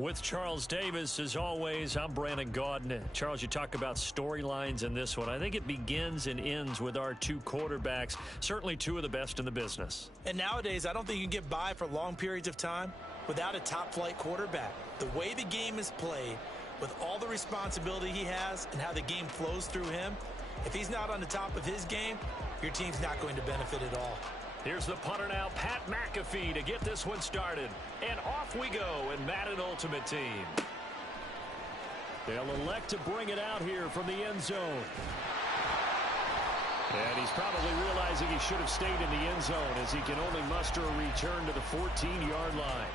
With Charles Davis, as always, I'm Brandon Gaudin. Charles, you talk about storylines in this one. I think it begins and ends with our two quarterbacks, certainly two of the best in the business. And nowadays, I don't think you can get by for long periods of time without a top-flight quarterback. The way the game is played, with all the responsibility he has and how the game flows through him, if he's not on the top of his game, your team's not going to benefit at all. Here's the punter now, Pat McAfee, to get this one started. And off we go in Madden Ultimate Team. They'll elect to bring it out here from the end zone. And he's probably realizing he should have stayed in the end zone as he can only muster a return to the 14-yard line.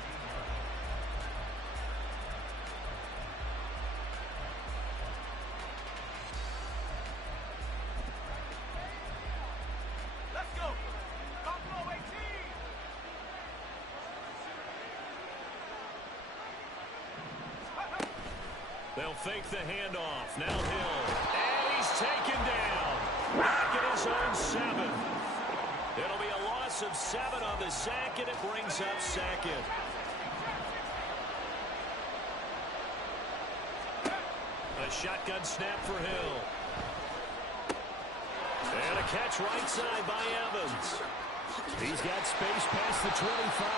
They'll fake the handoff. Now Hill. And he's taken down. Back at his own 7. It'll be a loss of 7 on the sack, and it brings up second. A shotgun snap for Hill. And a catch right side by Evans. He's got space past the 25.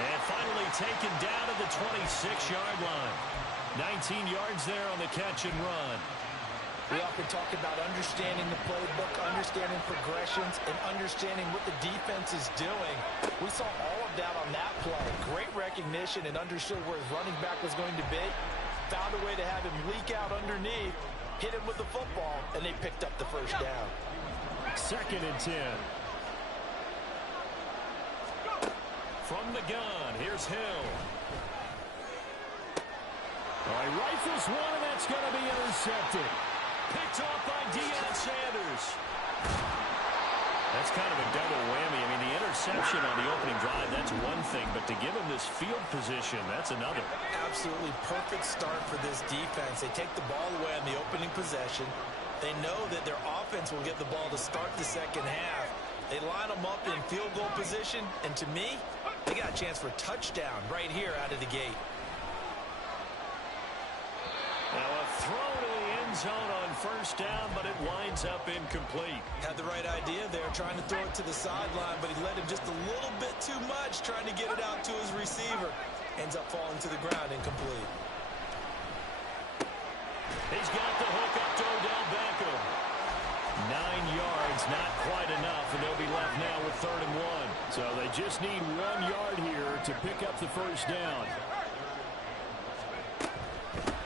And finally taken down to the 26-yard line. 19 yards there on the catch and run. We often talk about understanding the playbook, understanding progressions, and understanding what the defense is doing. We saw all of that on that play. Great recognition and understood where his running back was going to be. Found a way to have him leak out underneath, hit him with the football, and they picked up the first down. 2nd and 10. From the gun, here's Hill. All right, rifles one, and that's going to be intercepted. Picked off by Deion Sanders. That's kind of a double whammy. I mean, the interception on the opening drive, that's one thing, but to give him this field position, that's another. Absolutely perfect start for this defense. They take the ball away on the opening possession. They know that their offense will get the ball to start the second half. They line them up in field goal position, and to me, they got a chance for a touchdown right here out of the gate. Now a throw to the end zone on first down, but it winds up incomplete. Had the right idea there, trying to throw it to the sideline, but he led him just a little bit too much, trying to get it out to his receiver. Ends up falling to the ground, incomplete. He's got the hook up to Odell Beckham. 9 yards, not quite enough, and they'll be left now with 3rd and 1. So they just need 1 yard here to pick up the first down.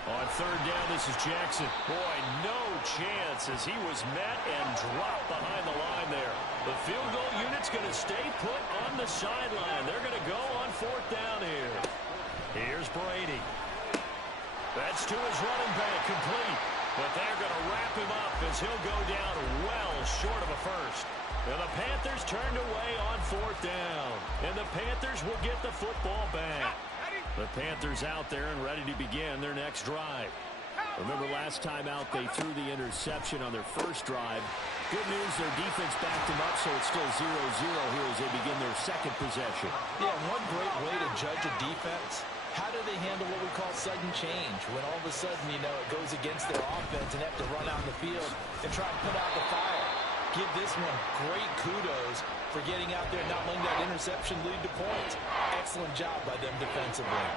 On 3rd down, this is Jackson. Boy, no chance as he was met and dropped behind the line there. The field goal unit's going to stay put on the sideline. They're going to go on 4th down here. Here's Brady. That's to his running back, complete. But they're going to wrap him up as he'll go down well short of a first. And the Panthers turned away on 4th down. And the Panthers will get the football back. The Panthers out there and ready to begin their next drive. Remember last time out they threw the interception on their first drive. Good news, their defense backed them up, so it's still 0-0 here as they begin their second possession. Yeah, one great way to judge a defense. How do they handle what we call sudden change? When all of a sudden, you know, it goes against their offense and have to run out in the field and try and put out the fire. Give this one great kudos for getting out there and not letting that interception lead to points. Excellent job by them defensively.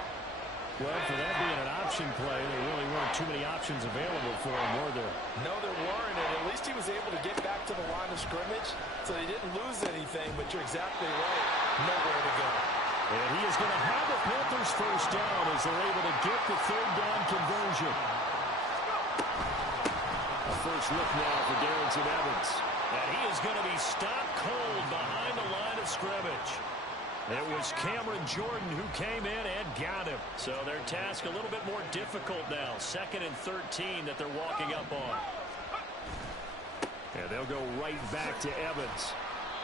Well, for that being an option play, there really weren't too many options available for him, were there? No, there weren't, and at least he was able to get back to the line of scrimmage, so he didn't lose anything, but you're exactly right. Nowhere to go. And he is going to have the Panthers first down as they're able to get the 3rd down conversion. A first look now for Darrington Evans. And he is going to be stopped cold behind the line of scrimmage. It was Cameron Jordan who came in and got him. So their task a little bit more difficult now. 2nd and 13 that they're walking up on. And they'll go right back to Evans.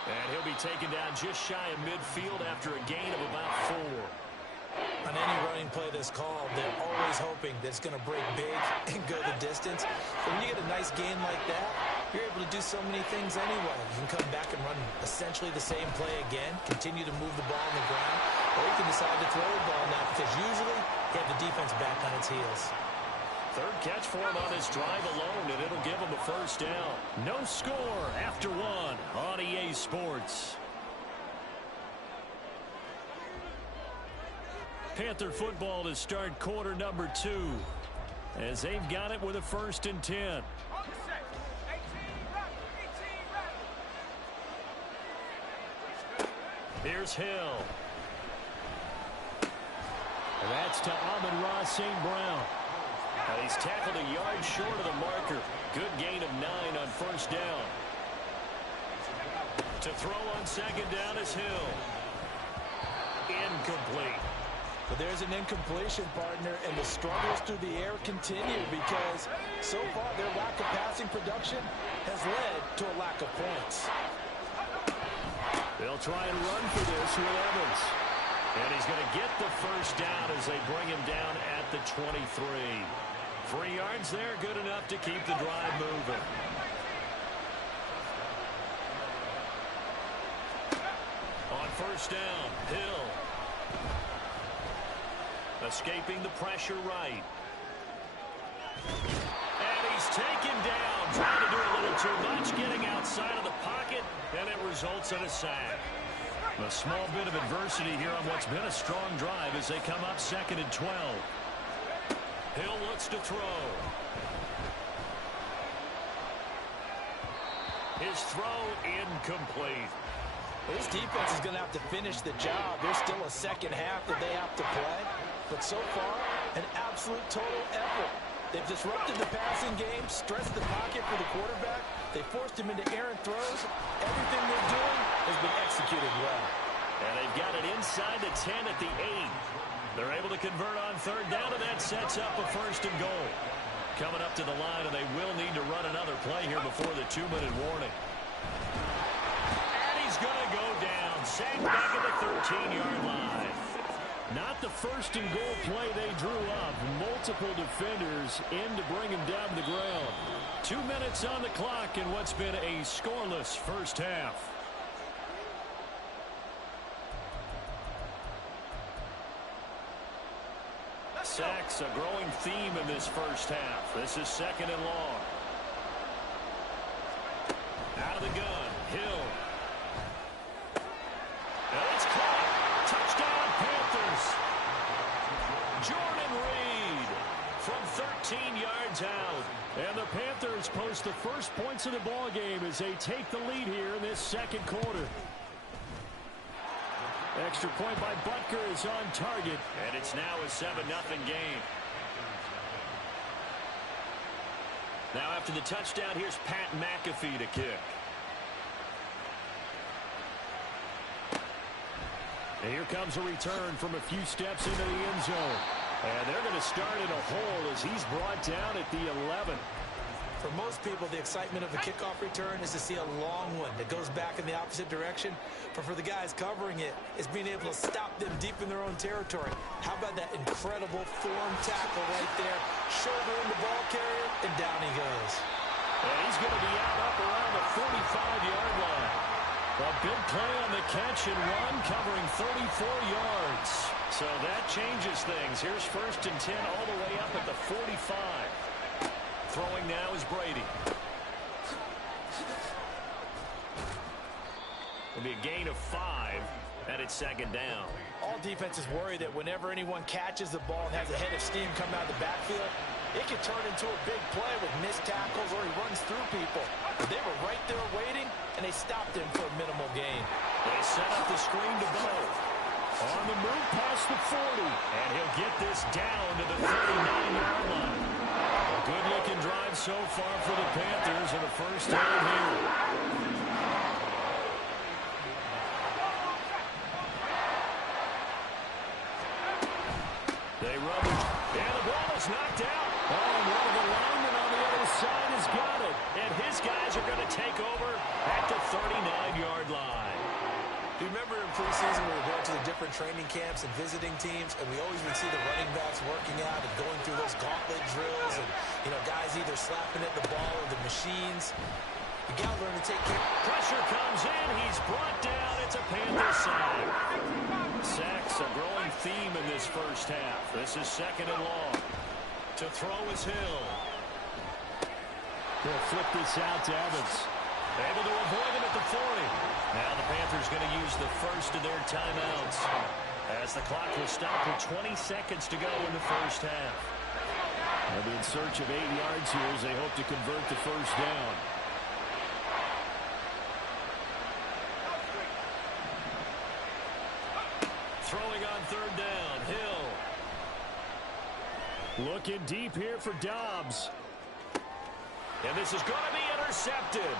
And he'll be taken down just shy of midfield after a gain of about 4. On any running play that's called, they're always hoping that it's going to break big and go the distance. But when you get a nice gain like that, you're able to do so many things anyway. You can come back and run essentially the same play again, continue to move the ball on the ground, or you can decide to throw the ball now because usually He had the defense back on its heels. Third catch for him on this drive alone, and it'll give him a first down. No score after one on EA Sports. Panther football to start quarter number 2, as they've got it with a 1st and 10. Here's Hill. And that's to Amon-Ra St. Brown. And he's tackled a yard short of the marker. Good gain of 9 on first down. To throw on second down is Hill. Incomplete. But there's an incompletion, partner, and the struggles through the air continue because so far their lack of passing production has led to a lack of points. They'll try and run for this with Evans. And he's going to get the first down as they bring him down at the 23. 3 yards there, good enough to keep the drive moving. On first down, Hill. Escaping the pressure right. And he's taken down, trying to do a little too much, getting outside of the pocket, and it results in a sack. A small bit of adversity here on what's been a strong drive as they come up 2nd and 12. Hill looks to throw. His throw incomplete. This defense is going to have to finish the job. There's still a second half that they have to play. But so far, an absolute total effort. They've disrupted the passing game, stressed the pocket for the quarterback. They forced him into errant throws. Everything they're doing has been executed well. And they've got it inside the 10 at the 8. They're able to convert on third down, and that sets up a 1st and goal. Coming up to the line, and they will need to run another play here before the 2-minute warning. And he's going to go down. Sacked back at the 13-yard line. Not the 1st and goal play they drew up. Multiple defenders in to bring him down to the ground. 2 minutes on the clock in what's been a scoreless first half. Sacks a growing theme in this first half. This is 2nd and long. Out of the gun, Hill. And it's caught. Touchdown, Panthers. Jordan Reed from 13 yards out. And the Panthers post the first points of the ball game as they take the lead here in this 2nd quarter. Extra point by Butker is on target, and it's now a 7-0 game. Now after the touchdown, here's Pat McAfee to kick. And here comes a return from a few steps into the end zone. And they're going to start in a hole as he's brought down at the 11. For most people, the excitement of a kickoff return is to see a long one that goes back in the opposite direction. But for the guys covering it, it's being able to stop them deep in their own territory. How about that incredible form tackle right there? Shoulder in the ball carrier, and down he goes. And he's going to be out up around the 45-yard line. A big play on the catch and run, covering 34 yards. So that changes things. Here's 1st and 10 all the way up at the 45. Throwing now is Brady. It'll be a gain of 5, and it's 2nd down. All defenses worry that whenever anyone catches the ball and has a head of steam come out of the backfield, it can turn into a big play with missed tackles or he runs through people. But they were right there waiting, and they stopped him for a minimal gain. They set up the screen to Bo. On the move past the 40, and he'll get this down to the 39-yard line. A good-looking drive so far for the Panthers in the first half here. They rummage, and the ball is knocked out. Oh, and one of the linemen on the other side has got it. And his guys are going to take over at the 39-yard line. Do you remember in preseason we were going to the different training camps and visiting teams, and we always would see the running backs working out and going through those gauntlet drills and, guys either slapping at the ball or the machines. You got to learn to take care. Pressure comes in. He's brought down. It's a Panther sack. Sacks a growing theme in this first half. This is second and long. To throw is Hill. They'll flip this out to Evans. Able to avoid him at the 40. Now the Panthers going to use the first of their timeouts as the clock will stop with 20 seconds to go in the first half. They'll be in search of 8 yards here as they hope to convert the first down. Throwing on third down, Hill. Looking deep here for Dobbs. And this is going to be intercepted.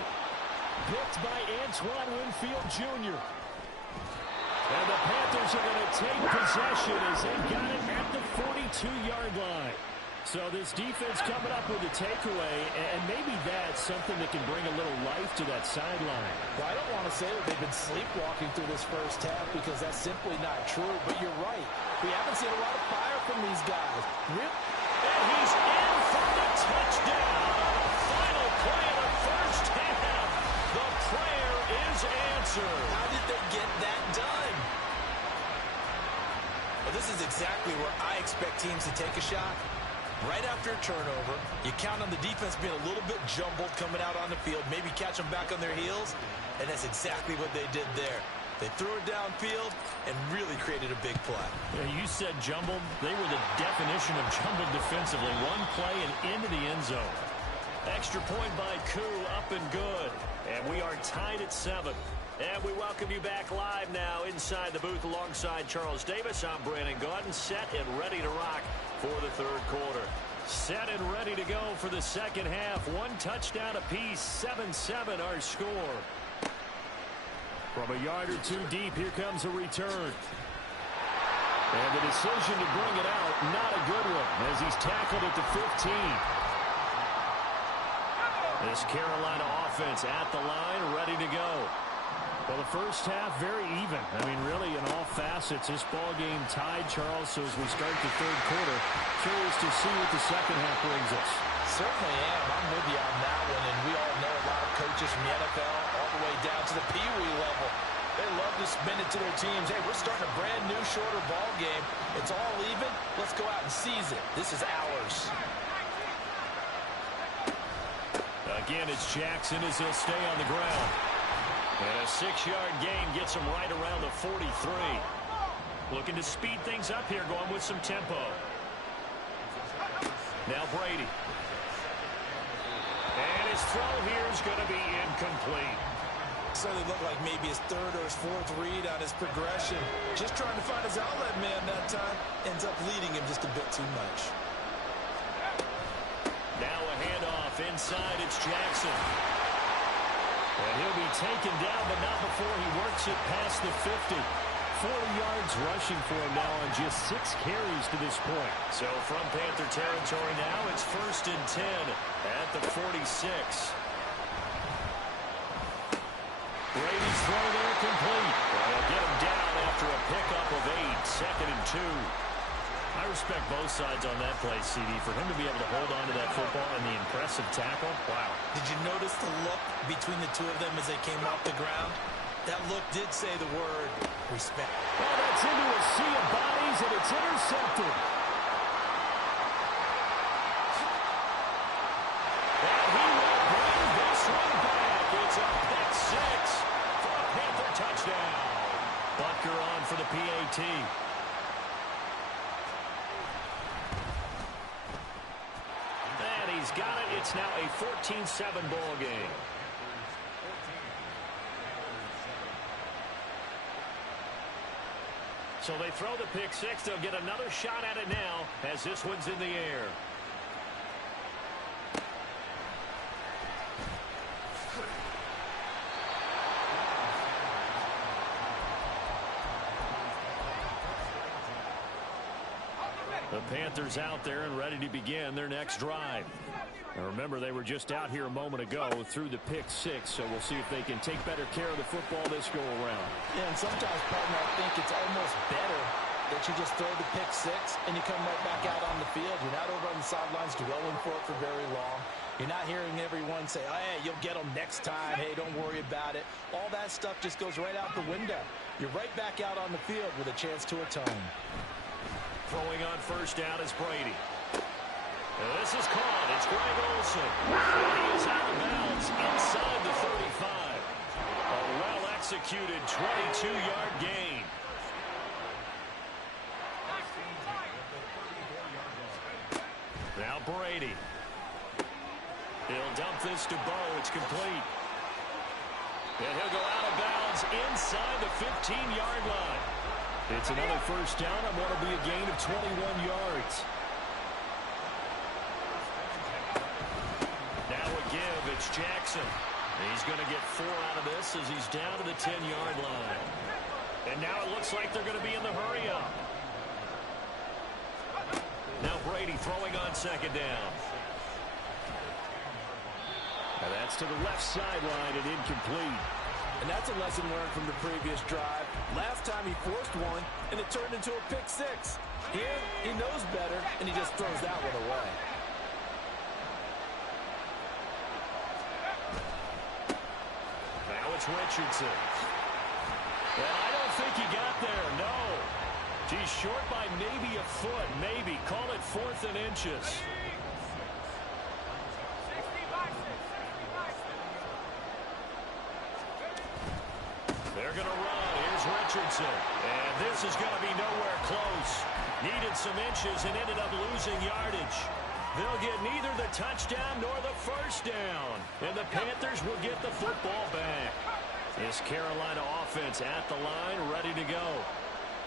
Picked by Antoine Winfield Jr. And the Panthers are going to take possession as they got it at the 42-yard line. So this defense coming up with a takeaway, and maybe that's something that can bring a little life to that sideline. Well, I don't want to say that they've been sleepwalking through this first half because that's simply not true, but you're right. We haven't seen a lot of fire from these guys. And he's in for the touchdown. Final play of the first half. The prayer is answered. How did they get that done? Well, this is exactly where I expect teams to take a shot. Right after a turnover, you count on the defense being a little bit jumbled coming out on the field, maybe catch them back on their heels, and that's exactly what they did there. They threw it downfield and really created a big play. Yeah, you said jumbled. They were the definition of jumbled defensively. One play and into the end zone. Extra point by Koo, up and good. And we are tied at 7. And we welcome you back live now inside the booth alongside Charles Davis. I'm Brandon Gaudin, set and ready to rock for the third quarter. Set and ready to go for the second half. One touchdown apiece, 7-7 our score. From a yard or two deep, here comes a return. And the decision to bring it out, not a good one, as he's tackled at the 15. This Carolina offense at the line, ready to go. Well, the first half, very even. I mean, really, in all facets, this ball game tied, Charles. So as we start the third quarter, curious to see what the second half brings us. Certainly am. I'm with you on that one. And we all know a lot of coaches from the NFL all the way down to the Pee Wee level. They love to spin it to their teams. Hey, we're starting a brand new, shorter ball game. It's all even. Let's go out and seize it. This is ours. Again, it's Jackson as he'll stay on the ground. And a 6-yard gain gets him right around the 43. Looking to speed things up here, going with some tempo. Now Brady. And his throw here is going to be incomplete. So they look like maybe his third or his fourth read on his progression. Just trying to find his outlet man that time. Ends up leading him just a bit too much. Now a handoff inside. It's Jackson. And he'll be taken down, but not before he works it past the 50. 40 yards rushing for him now on just 6 carries to this point. So from Panther territory now, it's 1st and 10 at the 46. Brady's throw there complete. They'll get him down after a pickup of 8. 2nd and 2. I respect both sides on that play, CD. For him to be able to hold on to that football and the impressive tackle, wow. Did you notice the look between the two of them as they came off the ground? That look did say the word respect. Well, that's into a sea of bodies, and it's intercepted. And he will bring this one back. It's a pick 6 for a Panther touchdown. Butker on for the PAT. He's got it. It's now a 14-7 ball game. So they throw the pick 6. They'll get another shot at it now as this one's in the air. The Panthers out there and ready to begin their next drive. Now remember, they were just out here a moment ago through the pick 6, so we'll see if they can take better care of the football this go around. Yeah, and sometimes, partner, I think it's almost better that you just throw the pick 6 and you come right back out on the field. You're not over on the sidelines dwelling for it for very long. You're not hearing everyone say, oh, hey, you'll get them next time. Hey, don't worry about it. All that stuff just goes right out the window. You're right back out on the field with a chance to atone. Throwing on first down is Brady. And this is caught. It's Greg Olsen. He is out of bounds inside the 35. A well-executed 22-yard gain. Now Brady. He'll dump this to Bo. It's complete. And he'll go out of bounds inside the 15-yard line. It's another first down on what will be a gain of 21 yards. Now a give. It's Jackson. He's going to get 4 out of this as he's down to the 10-yard line. And now it looks like they're going to be in the hurry-up. Now Brady throwing on second down. And that's to the left sideline and incomplete. And that's a lesson learned from the previous drive. Last time he forced one, and it turned into a pick six. Here, he knows better, and he just throws that one away. Now it's Richardson. And I don't think he got there, no. He's short by maybe a foot, maybe. Call it 4th and inches. They're going to run. Here's Richardson. And this is going to be nowhere close. Needed some inches and ended up losing yardage. They'll get neither the touchdown nor the first down. And the Panthers will get the football back. This Carolina offense at the line, ready to go.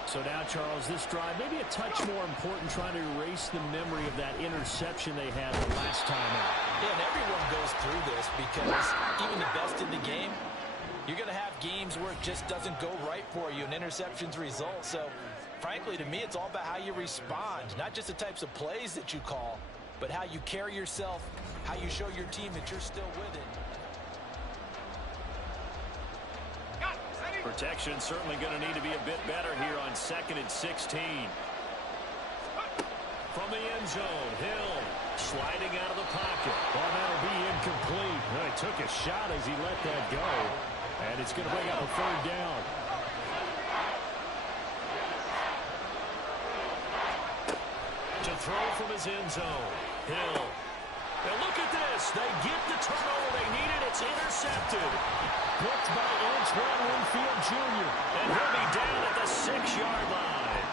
So now, Charles, this drive maybe a touch more important, trying to erase the memory of that interception they had the last time out. Yeah, and everyone goes through this because even the best in the game, you're going to have games where it just doesn't go right for you and interceptions result. So, frankly, to me, it's all about how you respond, not just the types of plays that you call, but how you carry yourself, how you show your team that you're still with it. Protection certainly going to need to be a bit better here on 2nd and 16. From the end zone, Hill sliding out of the pocket. Well, that'll be incomplete. Well, he took a shot as he let that go. And it's going to bring up a 3rd down. To throw from his end zone, Hill. And look at this. They get the turnover they needed. It's intercepted. Blocked by Antoine Winfield Jr. And he'll be down at the 6-yard line.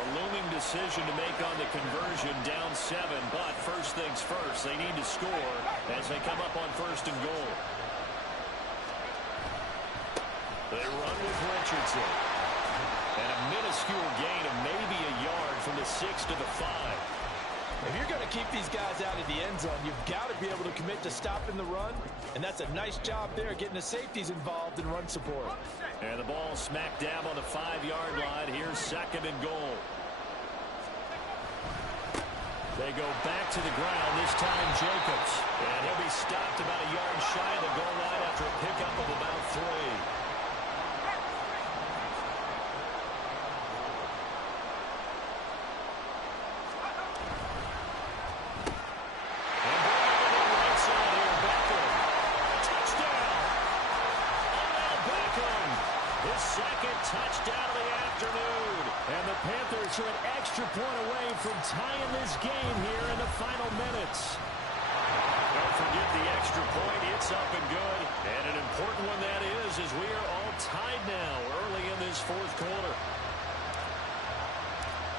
A looming decision to make on the conversion, down 7. But first things first, they need to score as they come up on 1st and goal. They run with Richardson. And a minuscule gain of maybe a yard from the 6 to the 5. If you're going to keep these guys out of the end zone, you've got to be able to commit to stopping the run. And that's a nice job there, getting the safeties involved in run support. And the ball smack dab on the 5-yard line. Here's 2nd and goal. They go back to the ground, this time Jacobs. And he'll be stopped about a yard shy of the goal line after a pickup of about 3. Touchdown of the afternoon. And the Panthers are an extra point away from tying this game here in the final minutes. Don't forget the extra point. It's up and good. And an important one that is, as we are all tied now early in this 4th quarter.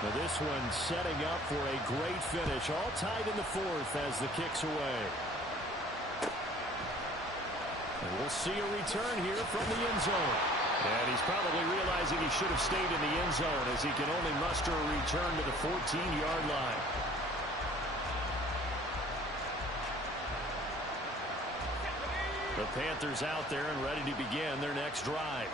Now this one setting up for a great finish. All tied in the 4th as the kick's away. And we'll see a return here from the end zone. And he's probably realizing he should have stayed in the end zone as he can only muster a return to the 14-yard line. The Panthers out there and ready to begin their next drive.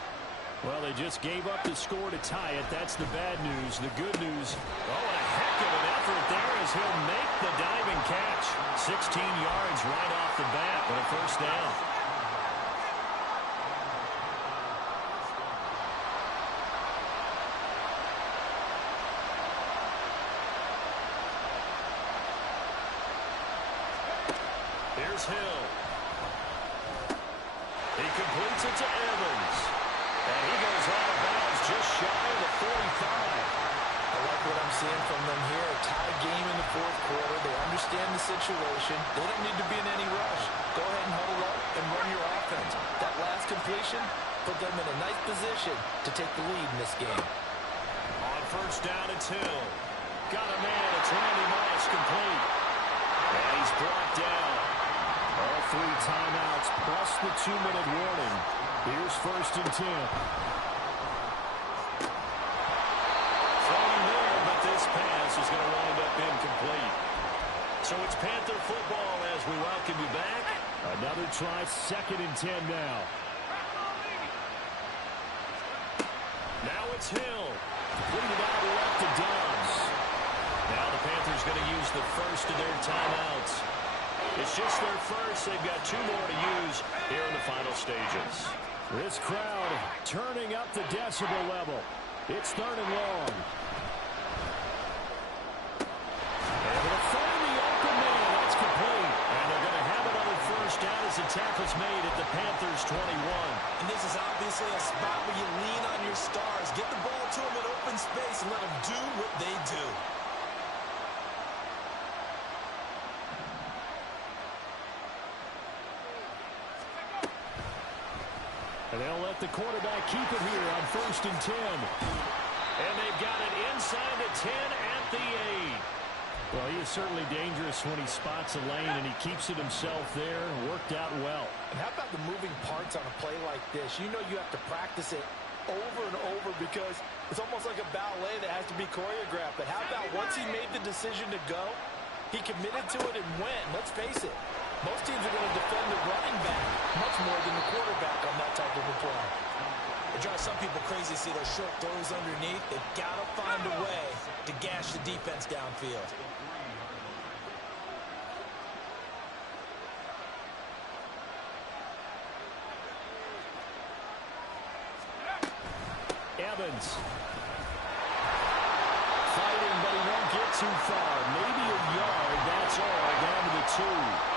Well, they just gave up the score to tie it. That's the bad news. The good news, oh, a heck of an effort there as he'll make the diving catch. 16 yards right off the bat, but a first down. Here's Hill. He completes it to Evans. And he goes out of bounds just shy of the 45. situation, they don't need to be in any rush. Go ahead and huddle up and run your offense. That last completion put them in a nice position to take the lead in this game. On first down, it's Hill. Got a man. It's Randy Moss, complete. And he's brought down. All 3 timeouts plus the 2-minute warning. Here's first and 10. Throwing there, but this pass is going to wind up incomplete. So it's Panther football as we welcome you back. Another try, second and 10 now. Now it's Hill. Completed out left to Dobbs. Now the Panthers going to use the first of their timeouts. It's just their first. They've got 2 more to use here in the final stages. This crowd turning up the decibel level. It's third and long. And they'll find the open man. That's complete. And they're going to have another first down as the tackle's made at the Panthers' 21. And this is obviously a spot where you lean on your stars. Get the ball to them in open space and let them do what they do. And they'll let the quarterback keep it here on first and 10. And they've got it inside the 10 at the 8. Well, he is certainly dangerous when he spots a lane and he keeps it himself there. Worked out well. And how about the moving parts on a play like this? You know you have to practice it over and over because it's almost like a ballet that has to be choreographed. But how about once he made the decision to go, he committed to it and went. Let's face it, most teams are going to defend the running back much more than the quarterback on that type of a play. It drives some people crazy to see those short throws underneath. They've got to find a way to gash the defense downfield. Evans. Fighting, but he won't get too far. Maybe a yard, that's all, down to the 2.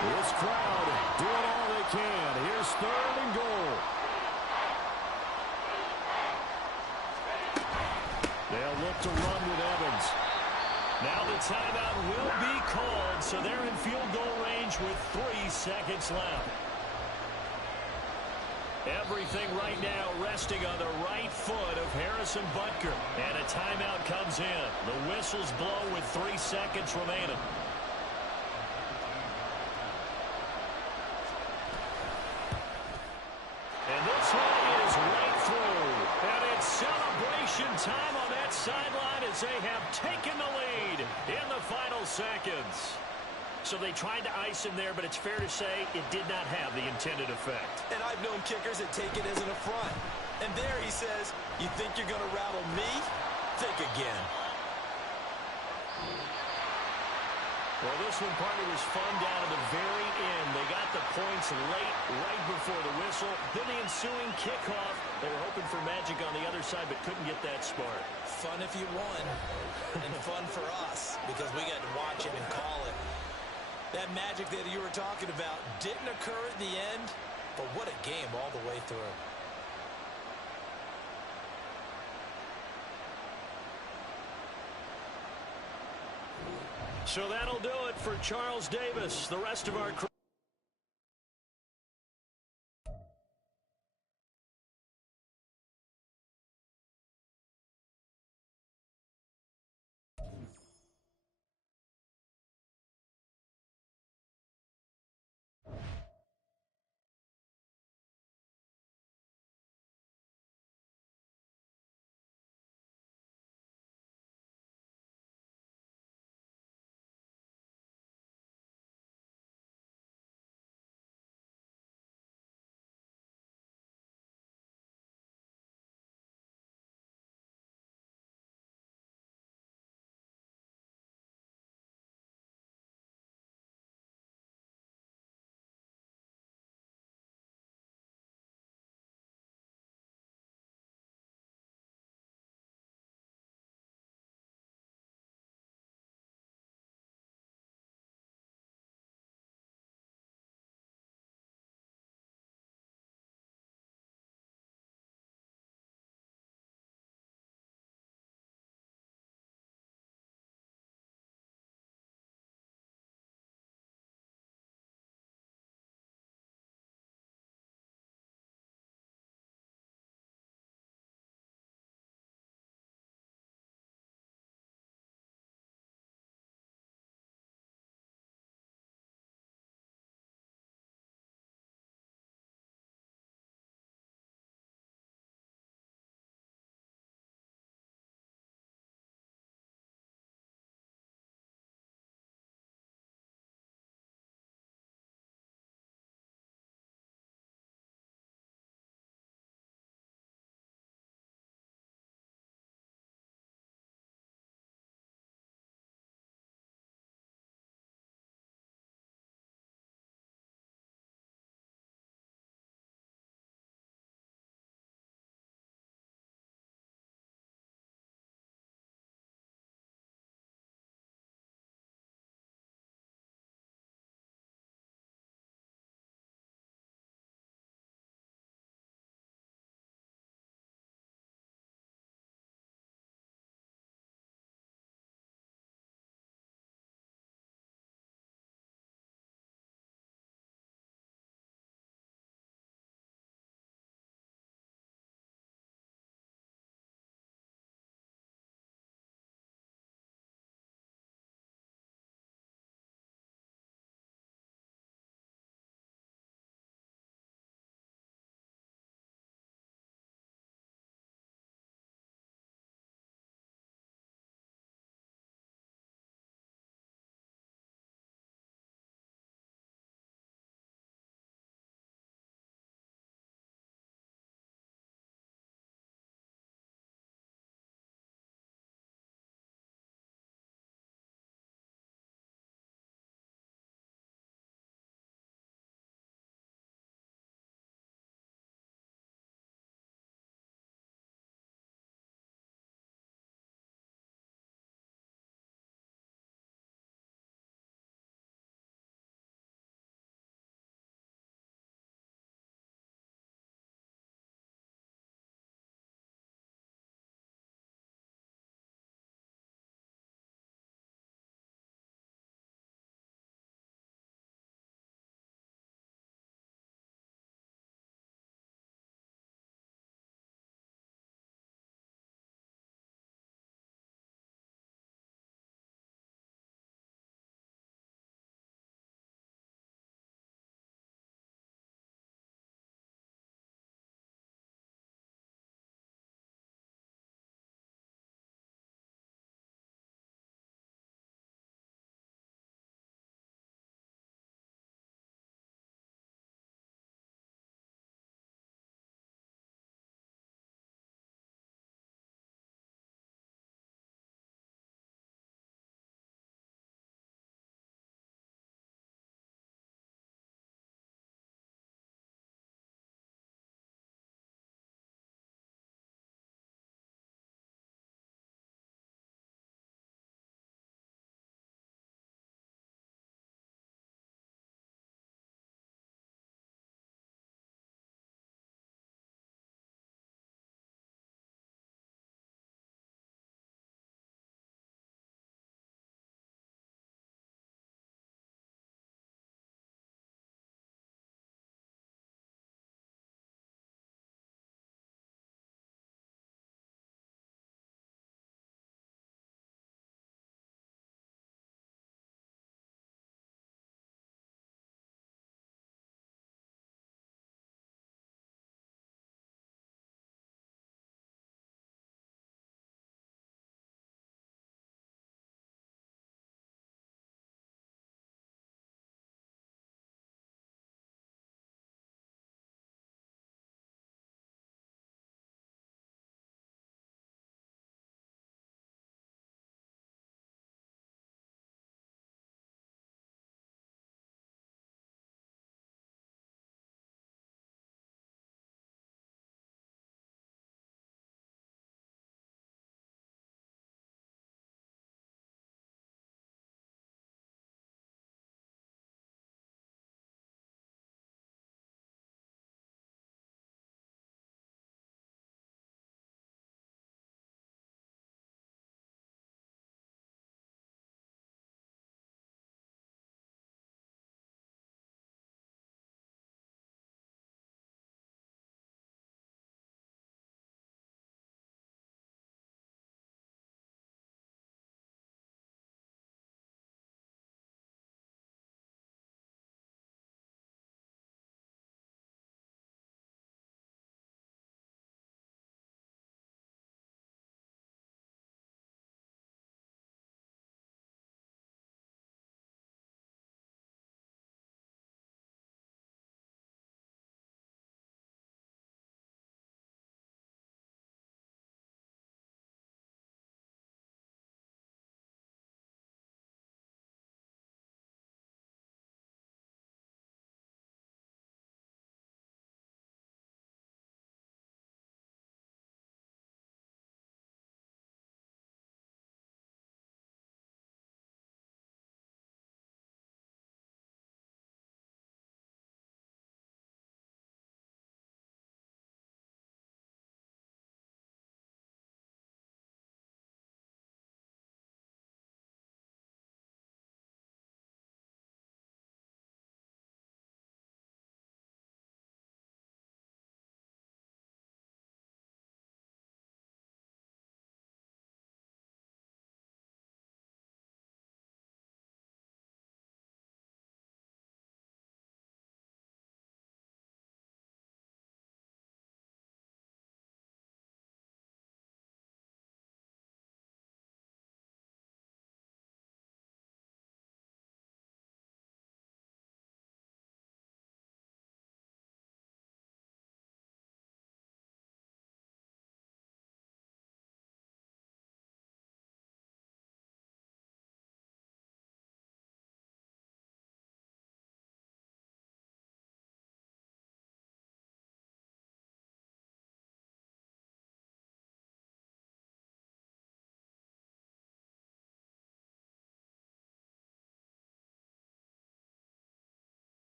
This crowd doing all they can. Here's third and goal. They'll look to run with Evans. Now the timeout will be called, so they're in field goal range with 3 seconds left. Everything right now resting on the right foot of Harrison Butker. And a timeout comes in. The whistles blow with 3 seconds remaining. And this one is right through. And it's celebration time on that sideline as they have taken the lead in the final seconds. So they tried to ice him there, but it's fair to say it did not have the intended effect. And I've known kickers that take it as an affront. And there he says, you think you're going to rattle me? Think again. Well, this one, partner, was fun down to the very end. They got the points late, right before the whistle. Then the ensuing kickoff. They were hoping for magic on the other side, but couldn't get that spark. Fun if you won, and fun for us, because we got to watch it and call it. That magic that you were talking about didn't occur at the end, but what a game all the way through. So that'll do it for Charles Davis. The rest of our crew.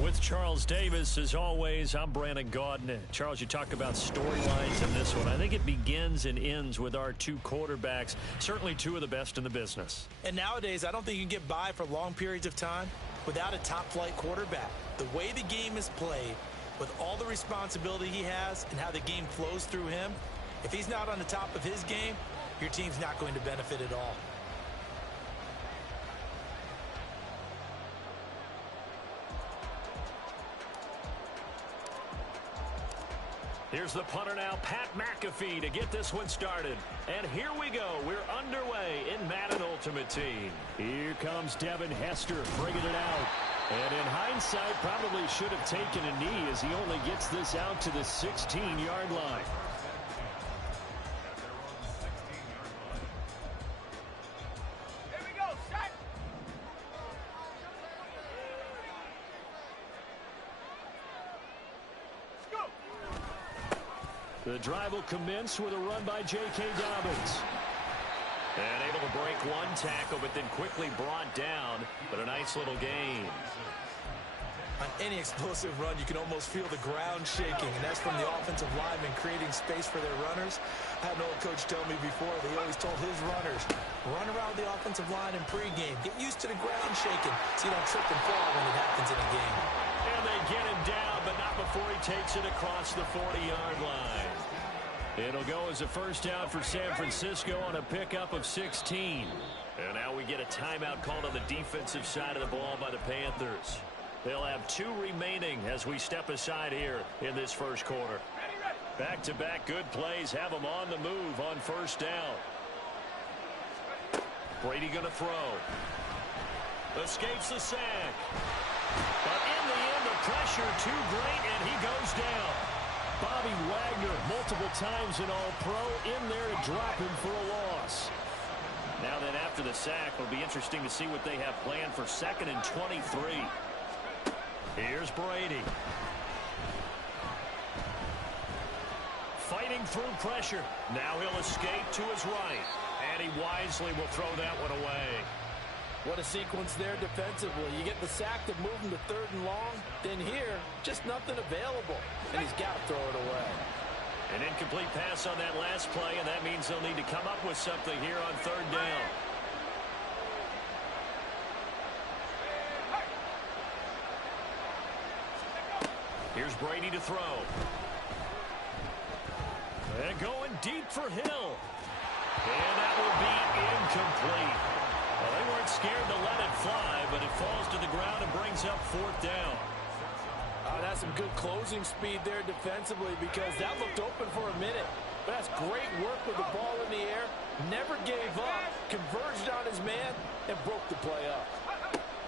With Charles Davis, as always, I'm Brandon Gaudin. Charles, you talk about storylines in this one. I think it begins and ends with our two quarterbacks, certainly two of the best in the business. And nowadays, I don't think you can get by for long periods of time without a top-flight quarterback. The way the game is played, with all the responsibility he has and how the game flows through him, if he's not on the top of his game, your team's not going to benefit at all. Here's the punter now, Pat McAfee, to get this one started. And here we go. We're underway in Madden Ultimate Team. Here comes Devin Hester bringing it out. And in hindsight, probably should have taken a knee as he only gets this out to the 16-yard line. The drive will commence with a run by J.K. Dobbins. And able to break one tackle, but then quickly brought down. But a nice little gain. On any explosive run, you can almost feel the ground shaking, and that's from the offensive linemen creating space for their runners. I had an old coach tell me before, they always told his runners, run around the offensive line in pregame. Get used to the ground shaking so you don't trip and fall when it happens in a game. And they get him down, but not before he takes it across the 40-yard line. It'll go as a first down for San Francisco on a pickup of 16. And now we get a timeout called on the defensive side of the ball by the Panthers. They'll have two remaining as we step aside here in this first quarter. Back-to-back good plays have them on the move on first down. Brady going to throw. Escapes the sack. But in the end, the pressure too great, and he goes down. Bobby Wagner, multiple times in All-Pro, in there to drop him for a loss. Now then, after the sack, it'll be interesting to see what they have planned for 2nd and 23. Here's Brady. Fighting through pressure. Now he'll escape to his right. And he wisely will throw that one away. What a sequence there defensively. You get the sack to move him to 3rd and long. Then here, just nothing available. And he's got to throw it away. An incomplete pass on that last play, and that means they'll need to come up with something here on 3rd down. Here's Brady to throw. And going deep for Hill. And that will be incomplete. Well, they weren't scared to let it fly, but it falls to the ground and brings up 4th down. That's some good closing speed there defensively because that looked open for a minute. But that's great work with the ball in the air. Never gave up, converged on his man, and broke the play up.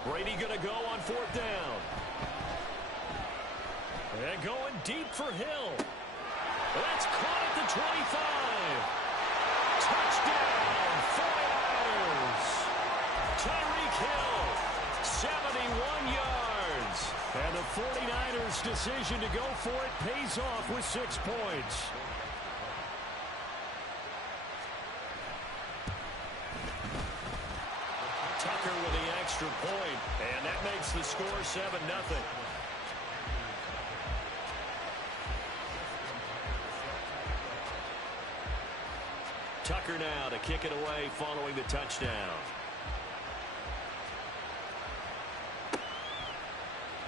Brady going to go on 4th down. And going deep for Hill. That's caught at the 25. Touchdown, 49ers. Tyreek Hill, 71 yards. And the 49ers' decision to go for it pays off with 6 points. Tucker with the extra point, and that makes the score 7-0. Tucker now to kick it away following the touchdown.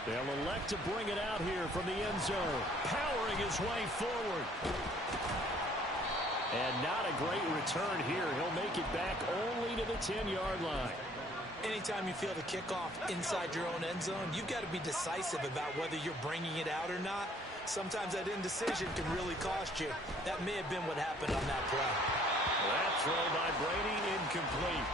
They'll elect to bring it out here from the end zone, powering his way forward. And not a great return here. He'll make it back only to the 10-yard line. Anytime you feel the kickoff inside your own end zone, you've got to be decisive about whether you're bringing it out or not. Sometimes that indecision can really cost you. That may have been what happened on that play. That throw by Brady incomplete.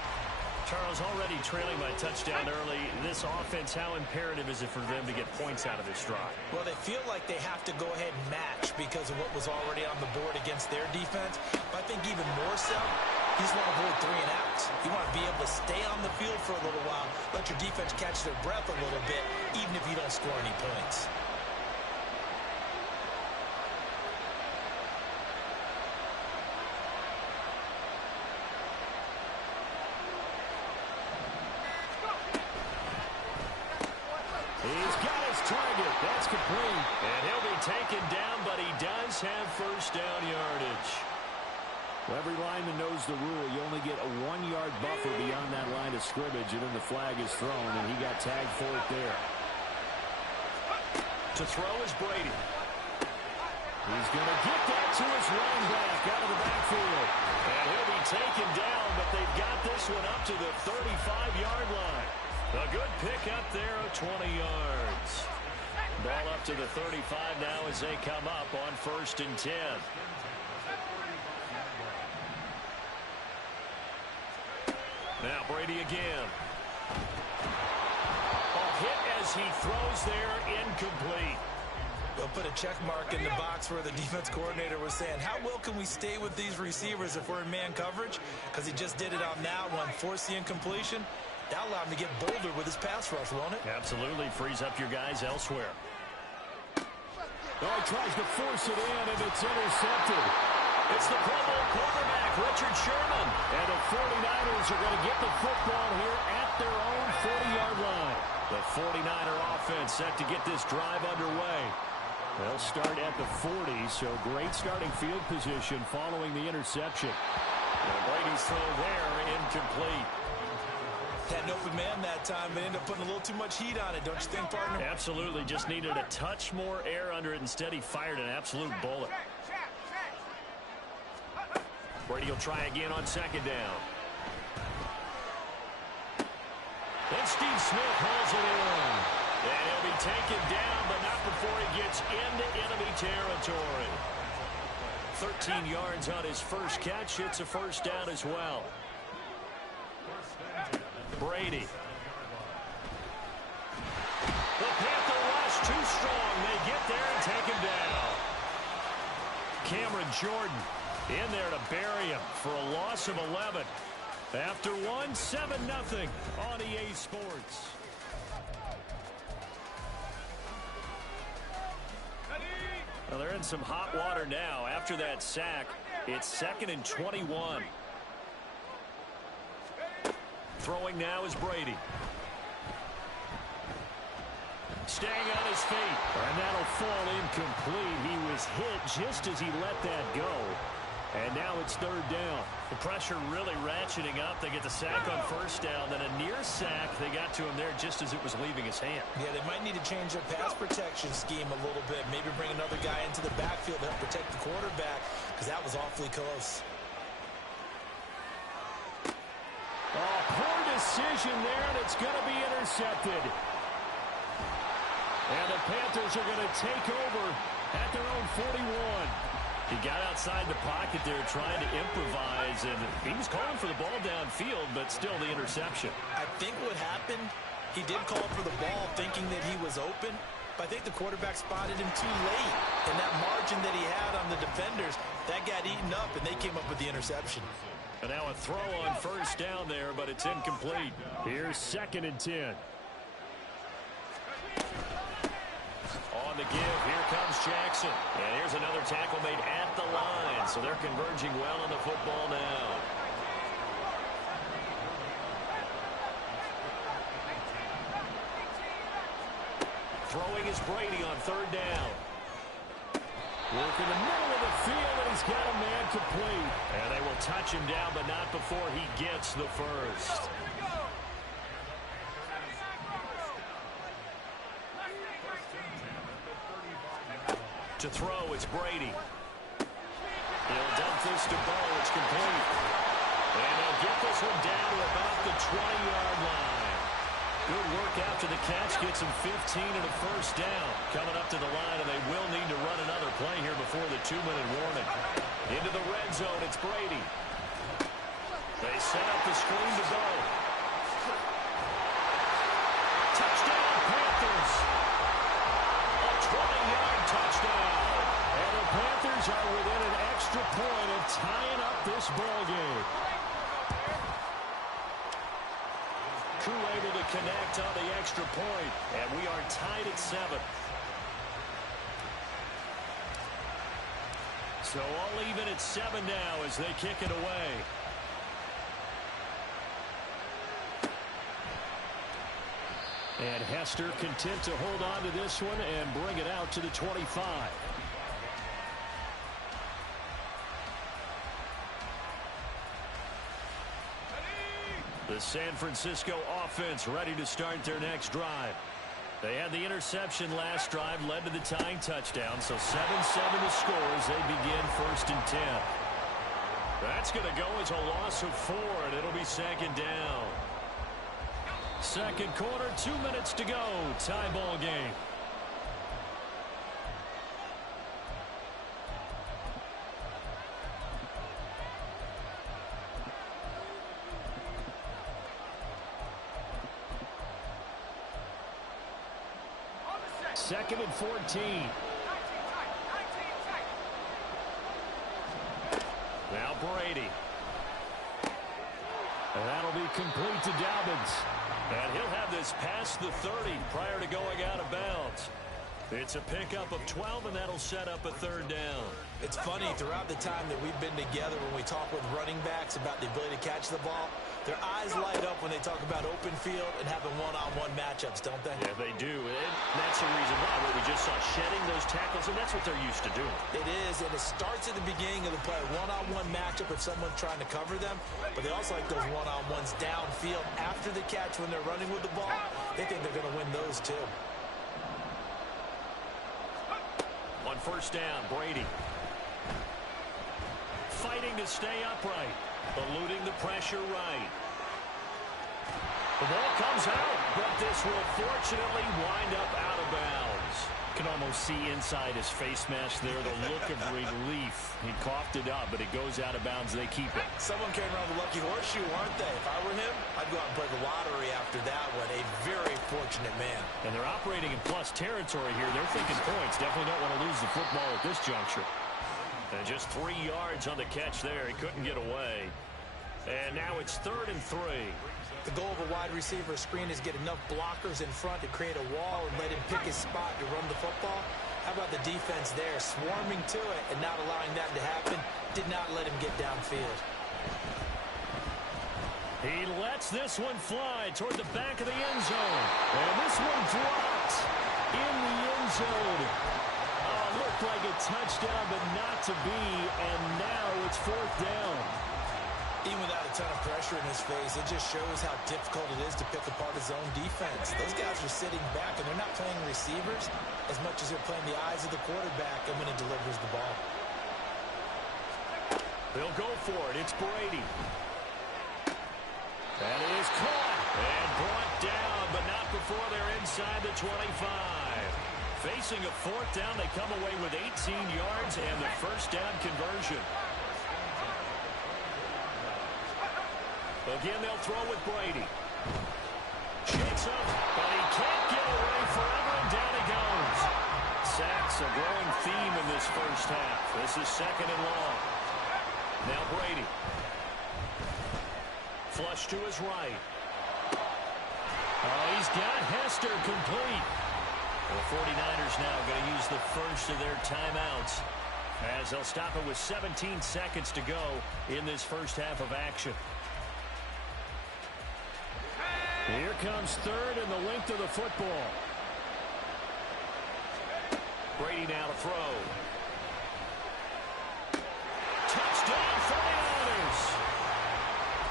Charles, already trailing by touchdown early. This offense, how imperative is it for them to get points out of this drive? Well, they feel like they have to go ahead and match because of what was already on the board against their defense. But I think even more so, you just want to avoid 3 and outs. You want to be able to stay on the field for a little while, let your defense catch their breath a little bit, even if you don't score any points. He's got his trying it. That's complete. And he'll be taken down, but he does have first down yardage. Well, every lineman knows the rule. You only get a 1-yard buffer beyond that line of scrimmage, and then the flag is thrown, and he got tagged for it there. To throw is Brady. He's going to get that to his running back out of the backfield. And he'll be taken down, but they've got this one up to the 35-yard line. A good pick up there of 20 yards. Ball up to the 35 now as they come up on 1st and 10. Now Brady again. A hit as he throws there, incomplete. They'll put a check mark in the box where the defense coordinator was saying, how well can we stay with these receivers if we're in man coverage? Because he just did it on that one. Force the incompletion. That allowed him to get bolder with his pass rush, won't it? Absolutely. Frees up your guys elsewhere. Oh, he tries to force it in, and it's intercepted. It's the Pro Bowl quarterback, Richard Sherman. And the 49ers are going to get the football here at their own 40-yard line. The 49er offense set to get this drive underway. They'll start at the 40, so great starting field position following the interception. And Brady's throw there, incomplete. Had an open man that time, but ended up putting a little too much heat on it, don't you think, partner? Absolutely. Just needed a touch more air under it. Instead, he fired an absolute bullet. Brady will try again on 2nd down. And Steve Smith hauls it in. And he'll be taken down, but not before he gets into enemy territory. 13 yards on his first catch. It's a first down as well. Brady. The Panther rush too strong. They get there and take him down. Cameron Jordan in there to bury him for a loss of 11. After 7-0 on EA Sports. Well, they're in some hot water now. After that sack, it's 2nd and 21. Throwing now is Brady. Staying on his feet. And that'll fall incomplete. He was hit just as he let that go. And now it's 3rd down. The pressure really ratcheting up. They get the sack on 1st down. Then a near sack. They got to him there just as it was leaving his hand. Yeah, they might need to change their pass protection scheme a little bit. Maybe bring another guy into the backfield to help protect the quarterback, because that was awfully close. Oh, poor decision there, and it's going to be intercepted. And the Panthers are going to take over at their own 41. He got outside the pocket there trying to improvise, and he was calling for the ball downfield, but still the interception. I think what happened, he did call for the ball thinking that he was open, but I think the quarterback spotted him too late. And that margin that he had on the defenders, that got eaten up, and they came up with the interception. And now a throw on 1st down there, but it's incomplete. Here's 2nd and 10. On the give, here comes Jackson. And here's another tackle made at the line. So they're converging well on the football now. Throwing is Brady on 3rd down. Work in the middle of the field, and he's got a man complete. And they will touch him down, but not before he gets the first. To throw, it's Brady. He'll dump this to Bo. It's complete. And he'll get this one down to about the 20-yard line. Good work after the catch. Gets him 15 and a first down. Coming up to the line, and they will need to run another play here before the 2-minute warning. Into the red zone, it's Brady. They set up the screen to Bo. Touchdown, Panthers. A 20-yard touchdown. And the Panthers are within an extra point of tying up this ball game. Crew able to connect on the extra point, and we are tied at 7. So all even at 7 now as they kick it away. And Hester content to hold on to this one and bring it out to the 25. The San Francisco offense ready to start their next drive. They had the interception last drive, led to the tying touchdown. So 7-7 the score as they begin 1st and 10. That's going to go as a loss of 4, and it'll be 2nd down. Second quarter, 2 minutes to go. Tie ball game. Second and 14. Now Brady. And that'll be complete to Dobbins. And he'll have this past the 30 prior to going out of bounds. It's a pickup of 12, and that'll set up a 3rd down. It's funny, throughout the time that we've been together, when we talk with running backs about the ability to catch the ball, their eyes light up when they talk about open field and having one-on-one matchups, don't they? Yeah, they do. And that's the reason why we just saw shedding those tackles, and that's what they're used to doing. It is, and it starts at the beginning of the play. One-on-one matchup if someone's trying to cover them, but they also like those one-on-ones downfield after the catch when they're running with the ball. They think they're going to win those too. On 1st down, Brady. Fighting to stay upright. Eluding the pressure right. The ball comes out, but this will fortunately wind up out of bounds. You can almost see inside his face mask there the look of relief. He coughed it up, but it goes out of bounds. They keep it. Someone came around the lucky horseshoe, aren't they? If I were him, I'd go out and play the lottery after that one. A very fortunate man. And they're operating in plus territory here. They're thinking points. Definitely don't want to lose the football at this juncture. And just 3 yards on the catch there. He couldn't get away. And now it's 3rd and 3. The goal of a wide receiver screen is get enough blockers in front to create a wall and let him pick his spot to run the football. How about the defense there, swarming to it and not allowing that to happen? Did not let him get downfield. He lets this one fly toward the back of the end zone. And this one dropped in the end zone. Looked like a touchdown, but not to be. And now it's 4th down. Even without a ton of pressure in his face, it just shows how difficult it is to pick apart his own defense. Those guys are sitting back, and they're not playing receivers as much as they're playing the eyes of the quarterback and when he delivers the ball. They'll go for it. It's Brady. That is caught and brought down, but not before they're inside the 25. Facing a 4th down, they come away with 18 yards and the 1st down conversion. Again, they'll throw with Brady. Shakes up, but he can't get away forever, and down he goes. Sacks a growing theme in this 1st half. This is 2nd and long. Now Brady. Flush to his right. Oh, he's got Hester complete. The 49ers now going to use the first of their timeouts as they'll stop it with 17 seconds to go in this 1st half of action. Here comes 3rd and the length of the football. Brady now to throw. Touchdown 49ers.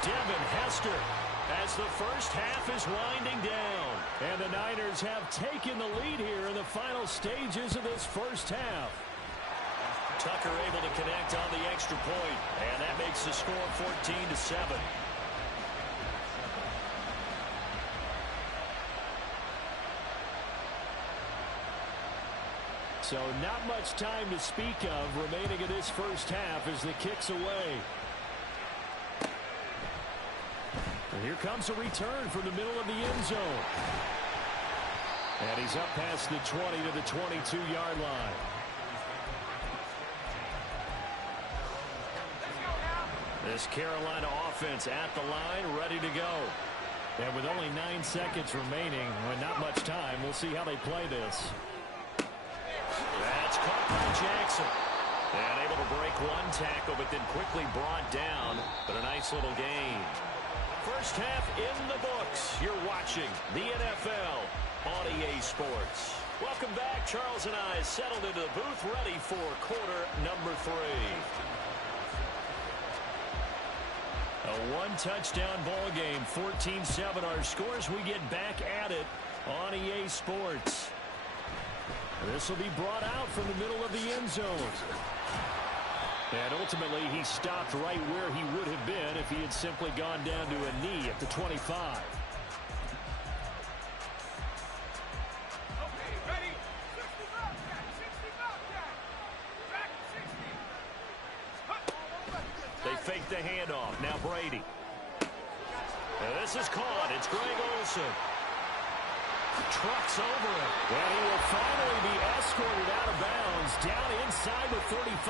Devin Hester as the 1st half is winding down. And the Niners have taken the lead here in the final stages of this 1st half. Tucker able to connect on the extra point, and that makes the score 14-7. So not much time to speak of remaining in this 1st half as the kick's away. And here comes a return from the middle of the end zone. And he's up past the 20 to the 22-yard line. This Carolina offense at the line, ready to go. And with only 9 seconds remaining, with not much time, we'll see how they play this. That's caught by Jackson. And able to break one tackle, but then quickly brought down. But a nice little gain. First half in the books. You're watching the NFL on EA Sports. Welcome back. Charles and I settled into the booth, ready for quarter number 3. A one-touchdown ball game, 14-7 our scores. We get back at it on EA Sports. This will be brought out from the middle of the end zone. And ultimately, he stopped right where he would have been if he had simply gone down to a knee at the 25. They fake the handoff. Now Brady. And this is caught. It's Greg Olsen. Trucks over him. And he will finally be escorted out of bounds down inside the 35.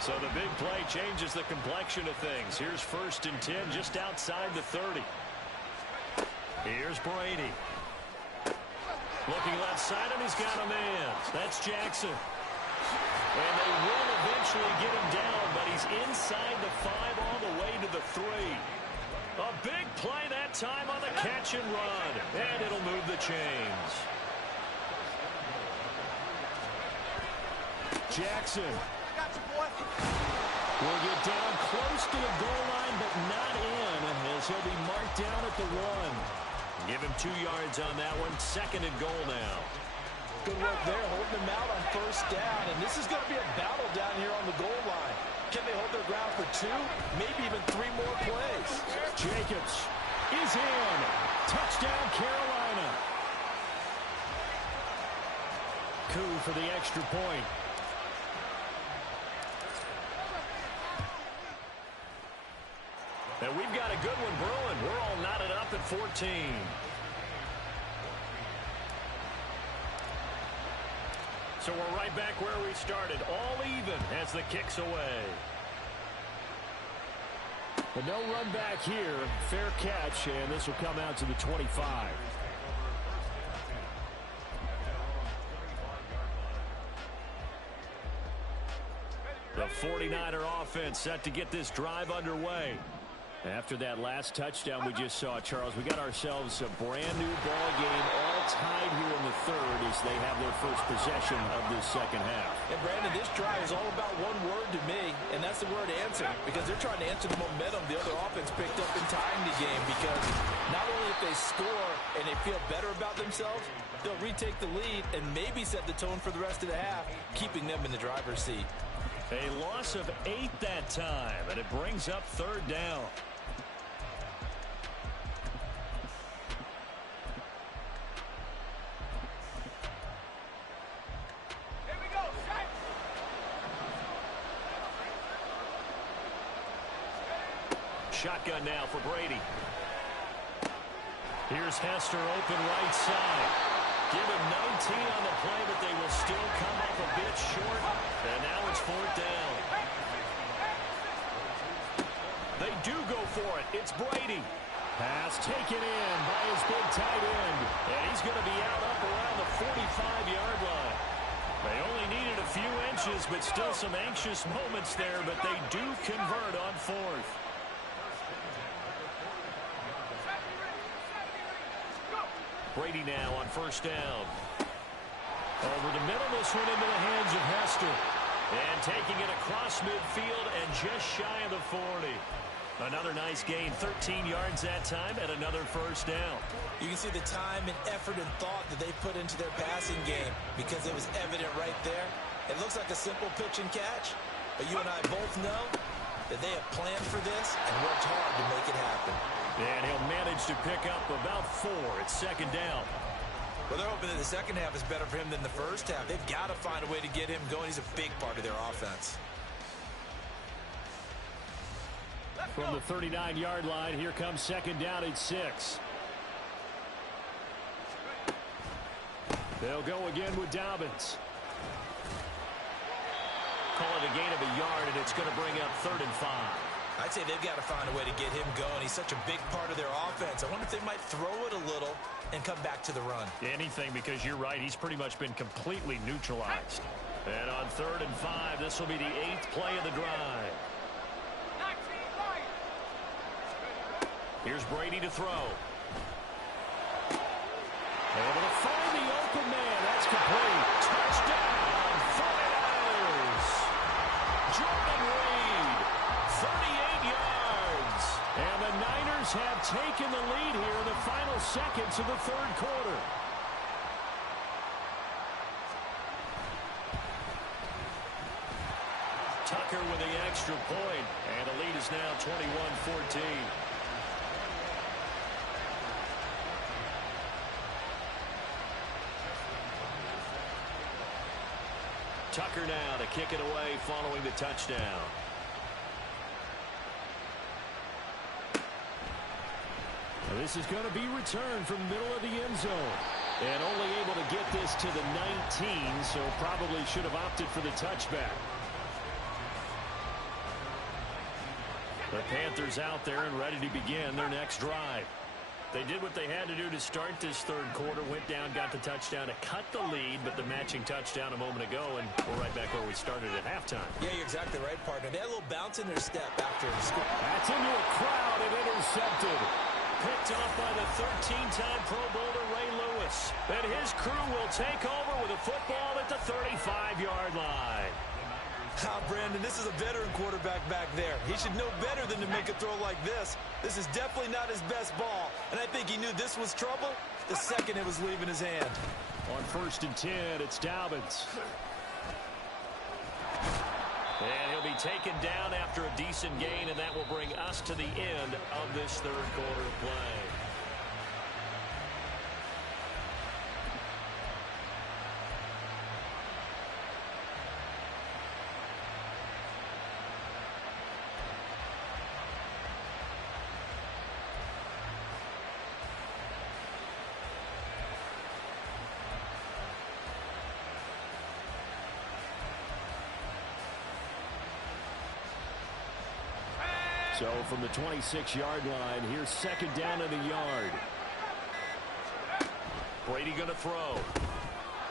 So the big play changes the complexion of things. Here's 1st and 10 just outside the 30. Here's Brady. Looking left side, and he's got a man. That's Jackson. And they will eventually get him down, but he's inside the 5 all the way to the 3. A big play that time on the catch and run. And it'll move the chains. Jackson will get down close to the goal line, but not in, as he'll be marked down at the 1. Give him 2 yards on that one. 2nd and goal now. Good work there, holding them out on 1st down. And this is going to be a battle down here on the goal line. Can they hold their ground for 2, maybe even 3 more plays? Jacobs is in. Touchdown, Carolina. Coup for the extra point. And we've got a good one brewing. We're all knotted up at 14. So we're right back where we started, all even as the kick's away. But no run back here. Fair catch, and this will come out to the 25. The 49er offense set to get this drive underway. After that last touchdown we just saw, Charles, we got ourselves a brand-new ball game, all tied here in the 3rd as they have their first possession of this 2nd half. And, Brandon, this drive is all about one word to me, and that's the word answer, because they're trying to answer the momentum the other offense picked up in tying the game, because not only if they score and they feel better about themselves, they'll retake the lead and maybe set the tone for the rest of the half, keeping them in the driver's seat. A loss of 8 that time, and it brings up 3rd down. Shotgun now for Brady. Here's Hester open right side. Give him 19 on the play, but they will still come up a bit short. And now it's 4th down. They do go for it. It's Brady. Pass taken in by his big tight end. And he's going to be out up around the 45-yard line. They only needed a few inches, but still some anxious moments there, but they do convert on 4th. Brady now on 1st down. Over the middle, this one into the hands of Hester. And taking it across midfield and just shy of the 40. Another nice gain, 13 yards that time, and another 1st down. You can see the time and effort and thought that they put into their passing game because it was evident right there. It looks like a simple pitch and catch, but you and I both know that they have planned for this and worked hard to make it happen. And he'll manage to pick up about 4. It's 2nd down. Well, they're hoping that the 2nd half is better for him than the 1st half. They've got to find a way to get him going. He's a big part of their offense. From the 39-yard line, here comes 2nd down at 6. They'll go again with Dobbins. Call it a gain of a yard, and it's going to bring up 3rd and 5. I'd say they've got to find a way to get him going. He's such a big part of their offense. I wonder if they might throw it a little and come back to the run. Anything, because you're right. He's pretty much been completely neutralized. And on 3rd and 5, this will be the 8th play of the drive. Here's Brady to throw. Able to find the open man. That's complete. Touchdown, 49ers. Jordan Reed, 38 yards. And the Niners have taken the lead here in the final seconds of the third quarter. Tucker with the extra point, and the lead is now 21-14. Tucker now to kick it away following the touchdown. Now this is going to be returned from the middle of the end zone. And only able to get this to the 19, so probably should have opted for the touchback. The Panthers out there and ready to begin their next drive. They did what they had to do to start this third quarter, went down, got the touchdown to cut the lead, but the matching touchdown a moment ago, and we're right back where we started at halftime. Yeah, you're exactly right, partner. They had a little bounce in their step after the score. That's into a crowd and intercepted. Picked off by the 13-time Pro Bowler Ray Lewis. And his crew will take over with a football at the 35-yard line. Brandon, this is a veteran quarterback back there. He should know better than to make a throw like this. This is definitely not his best ball, and I think he knew this was trouble the second it was leaving his hand. On 1st and 10, it's Dobbins. And he'll be taken down after a decent gain, and that will bring us to the end of this third quarter play. So from the 26-yard line, here's 2nd down and a yard. Brady going to throw.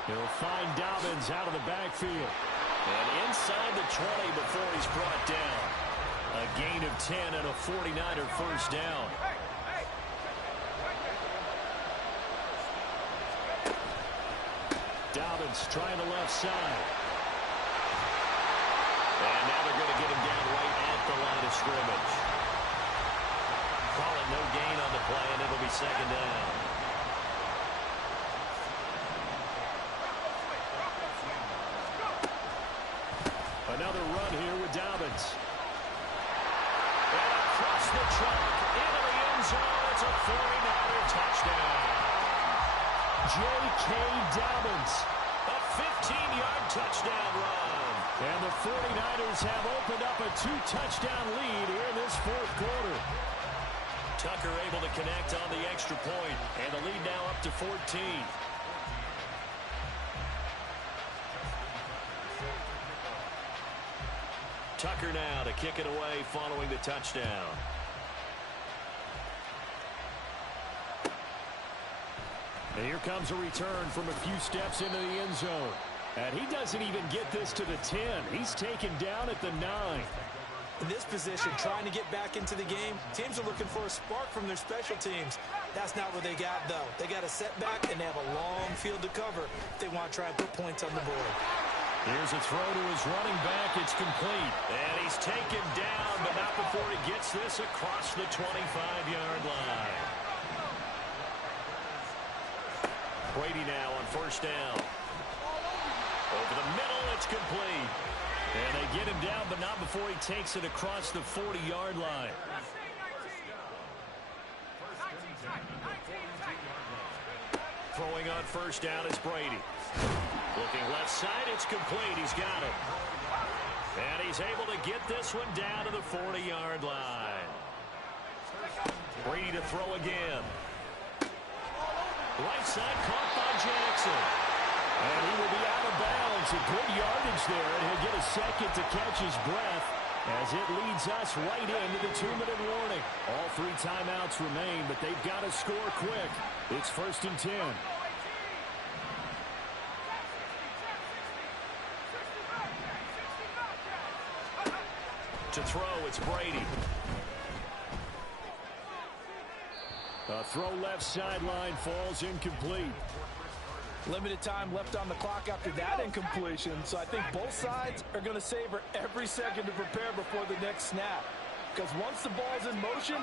He'll find Dobbins out of the backfield. And inside the 20 before he's brought down. A gain of 10 and a 49er first down. Dobbins trying the left side. And now they're going to get him down right at the line of scrimmage. Call it no gain on the play, and it'll be 2nd down. Another run here with Dobbins. And across the track, into the end zone. It's a 49er touchdown. J.K. Dobbins. A 15-yard touchdown run. And the 49ers have opened up a 2-touchdown lead here in this fourth quarter. Tucker able to connect on the extra point, and the lead now up to 14. Tucker now to kick it away following the touchdown. And here comes a return from a few steps into the end zone. And he doesn't even get this to the 10. He's taken down at the 9. In this position, trying to get back into the game, teams are looking for a spark from their special teams. That's not what they got, though. They got a setback, and they have a long field to cover if they want to try and put points on the board. Here's a throw to his running back. It's complete. And he's taken down, but not before he gets this across the 25-yard line. Brady now on 1st down. Over the middle, it's complete. And they get him down, but not before he takes it across the 40-yard line. Throwing on 1st down is Brady. Looking left side, it's complete. He's got it. And he's able to get this one down to the 40-yard line. Brady to throw again. Right side caught by Jackson. And he will be out of bounds. A good yardage there, and he'll get a second to catch his breath as it leads us right into the 2-minute warning. All 3 timeouts remain, but they've got to score quick. It's 1st and 10. To throw, it's Brady. A throw left sideline falls incomplete. Limited time left on the clock after that incompletion, so I think both sides are going to savor every second to prepare before the next snap. Because once the ball's in motion,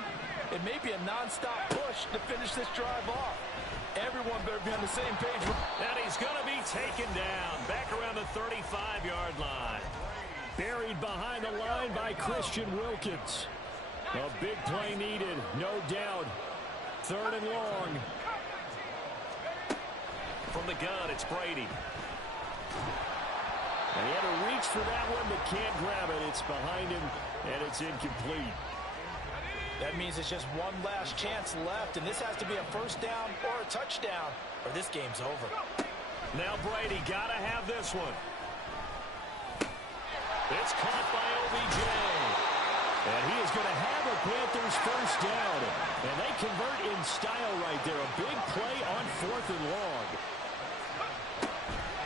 it may be a nonstop push to finish this drive off. Everyone better be on the same page. And he's going to be taken down back around the 35-yard line. Buried behind the line by Christian Wilkins. A big play needed, no doubt. 3rd and long. From the gun, it's Brady. And he had to reach for that one, but can't grab it. It's behind him, and it's incomplete. That means it's just one last chance left, and this has to be a first down or a touchdown, or this game's over. Now Brady got to have this one. It's caught by OBJ. And he is going to have a Panthers first down. And they convert in style right there. A big play on 4th and long.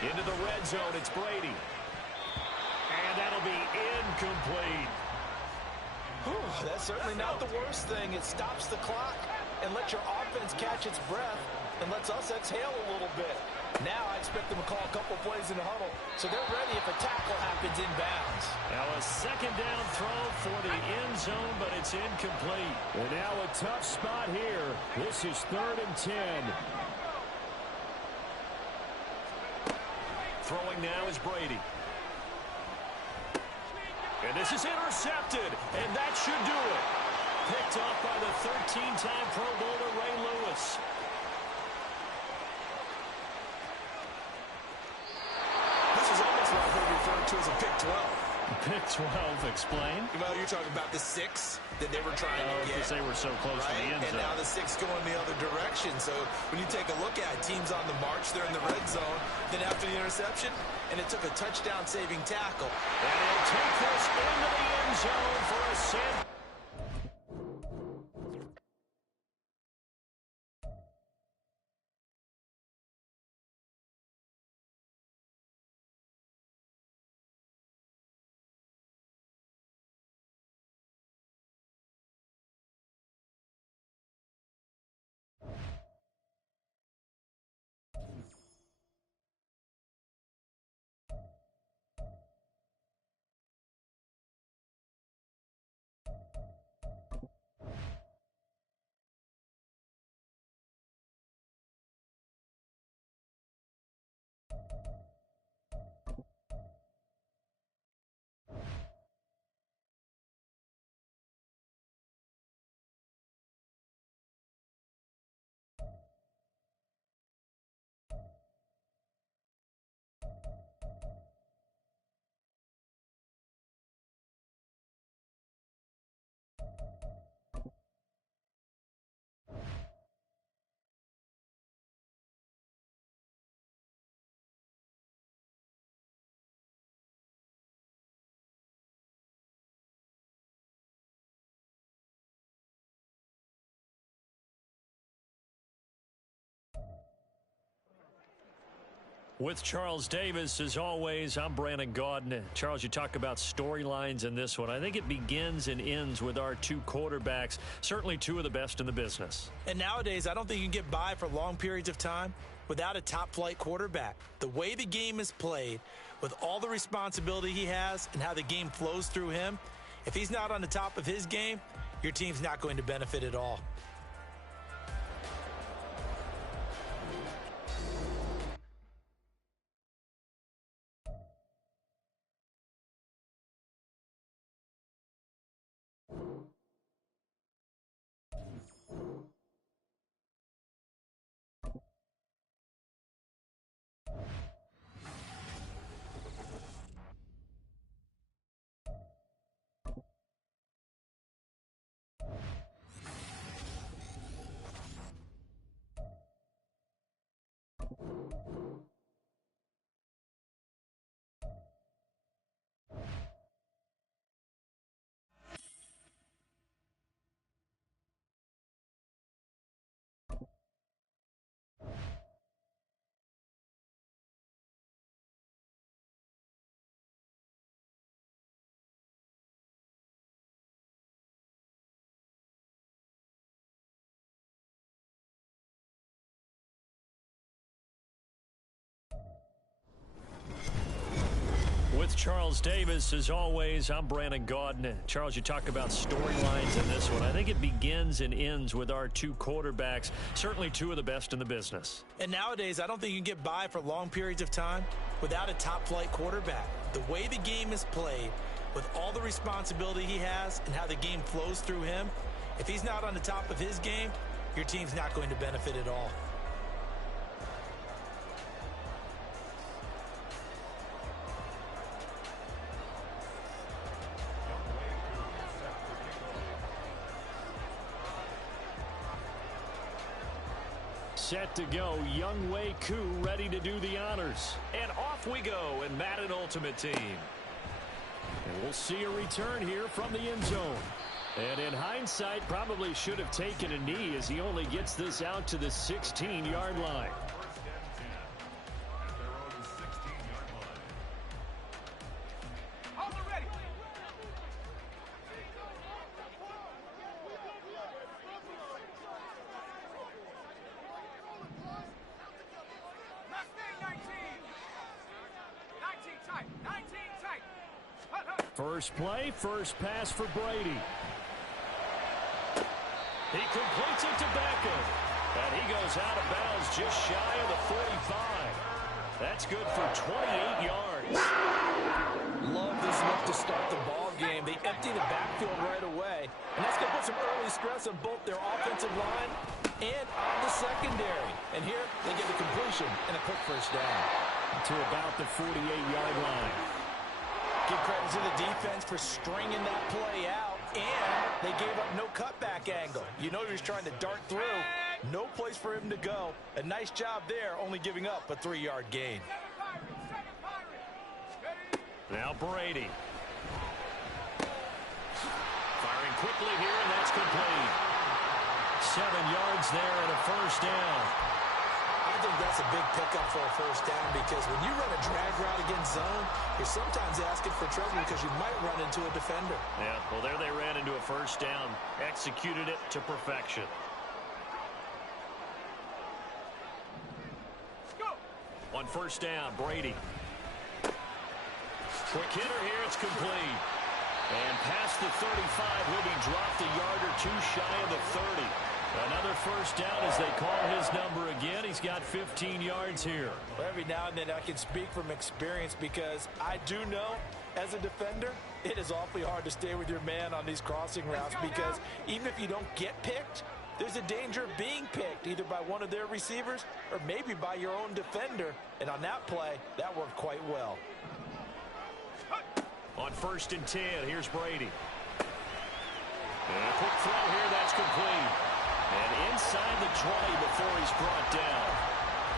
Into the red zone, it's Brady. And that'll be incomplete. That's certainly not the worst thing. It stops the clock and lets your offense catch its breath and lets us exhale a little bit. Now I expect them to call a couple plays in the huddle, so they're ready if a tackle happens inbounds. Now a 2nd down throw for the end zone, but it's incomplete. And now a tough spot here. This is 3rd and 10. Throwing now is Brady. And this is intercepted, and that should do it. Picked off by the 13-time Pro Bowler Ray Lewis. This is almost what I've heard referred to as a pick 12. Pick 12, explain. Well, you're talking about the 6 that they were trying to get. Because they were so close to the end zone. And now the 6 going the other direction. So when you take a look at it, teams on the march, they're in the red zone. Then after the interception, and it took a touchdown-saving tackle. And he'll take this into the end zone for a send. With Charles Davis, as always, I'm Brandon Gaudin. Charles, you talk about storylines in this one. I think it begins and ends with our 2 quarterbacks, certainly 2 of the best in the business. And nowadays, I don't think you can get by for long periods of time without a top-flight quarterback. The way the game is played, with all the responsibility he has and how the game flows through him, if he's not on the top of his game, your team's not going to benefit at all. with Charles Davis. As always, I'm Brandon Gaudin. Charles, you talk about storylines in this one. I think it begins and ends with our two quarterbacks, certainly two of the best in the business. And nowadays, I don't think you can get by for long periods of time without a top-flight quarterback. The way the game is played, with all the responsibility he has and how the game flows through him, if he's not on the top of his game, your team's not going to benefit at all. Set to go, Young Wei Koo ready to do the honors. And off we go in Madden Ultimate Team. And we'll see a return here from the end zone. And in hindsight, probably should have taken a knee as he only gets this out to the 16-yard line. First play, first pass for Brady. He completes it to Beckham. And he goes out of bounds just shy of the 45. That's good for 28 yards. Love this look to start the ball game. They empty the backfield right away. And that's going to put some early stress on both their offensive line and on the secondary. And here they get the completion and a quick first down. To about the 48-yard line. Give credit to the defense for stringing that play out, and they gave up no cutback angle. You know he was trying to dart through. No place for him to go. A nice job there, only giving up a 3-yard gain. Now Brady. Firing quickly here, and that's complete. 7 yards there and a first down. I think that's a big pickup for a first down because when you run a drag route against zone, you're sometimes asking for trouble because you might run into a defender. Yeah, well, there they ran into a first down. Executed it to perfection. On first down, Brady. Quick hitter here, it's complete. And past the 35, he'll be dropped a yard or two shy of the 30. Another first down as they call his number again. He's got 15 yards here. Well, every now and then I can speak from experience because I do know as a defender, it is awfully hard to stay with your man on these crossing routes because even if you don't get picked, there's a danger of being picked either by one of their receivers or maybe by your own defender. And on that play, that worked quite well. On 1st and 10, here's Brady. And a quick throw here, that's complete. And inside the 20 before he's brought down.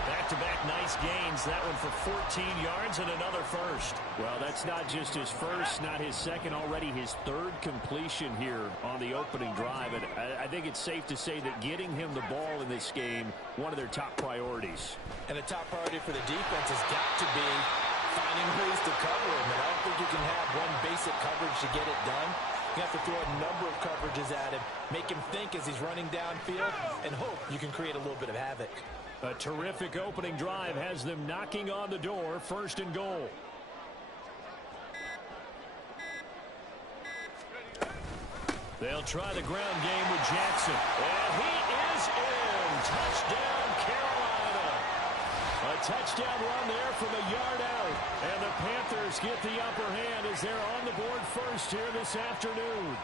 Back-to-back nice gains. That one for 14 yards and another first. Well, that's not just his first, not his second, already his third completion here on the opening drive. And I think it's safe to say that getting him the ball in this game, one of their top priorities. And a top priority for the defense has got to be finding ways to cover him. And I don't think you can have one basic coverage to get it done. You have to throw a number of coverages at him, make him think as he's running downfield, and hope you can create a little bit of havoc. A terrific opening drive has them knocking on the door, 1st and goal. They'll try the ground game with Jackson. And he is in. Touchdown, Carolina. A touchdown run there from a yard out. And the Panthers get the upper hand as they're on the board first here this afternoon.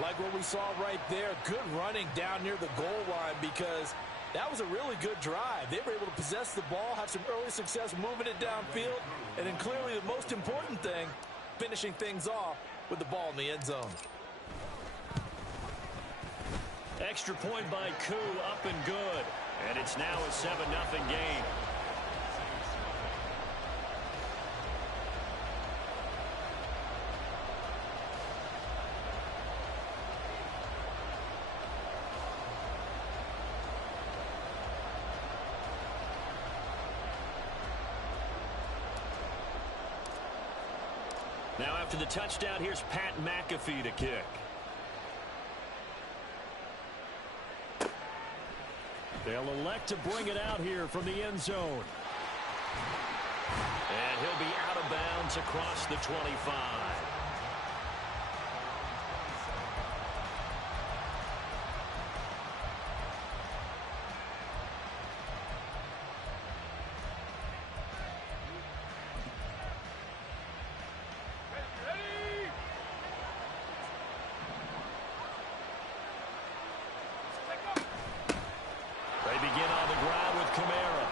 Like what we saw right there, good running down near the goal line because that was a really good drive. They were able to possess the ball, have some early success moving it downfield, and then clearly the most important thing, finishing things off with the ball in the end zone. Extra point by Koo, up and good. And it's now a 7-0 game. Now after the touchdown, here's Pat McAfee to kick. They'll elect to bring it out here from the end zone. And he'll be out of bounds distance across the 25. They begin on the ground with Kamara.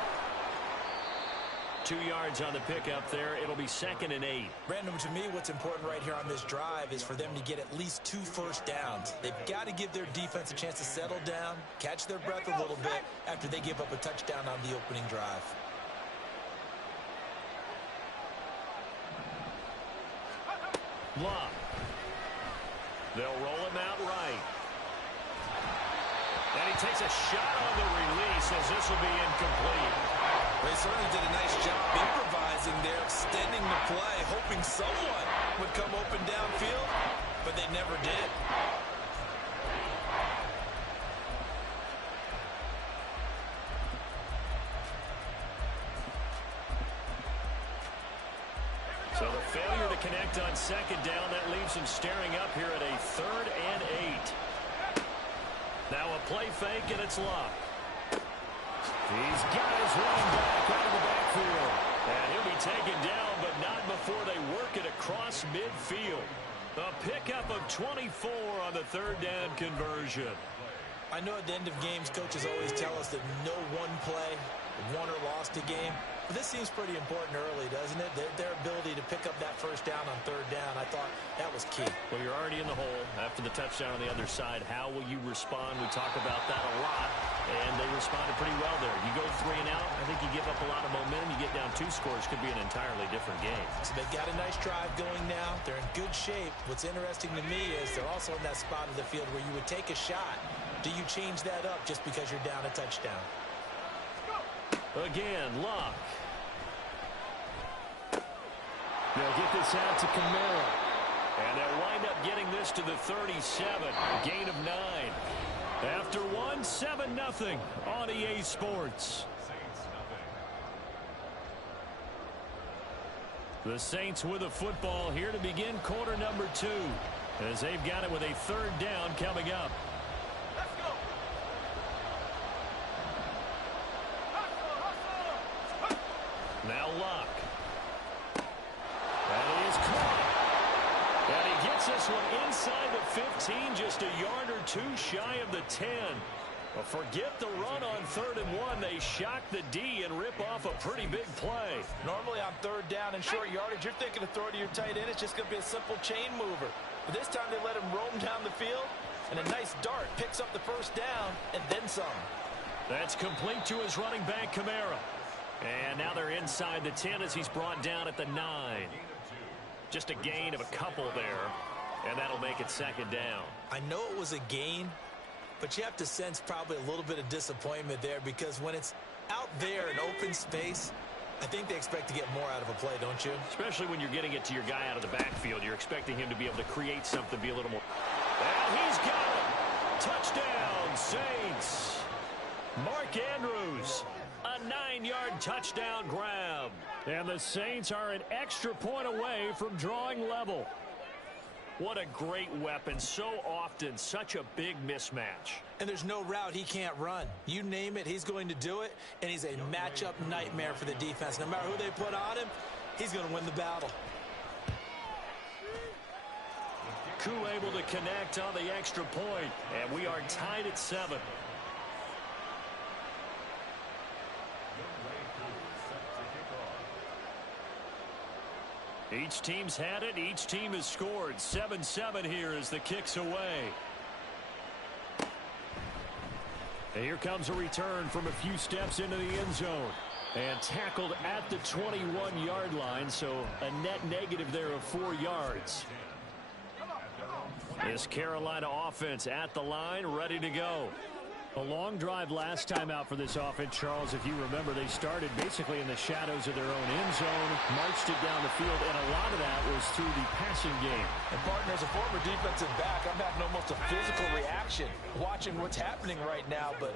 2 yards on the pickup there. It'll be 2nd and 8. Brandon, to me, what's important right here on this drive is for them to get at least 2 first downs. They've got to give their defense a chance to settle down, catch their breath a little bit after they give up a touchdown on the opening drive. Lock. They'll roll him out right. And he takes a shot on the release as this will be incomplete. They certainly did a nice job improvising there, extending the play, hoping someone would come open downfield, but they never did. So the failure to connect on 2nd down, that leaves him staring up here at a 3rd and 8. Now a play fake, and it's Luck. He's got his running back out of the backfield. And he'll be taken down, but not before they work it across midfield. A pickup of 24 on the 3rd down conversion. I know at the end of games, coaches always tell us that no one play won or lost a game. But this seems pretty important early, doesn't it? Their ability to pick up that first down on 3rd down, I thought that was key. Well, you're already in the hole after the touchdown on the other side. How will you respond? We talk about that a lot, and they responded pretty well there. You go 3 and out, I think you give up a lot of momentum. You get down 2 scores, could be an entirely different game. So they've got a nice drive going now. They're in good shape. What's interesting to me is they're also in that spot of the field where you would take a shot. Do you change that up just because you're down a touchdown? Again, Luck. They'll get this out to Kamara. And they'll wind up getting this to the 37. A gain of 9. After 1, 7-0 on EA Sports. The Saints with a football here to begin quarter number 2. As they've got it with a 3rd down coming up. Now Luck. And he's caught. And he gets this one inside the 15, just a yard or 2 shy of the 10. Well, forget the run on 3rd and 1. They shock the D and rip off a pretty big play. Normally on 3rd down and short yardage, you're thinking of throw to your tight end. It's just going to be a simple chain mover. But this time they let him roam down the field, and a nice dart picks up the first down and then some. That's complete to his running back, Kamara. And now they're inside the 10 as he's brought down at the 9. Just a gain of a couple there, and that'll make it 2nd down. I know it was a gain, but you have to sense probably a little bit of disappointment there because when it's out there in open space, I think they expect to get more out of a play, don't you? Especially when you're getting it to your guy out of the backfield. You're expecting him to be able to create something, be a little more. And he's got it. Touchdown, Saints. Mark Andrews. A 9-yard touchdown grab. And the Saints are an extra point away from drawing level. What a great weapon. So often, such a big mismatch. And there's no route he can't run. You name it, he's going to do it, and he's a matchup nightmare for the defense. No matter who they put on him, he's going to win the battle. Koo able to connect on the extra point, and we are tied at 7. Each team's had it. Each team has scored. 7-7 here as the kick's away. And here comes a return from a few steps into the end zone. And tackled at the 21-yard line, so a net negative there of 4 yards. This Carolina offense at the line, ready to go. A long drive last time out for this offense, Charles. If you remember, they started basically in the shadows of their own end zone, marched it down the field, and a lot of that was through the passing game. And, partner, as a former defensive back, I'm having almost a physical reaction watching what's happening right now. But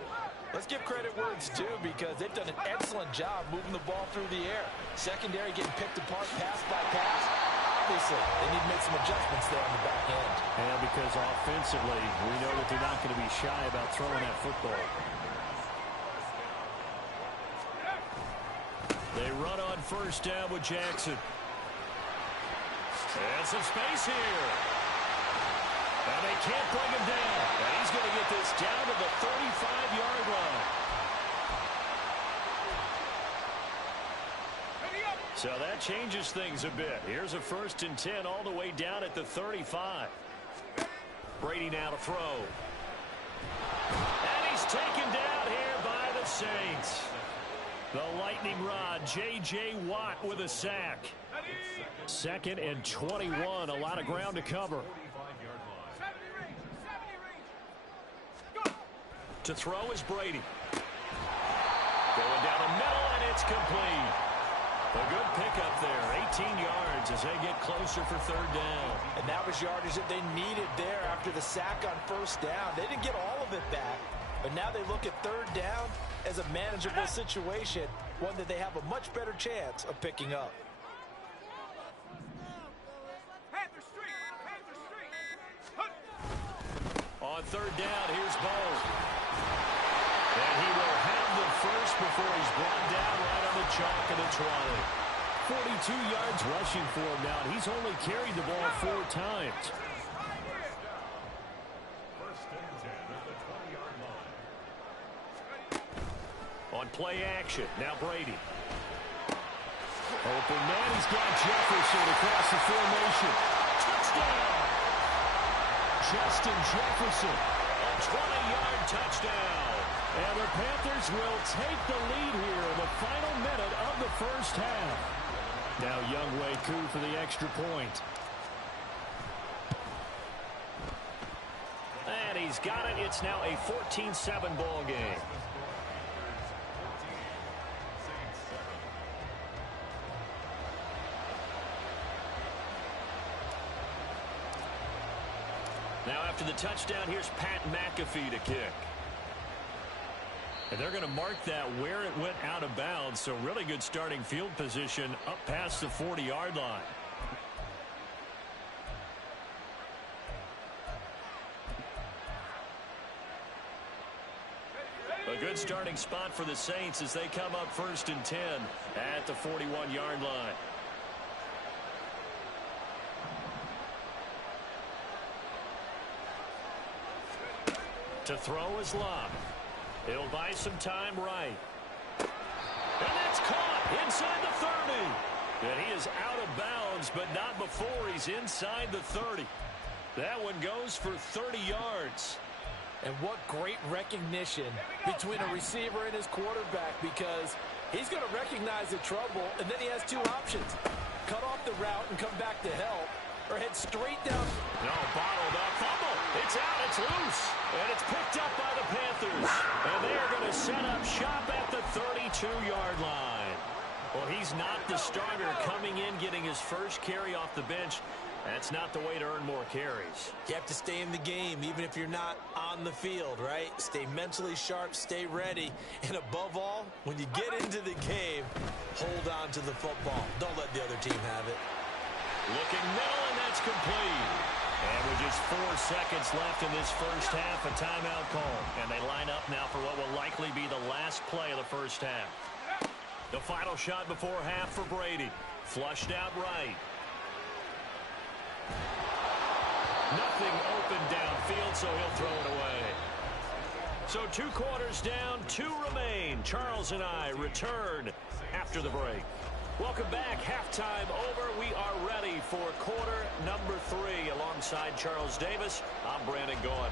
let's give credit where it's due because they've done an excellent job moving the ball through the air. Secondary getting picked apart pass by pass. Obviously, they need to make some adjustments there on the back end. Yeah, because offensively, we know that they're not going to be shy about throwing that football. They run on first down with Jackson. And some space here. And they can't bring him down. And he's going to get this down to the 35-yard line. So that changes things a bit. Here's a 1st and 10 all the way down at the 35. Brady now to throw. And he's taken down here by the Saints. The lightning rod, J.J. Watt with a sack. 2nd and 21, a lot of ground to cover. To throw is Brady. Going down the middle, and it's complete. A good pickup there, 18 yards as they get closer for 3rd down. And that was yardage that they needed there after the sack on 1st down. They didn't get all of it back, but now they look at 3rd down as a manageable situation, one that they have a much better chance of picking up. On 3rd down, here's Bowe. And he will have the first before he's brought down right on the chalk of the 20. 42 yards rushing for him now, and he's only carried the ball 4 times. On play action, now Brady. Open man, he's got Jefferson across the formation. Touchdown! Justin Jefferson. A 20-yard touchdown. And the Panthers will take the lead here in the final minute of the 1st half. Now Younghoe Koo for the extra point. And he's got it. It's now a 14-7 ball game. Now after the touchdown, here's Pat McAfee to kick. And they're going to mark that where it went out of bounds. So really good starting field position up past the 40-yard line. A good starting spot for the Saints as they come up 1st and 10 at the 41-yard line. To throw is Love. He'll buy some time right. And that's caught inside the 30. And he is out of bounds, but not before he's inside the 30. That one goes for 30 yards. And what great recognition between a receiver and his quarterback, because he's going to recognize the trouble, and then he has 2 options. Cut off the route and come back to help, or head straight down. No, bottled up. Fumble. It's out. It's loose. And it's picked up by the Panthers. And they are going to set up shop at the 32-yard line. Well, he's not the starter coming in, getting his first carry off the bench. That's not the way to earn more carries. You have to stay in the game, even if you're not on the field, right? Stay mentally sharp, stay ready, and above all, when you get into the game, hold on to the football. Don't let the other team have it. Looking middle, and that's complete. And with just 4 seconds left in this first half, a timeout call. And they line up now for what will likely be the last play of the first half. The final shot before half for Brady. Flushed out right. Nothing open downfield, so he'll throw it away. So 2 quarters down, 2 remain. Charles and I return after the break. Welcome back. Halftime over. We are ready for quarter number 3. Alongside Charles Davis, I'm Brandon Gordon.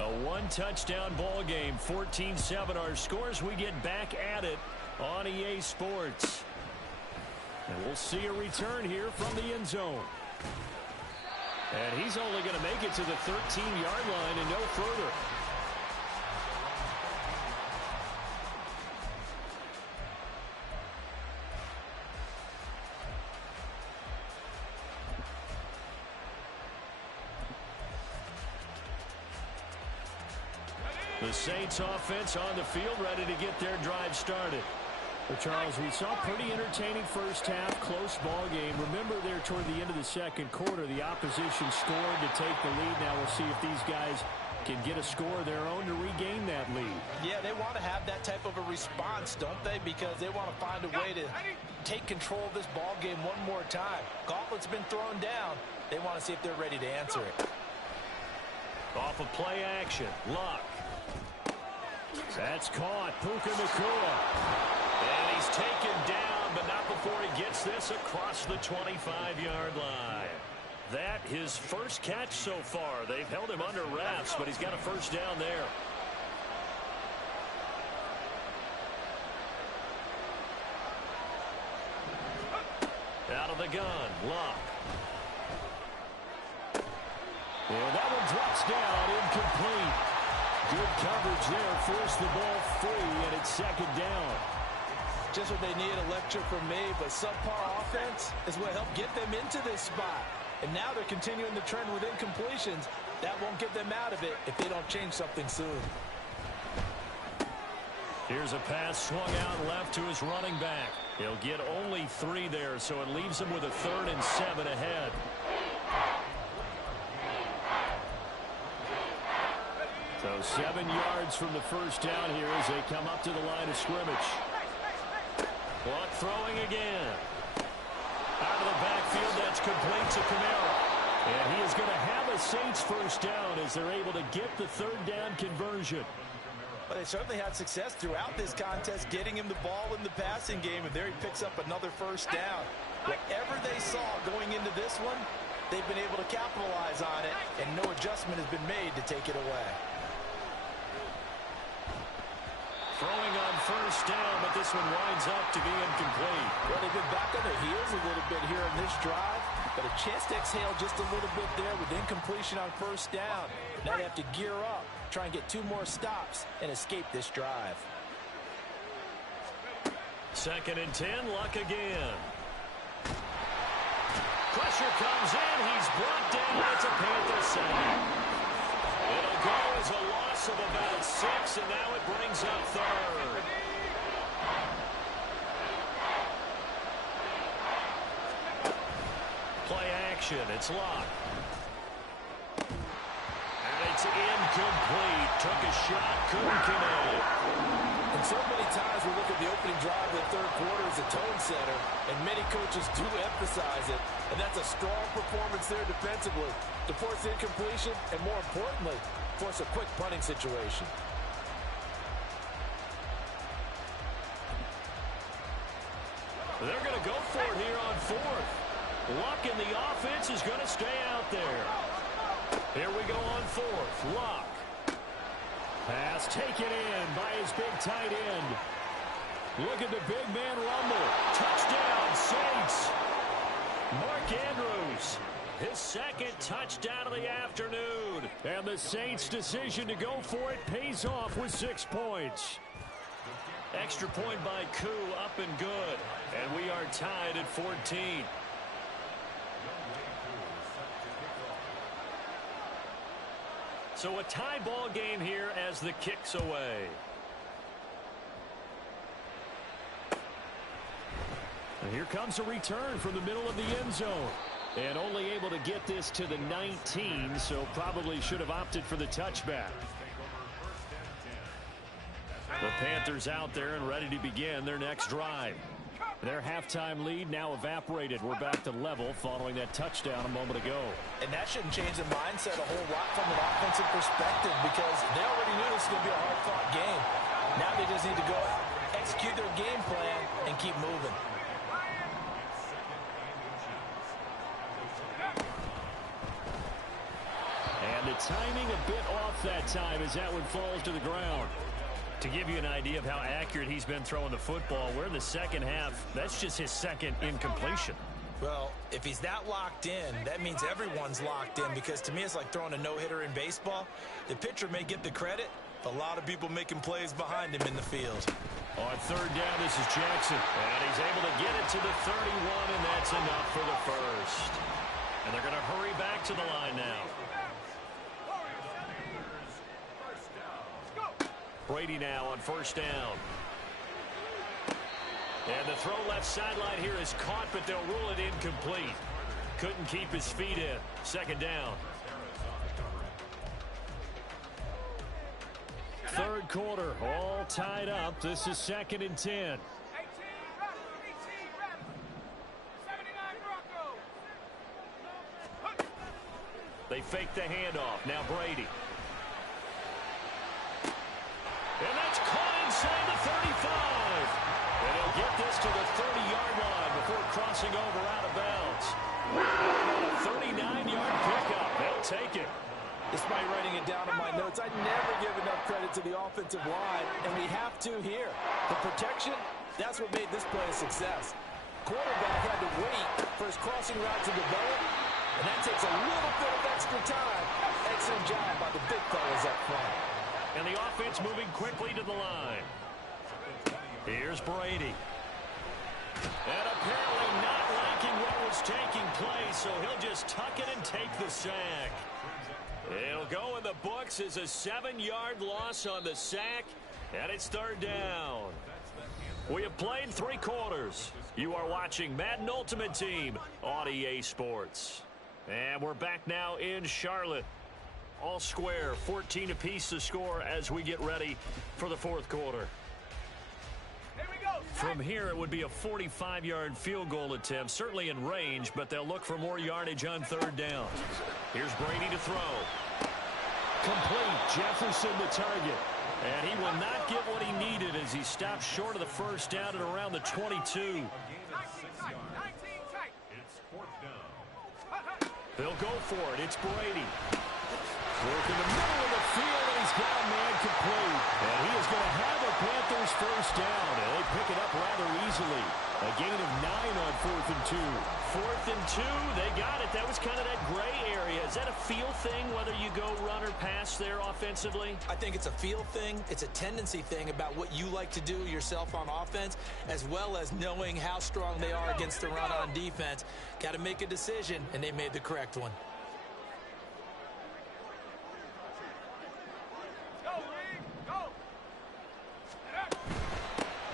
A one-touchdown ball game, 14-7 our scores. We get back at it on EA Sports. And we'll see a return here from the end zone. And he's only going to make it to the 13-yard line and no further. The Saints offense on the field, ready to get their drive started. Well, Charles, we saw pretty entertaining first half, close ball game. Remember there toward the end of the second quarter, the opposition scored to take the lead. Now we'll see if these guys can get a score of their own to regain that lead. Yeah, they want to have that type of a response, don't they? Because they want to find a way to take control of this ball game one more time. Gauntlet's been thrown down. They want to see if they're ready to answer it. Off of play action, Luck. That's caught. Puka Nacua. And he's taken down, but not before he gets this across the 25-yard line. That his first catch so far. They've held him under wraps, but he's got a first down there. Out of the gun, Luck. And that one drops down, incomplete. Good coverage there, forced the ball free, and it's second down. Just what they need, a lecture from me, but subpar offense is what helped get them into this spot. And now they're continuing the trend with incompletions. That won't get them out of it if they don't change something soon. Here's a pass swung out left to his running back. He'll get only 3 there, so it leaves him with a 3rd and 7 ahead. So 7 yards from the first down here as they come up to the line of scrimmage. Luck throwing again. Out of the backfield, that's complete to Kamara. And he is going to have a Saints first down as they're able to get the 3rd down conversion. Well, they certainly had success throughout this contest, getting him the ball in the passing game, and there he picks up another first down. Whatever they saw going into this one, they've been able to capitalize on it, and no adjustment has been made to take it away. Throwing on first down, but this one winds up to be incomplete. Well, they've been back on their heels a little bit here in this drive, but a chance to exhale just a little bit there with incompletion on first down. Now they have to gear up, try and get 2 more stops, and escape this drive. 2nd and 10, Luck again. Pressure comes in, he's brought down, it's a Panther sack. It'll go as a loss of about 6, and now it brings up 3rd. Play action, it's Luck. And it's incomplete. Took a shot, couldn't connect. And so many times we look at the opening drive of the 3rd quarter as a tone setter, and many coaches do emphasize it. And that's a strong performance there defensively to force incompletion and, more importantly, force a quick punting situation. They're going to go for it here on 4th. Luck in the offense is going to stay out there. Here we go on 4th. Luck. Pass taken in by his big tight end. Look at the big man rumble. Touchdown, Saints. Mark Andrews, his 2nd touchdown of the afternoon. And the Saints' decision to go for it pays off with 6 points. Extra point by Koo, up and good. And we are tied at 14. So a tie ball game here as the kick's away. And here comes a return from the middle of the end zone. And only able to get this to the 19, so probably should have opted for the touchback. The Panthers out there and ready to begin their next drive. Their halftime lead now evaporated. We're back to level following that touchdown a moment ago. And that shouldn't change the mindset a whole lot from an offensive perspective, because they already knew this was going to be a hard-fought game. Now they just need to go out, execute their game plan, and keep moving. And The timing a bit off that time as that one falls to the ground. To give you an idea of how accurate he's been throwing the football, we're in the second half. That's just his second incompletion. Well, if he's that locked in, that means everyone's locked in, because to me it's like throwing a no-hitter in baseball. The pitcher may get the credit, but a lot of people making plays behind him in the field. On third down, this is Jackson. And he's able to get it to the 31, and that's enough for the first. And they're going to hurry back to the line now. Brady now on first down. And the throw left sideline here is caught, but they'll rule it incomplete. Couldn't keep his feet in. Second down. Third quarter, all tied up. This is 2nd and 10. They fake the handoff. Now Brady. And that's caught inside the 35. And he'll get this to the 30-yard line before crossing over out of bounds. A 39-yard pickup. They'll take it. Despite writing it down in my notes, I never give enough credit to the offensive line, and we have to here. The protection, that's what made this play a success. Quarterback had to wait for his crossing route to develop, and that takes a little bit of extra time. Excellent job by the big fellas up front. And the offense moving quickly to the line. Here's Brady. And apparently not liking what was taking place, so he'll just tuck it and take the sack. It'll go in the books as a 7-yard loss on the sack, and it's third down. We have played 3 quarters. You are watching Madden Ultimate Team on EA Sports. And we're back now in Charlotte. All square, 14 apiece to score as we get ready for the fourth quarter. From here, it would be a 45-yard field goal attempt, certainly in range, but they'll look for more yardage on third down. Here's Brady to throw. Complete. Jefferson the target. And he will not get what he needed as he stops short of the first down at around the 22. They'll go for it. It's Brady. Work in the middle of the field, and he's got a man complete. And he is going to have a Panthers first down, and they pick it up rather easily. A gain of 9 on 4th and 2. 4th and 2, they got it. That was kind of that gray area. Is that a feel thing, whether you go run or pass there offensively? I think it's a feel thing. It's a tendency thing about what you like to do yourself on offense, as well as knowing how strong they are against the run on defense. Got to make a decision, and they made the correct one.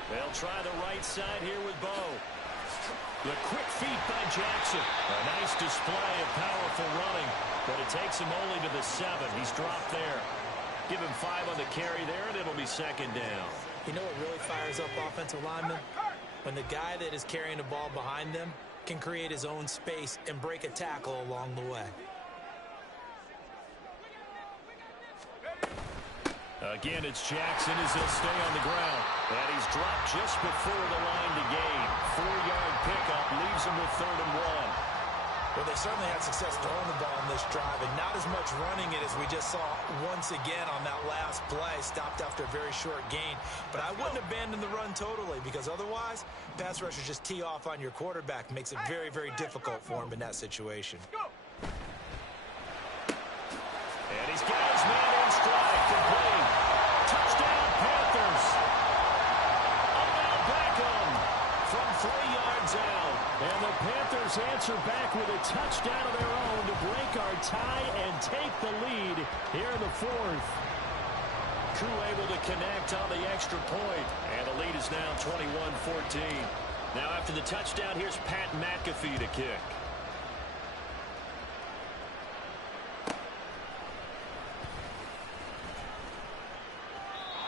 They'll try the right side here with Bo. The quick feet by Jackson. A nice display of powerful running, but it takes him only to the 7. He's dropped there. Give him 5 on the carry there, and it'll be second down. You know what really fires up offensive linemen? When the guy that is carrying the ball behind them can create his own space and break a tackle along the way. Again, it's Jackson as he'll stay on the ground. And he's dropped just before the line to gain. 4-yard pickup leaves him with 3rd and 1. Well, they certainly had success throwing the ball in this drive, and not as much running it as we just saw once again on that last play. Stopped after a very short gain. But I wouldn't abandon the run totally, because otherwise, pass rushers just tee off on your quarterback. Makes it very, very difficult for him in that situation. And he's got his man in stride. Complete. Touchdown, Panthers. Odell Beckham from 3 yards out. And the Panthers answer back with a touchdown of their own to break our tie and take the lead here in the 4th. Crew able to connect on the extra point. And the lead is now 21-14. Now after the touchdown, here's Pat McAfee to kick.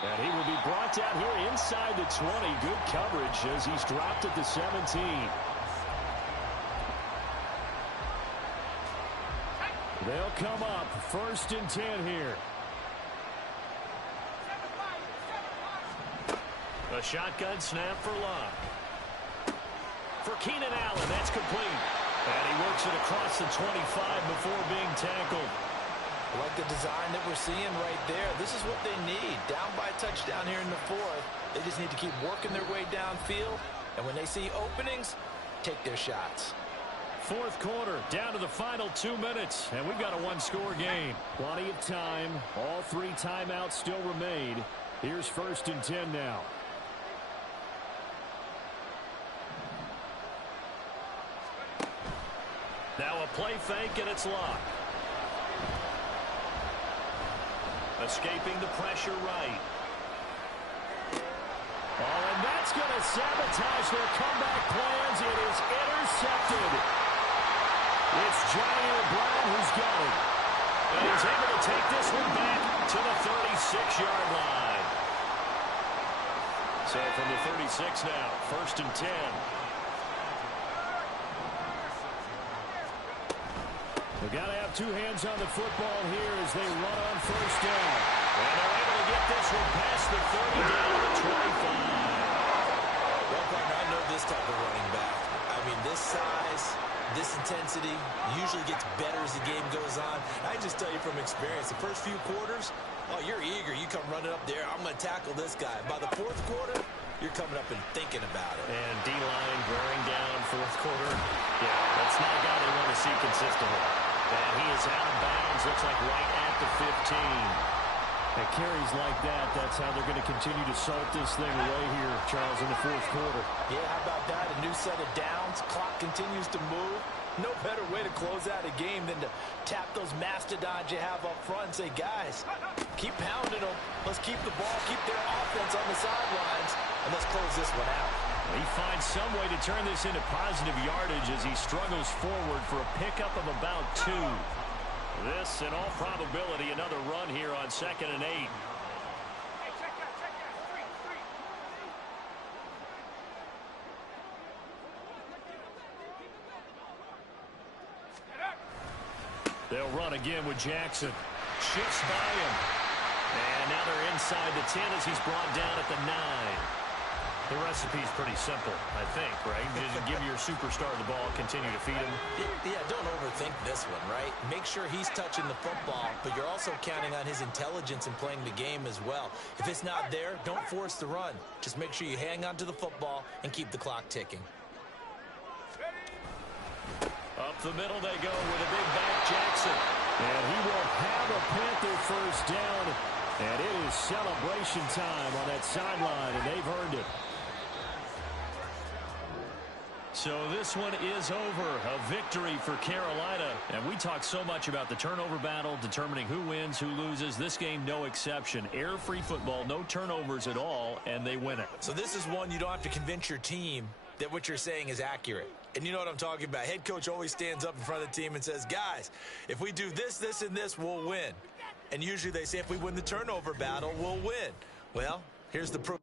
And he will be brought down here inside the 20. Good coverage as he's dropped at the 17. They'll come up 1st and 10 here. A shotgun snap for Luck. For Keenan Allen, that's complete. And he works it across the 25 before being tackled. I like the design that we're seeing right there. This is what they need. Down by a touchdown here in the fourth. They just need to keep working their way downfield. And when they see openings, take their shots. Fourth quarter, down to the final 2 minutes, and we've got a one-score game. Plenty of time. All three timeouts still remain. Here's 1st and 10 now. Now a play fake, and it's locked. Escaping the pressure right. Oh, and that's going to sabotage their comeback plans. It is intercepted. It's Johnny Brown who's got it. And he's able to take this one back to the 36-yard line. So from the 36 now, 1st and 10. They've got to have two hands on the football here as they run on 1st down. And they're able to get this one past the 30 down to the 25. Well, partner, I know this type of running back. I mean, this size, this intensity usually gets better as the game goes on. I just tell you from experience, the first few quarters, oh, you're eager. You come running up there. I'm going to tackle this guy. By the 4th quarter, you're coming up and thinking about it. And D-line wearing down 4th quarter. Yeah, that's not a guy they want to see consistently. And he is out of bounds, looks like right at the 15. At carries like that, that's how they're going to continue to salt this thing away here, Charles, in the 4th quarter. Yeah, how about that? A new set of downs. Clock continues to move. No better way to close out a game than to tap those mastodons you have up front and say, guys, keep pounding them. Let's keep the ball, keep their offense on the sidelines, and let's close this one out. He finds some way to turn this into positive yardage as he struggles forward for a pickup of about 2. This, in all probability, another run here on 2nd and 8. They'll run again with Jackson. Shifts by him. And now they're inside the 10 as he's brought down at the 9. The recipe's pretty simple, I think, right? Just give your superstar the ball, continue to feed him. Yeah, don't overthink this one, right? Make sure he's touching the football, but you're also counting on his intelligence in playing the game as well. If it's not there, don't force the run. Just make sure you hang on to the football and keep the clock ticking. Up the middle they go with a big back Jackson. And he will have a Panther 1st down. And it is celebration time on that sideline, and they've earned it. So this one is over. A victory for Carolina. And we talk so much about the turnover battle, determining who wins, who loses. This game, no exception. Error-free football, no turnovers at all, and they win it. So this is one you don't have to convince your team that what you're saying is accurate. And you know what I'm talking about. Head coach always stands up in front of the team and says, guys, if we do this, this, and this, we'll win. And usually they say if we win the turnover battle, we'll win. Well, here's the proof.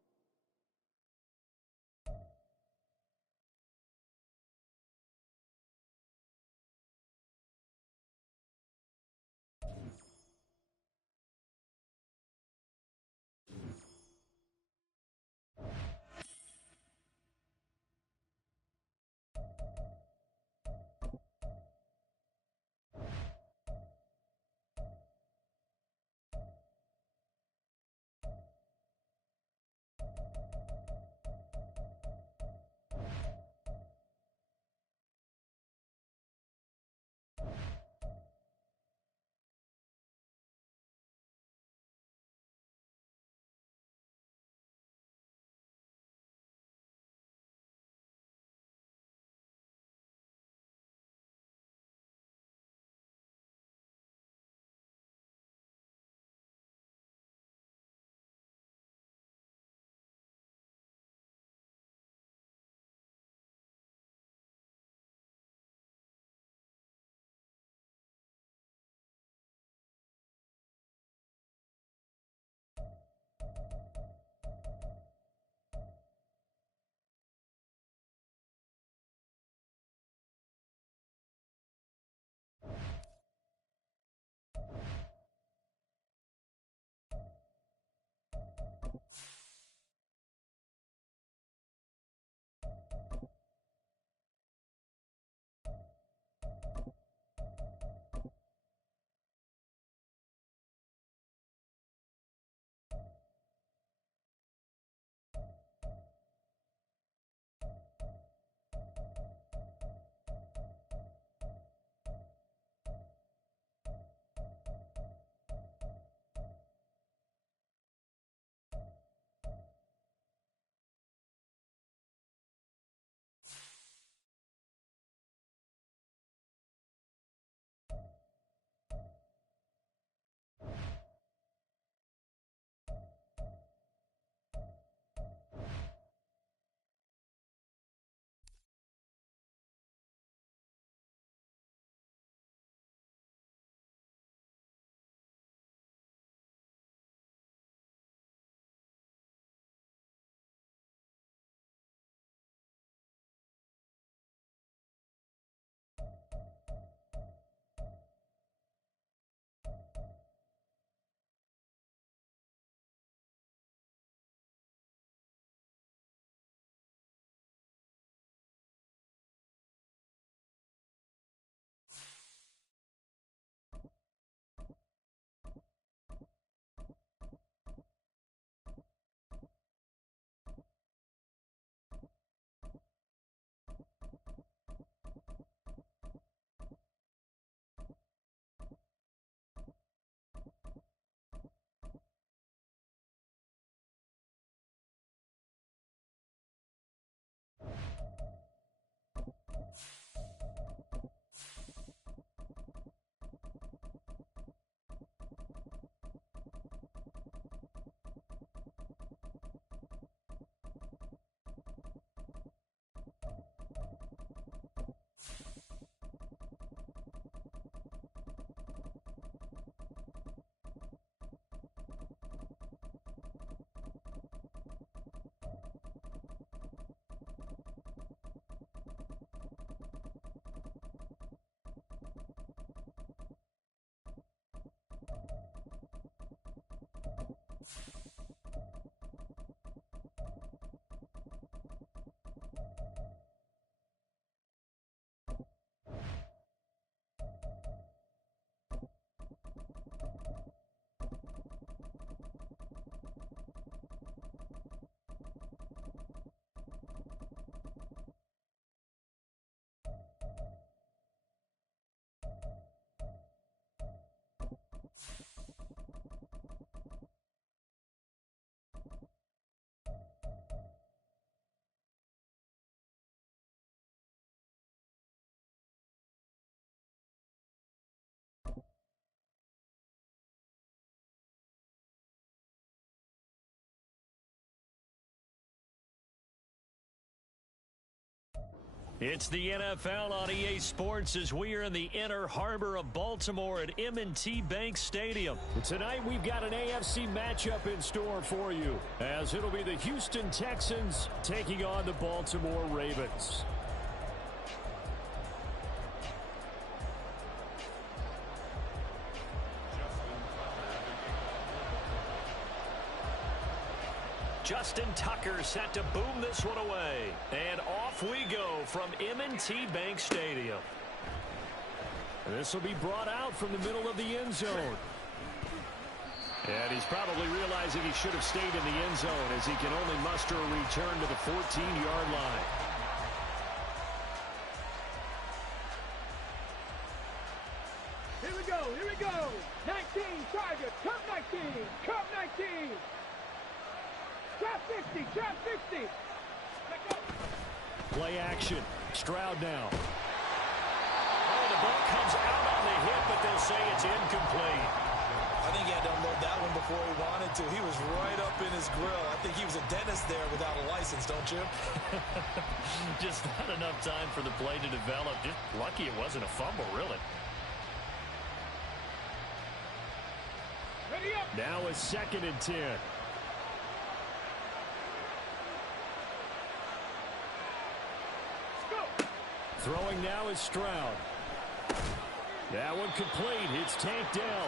It's the NFL on EA Sports as we are in the inner harbor of Baltimore at M&T Bank Stadium. Tonight we've got an AFC matchup in store for you, as it'll be the Houston Texans taking on the Baltimore Ravens. Justin Tucker set to boom this one away. And off we go from M&T Bank Stadium. This will be brought out from the middle of the end zone. And he's probably realizing he should have stayed in the end zone as he can only muster a return to the 14-yard line. Here we go, here we go. 19, Tiger, come 19, come 19. Trap 60, trap 60. Play action. Stroud now. Oh, the ball comes out on the hit, but they'll say it's incomplete. I think he had to unload that one before he wanted to. He was right up in his grill. I think he was a dentist there without a license, don't you? Just not enough time for the play to develop. Just lucky it wasn't a fumble, really. Ready up. Now a 2nd and 10. Throwing now is Stroud. That one complete. It's Tank Dell.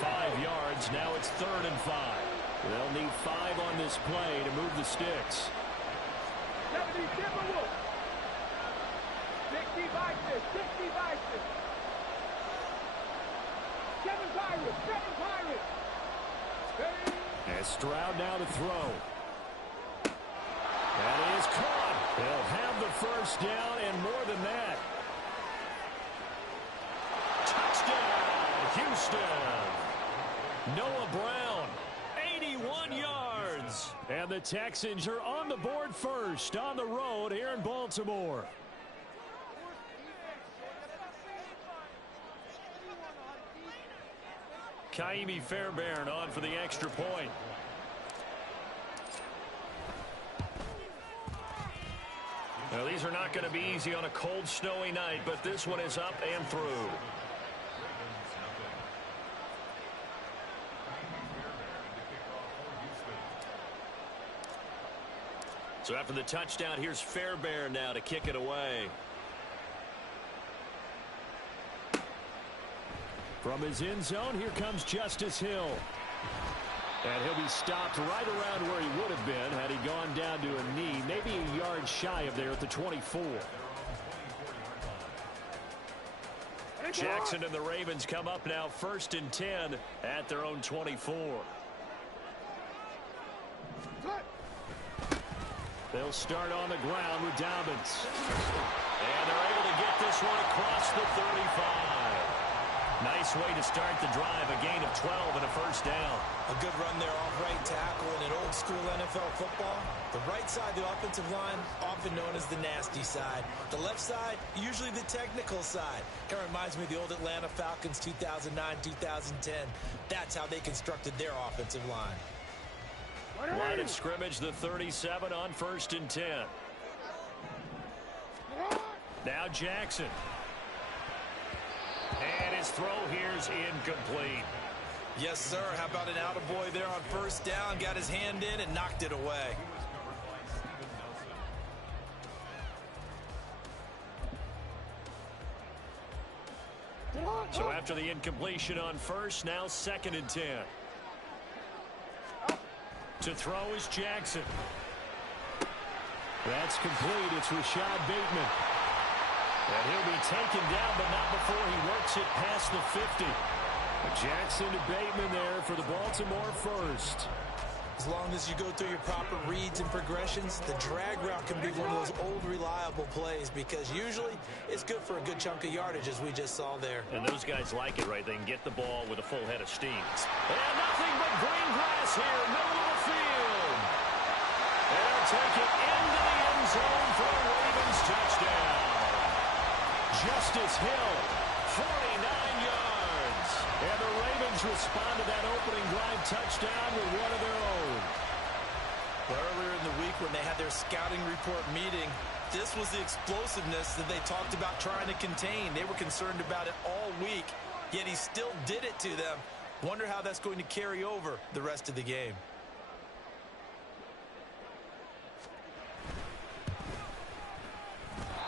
5 yards. Now it's 3rd and 5. They'll need 5 on this play to move the sticks. 70 Timberwolves. 60 Vikings, 60 Vikings. 7 Pirates, 7 Pirates. And Stroud now to throw. That is caught. They'll have the first down and more than that. Touchdown, Houston. Noah Brown, 81 yards. And the Texans are on the board first on the road here in Baltimore. Kaimi Fairbairn on for the extra point. Now, these are not going to be easy on a cold, snowy night, but this one is up and through. So after the touchdown, here's Fairbairn now to kick it away. From his end zone, here comes Justice Hill. And he'll be stopped right around where he would have been had he gone down to a knee, maybe a yard shy of there at the 24. Jackson and the Ravens come up now 1st and 10 at their own 24. They'll start on the ground with Dobbins. And they're able to get this one across the 35. Nice way to start the drive, a gain of 12 and a first down. A good run there off right tackle in an old school NFL football. The right side, the offensive line, often known as the nasty side. The left side, usually the technical side. Kind of reminds me of the old Atlanta Falcons 2009-2010. That's how they constructed their offensive line. Line of scrimmage, the 37 on 1st and 10. Now Jackson. And his throw here's incomplete. Yes, sir. How about an attaboy there on 1st down? Got his hand in and knocked it away. So after the incompletion on 1st, now 2nd and 10. To throw is Jackson. That's complete. It's Rashad Bateman. And he'll be taken down, but not before he works it past the 50. Jackson to Bateman there for the Baltimore first. As long as you go through your proper reads and progressions, the drag route can be one of those old reliable plays because usually it's good for a good chunk of yardage as we just saw there. And those guys like it, right? They can get the ball with a full head of steam. And nothing but green grass here, middle of the field. And they'll take it into the end zone for a Ravens touchdown. Justice Hill, 49 yards. And the Ravens respond to that opening drive touchdown with one of their own. Earlier in the week when they had their scouting report meeting, this was the explosiveness that they talked about trying to contain. They were concerned about it all week, yet he still did it to them. Wonder how that's going to carry over the rest of the game.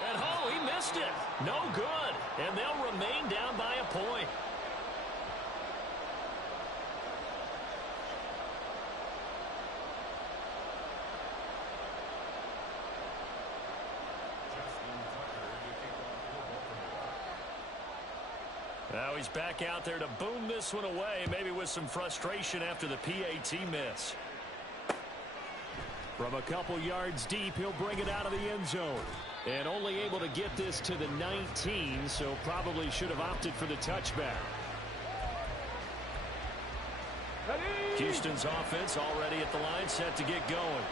And oh, he missed it. No good. And they'll remain down by a point. Now he's back out there to boom this one away, maybe with some frustration after the PAT miss. From a couple yards deep, he'll bring it out of the end zone. And only able to get this to the 19, so probably should have opted for the touchback. Houston's offense already at the line, set to get going.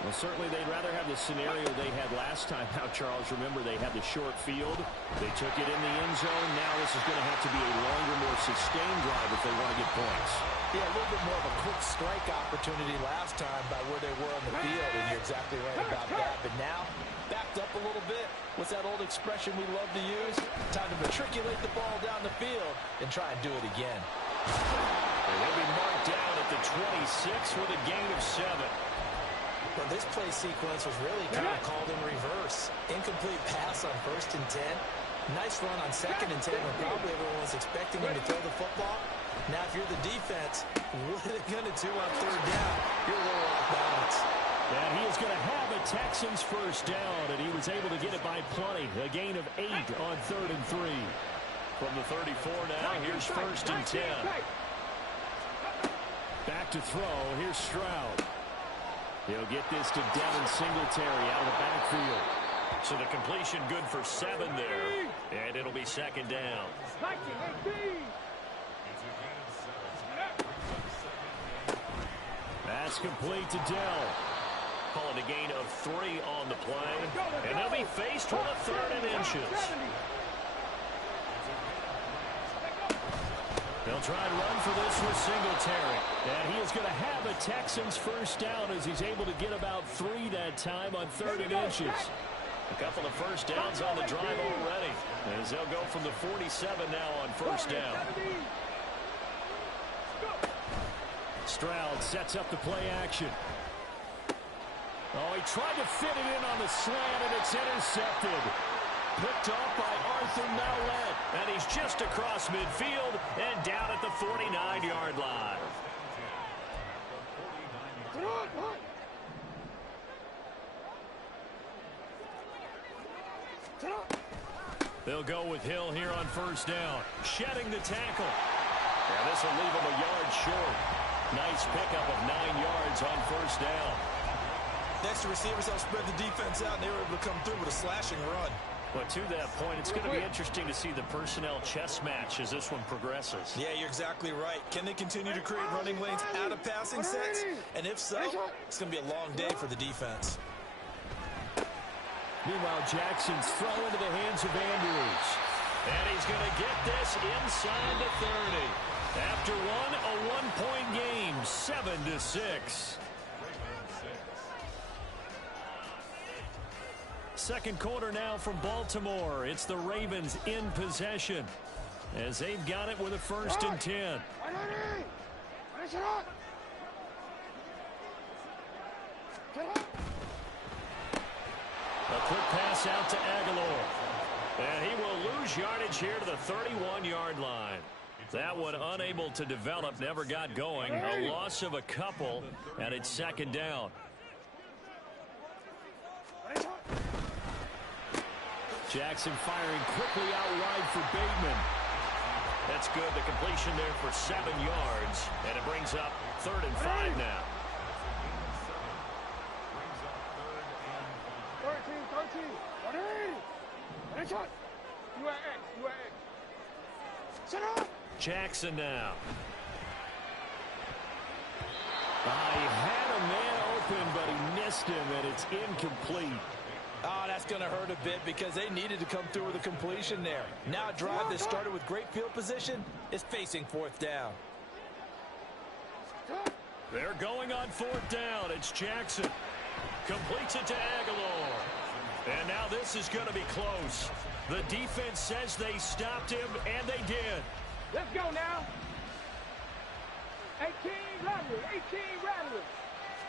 Well, certainly they'd rather have the scenario they had last time out, Charles. Remember, they had the short field. They took it in the end zone. Now this is going to have to be a longer, more sustained drive if they want to get points. Yeah, a little bit more of a quick strike opportunity last time by where they were on the field, and you're exactly right about that. But now, backed up a little bit. What's that old expression we love to use? Time to matriculate the ball down the field and try and do it again. And they'll be marked down at the 26 with a gain of 7. Well, this play sequence was really kind of called in reverse. Incomplete pass on 1st and 10. Nice run on 2nd and 10 when probably everyone was expecting him to throw the football. Now, if you're the defense, what are they going to do on 3rd down? You're a little off balance. And he is going to have a Texans first down, and he was able to get it by plenty. A gain of 8 on 3rd and 3. From the 34 now, here's 1st and 10. Back to throw. Here's Stroud. He'll get this to Devin Singletary out of the backfield. So the completion good for 7 there. And it'll be 2nd down. That's complete to Dell. Calling a gain of 3 on the play. And they'll be faced with a 3rd and inches. They'll try and run for this with Singletary. And he is going to have a Texans first down as he's able to get about 3 that time on 3rd and inches. A couple of first downs on the drive already, as they'll go from the 47 now on 1st down. Stroud sets up the play action. Oh, he tried to fit it in on the slant, and it's intercepted. Picked off by Arthur Mallett. And he's just across midfield and down at the 49-yard line. They'll go with Hill here on 1st down. Shedding the tackle. And this will leave him a yard short. Nice pickup of 9 yards on 1st down. Next, the receivers help spread the defense out, and they were able to come through with a slashing run. But to that point, it's going to be interesting to see the personnel chess match as this one progresses. Yeah, you're exactly right. Can they continue to create running lanes out of passing sets? And if so, it's going to be a long day for the defense. Meanwhile, Jackson's throw into the hands of Andrews. And he's going to get this inside the 30. After one, a one-point game, 7-6. Second quarter now from Baltimore. It's the Ravens in possession as they've got it with a 1st and 10. A quick pass out to Aguilar. And he will lose yardage here to the 31-yard line. That one unable to develop, never got going. A loss of a couple, and it's 2nd down. Jackson firing quickly out wide for Bateman. That's good. The completion there for 7 yards, and it brings up 3rd and 5 now. 13. Jackson now. He had a man open, but he missed him, and it's incomplete. Oh, that's going to hurt a bit because they needed to come through with a completion there. Now a drive that started with great field position is facing 4th down. They're going on 4th down. It's Jackson. Completes it to Aguilar. And now this is going to be close. The defense says they stopped him, and they did. Let's go now. 18 Rattler, 18 Rattler.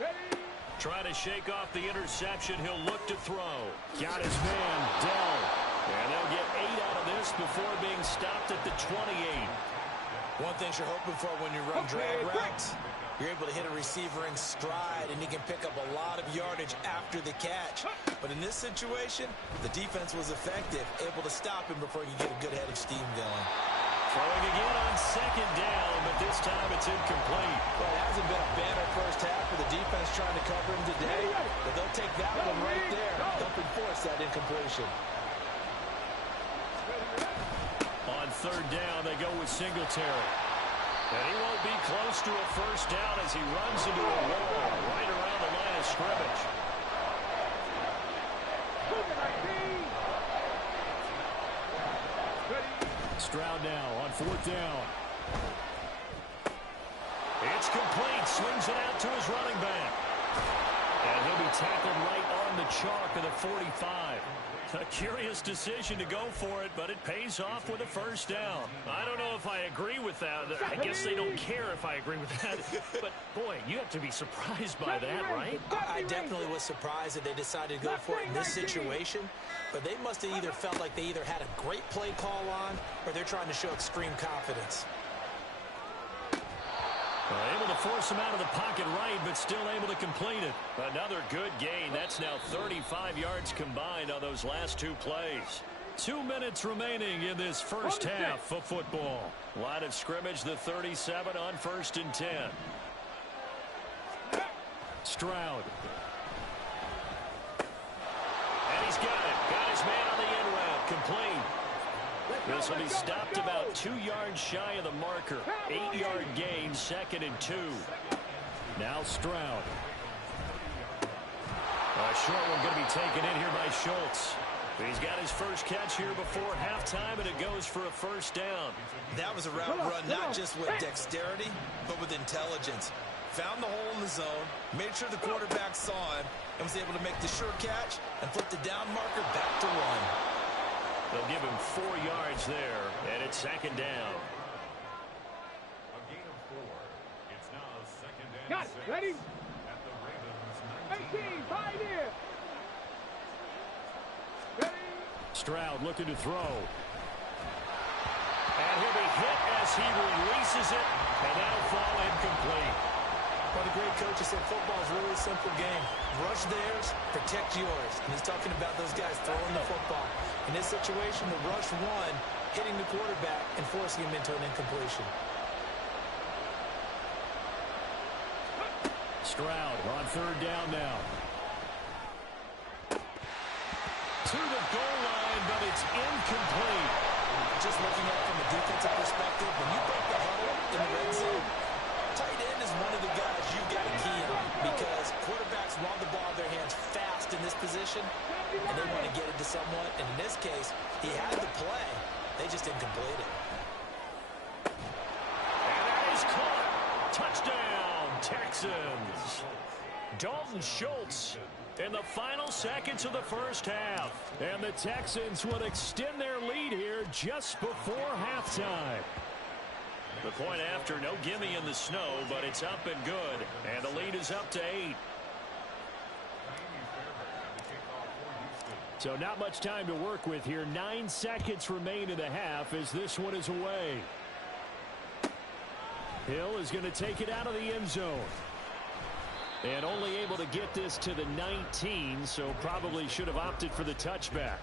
Ready? Trying to shake off the interception. He'll look to throw. Got his man, Dell. And they'll get 8 out of this before being stopped at the 28. One thing you're hoping for when you run drag routes, you're able to hit a receiver in stride, and he can pick up a lot of yardage after the catch. But in this situation, the defense was effective, able to stop him before you get a good head of steam going. Throwing again on 2nd down, but this time it's incomplete. Well, it hasn't been a banner first half for the defense trying to cover him today, but they'll take that one right there, helping force that incompletion. On 3rd down, they go with Singletary. And he won't be close to a first down as he runs into a wall right around the line of scrimmage. Stroud now on 4th down. It's complete. Swings it out to his running back. And he'll be tackled right on the chalk of the 45. A curious decision to go for it, but it pays off with a first down. I don't know if I agree with that. I guess they don't care if I agree with that. But, boy, you have to be surprised by that, right? I definitely was surprised that they decided to go for it in this situation, but they must have either felt like they either had a great play call on or they're trying to show extreme confidence. Able to force him out of the pocket right, but still able to complete it. Another good gain. That's now 35 yards combined on those last 2 plays. 2 minutes remaining in this first half of football. Line of scrimmage, the 37 on 1st and 10. Stroud. And he's got it. Got his man on the end route. Complete. This will be stopped about 2 yards shy of the marker. 8-yard gain, 2nd and 2. Now Stroud. A short one going to be taken in here by Schultz. He's got his first catch here before halftime, and it goes for a first down. That was a route run not just with dexterity, but with intelligence. Found the hole in the zone, made sure the quarterback saw him, and was able to make the sure catch and flip the down marker back to 1. They'll give him 4 yards there, and it's 2nd down. A gain of 4. It's now 2nd and Got it. 6. Ready? At the Ravens 18, 5 in. Ready? Stroud looking to throw. And he'll be hit as he releases it, and that'll fall incomplete. Well, the great coach has said football is really a simple game. Rush theirs, protect yours. And he's talking about those guys throwing the football. In this situation, the rush one, hitting the quarterback and forcing him into an incompletion. Stroud on 3rd down now. To the goal line, but it's incomplete. Just looking at it from a defensive perspective, when you break the huddle in the red zone, tight end is one of the guys you've got to key on because quarterbacks want the ball in their hands fast in this position, and they want to get it to someone. And in this case, he had the play. They just didn't complete it. And that is caught. Touchdown, Texans. Dalton Schultz in the final seconds of the first half. And the Texans would extend their lead here just before halftime. The point after, no gimme in the snow, but it's up and good. And the lead is up to 8. So not much time to work with here. 9 seconds remain in the half as this one is away. Hill is going to take it out of the end zone. And only able to get this to the 19, so probably should have opted for the touchback.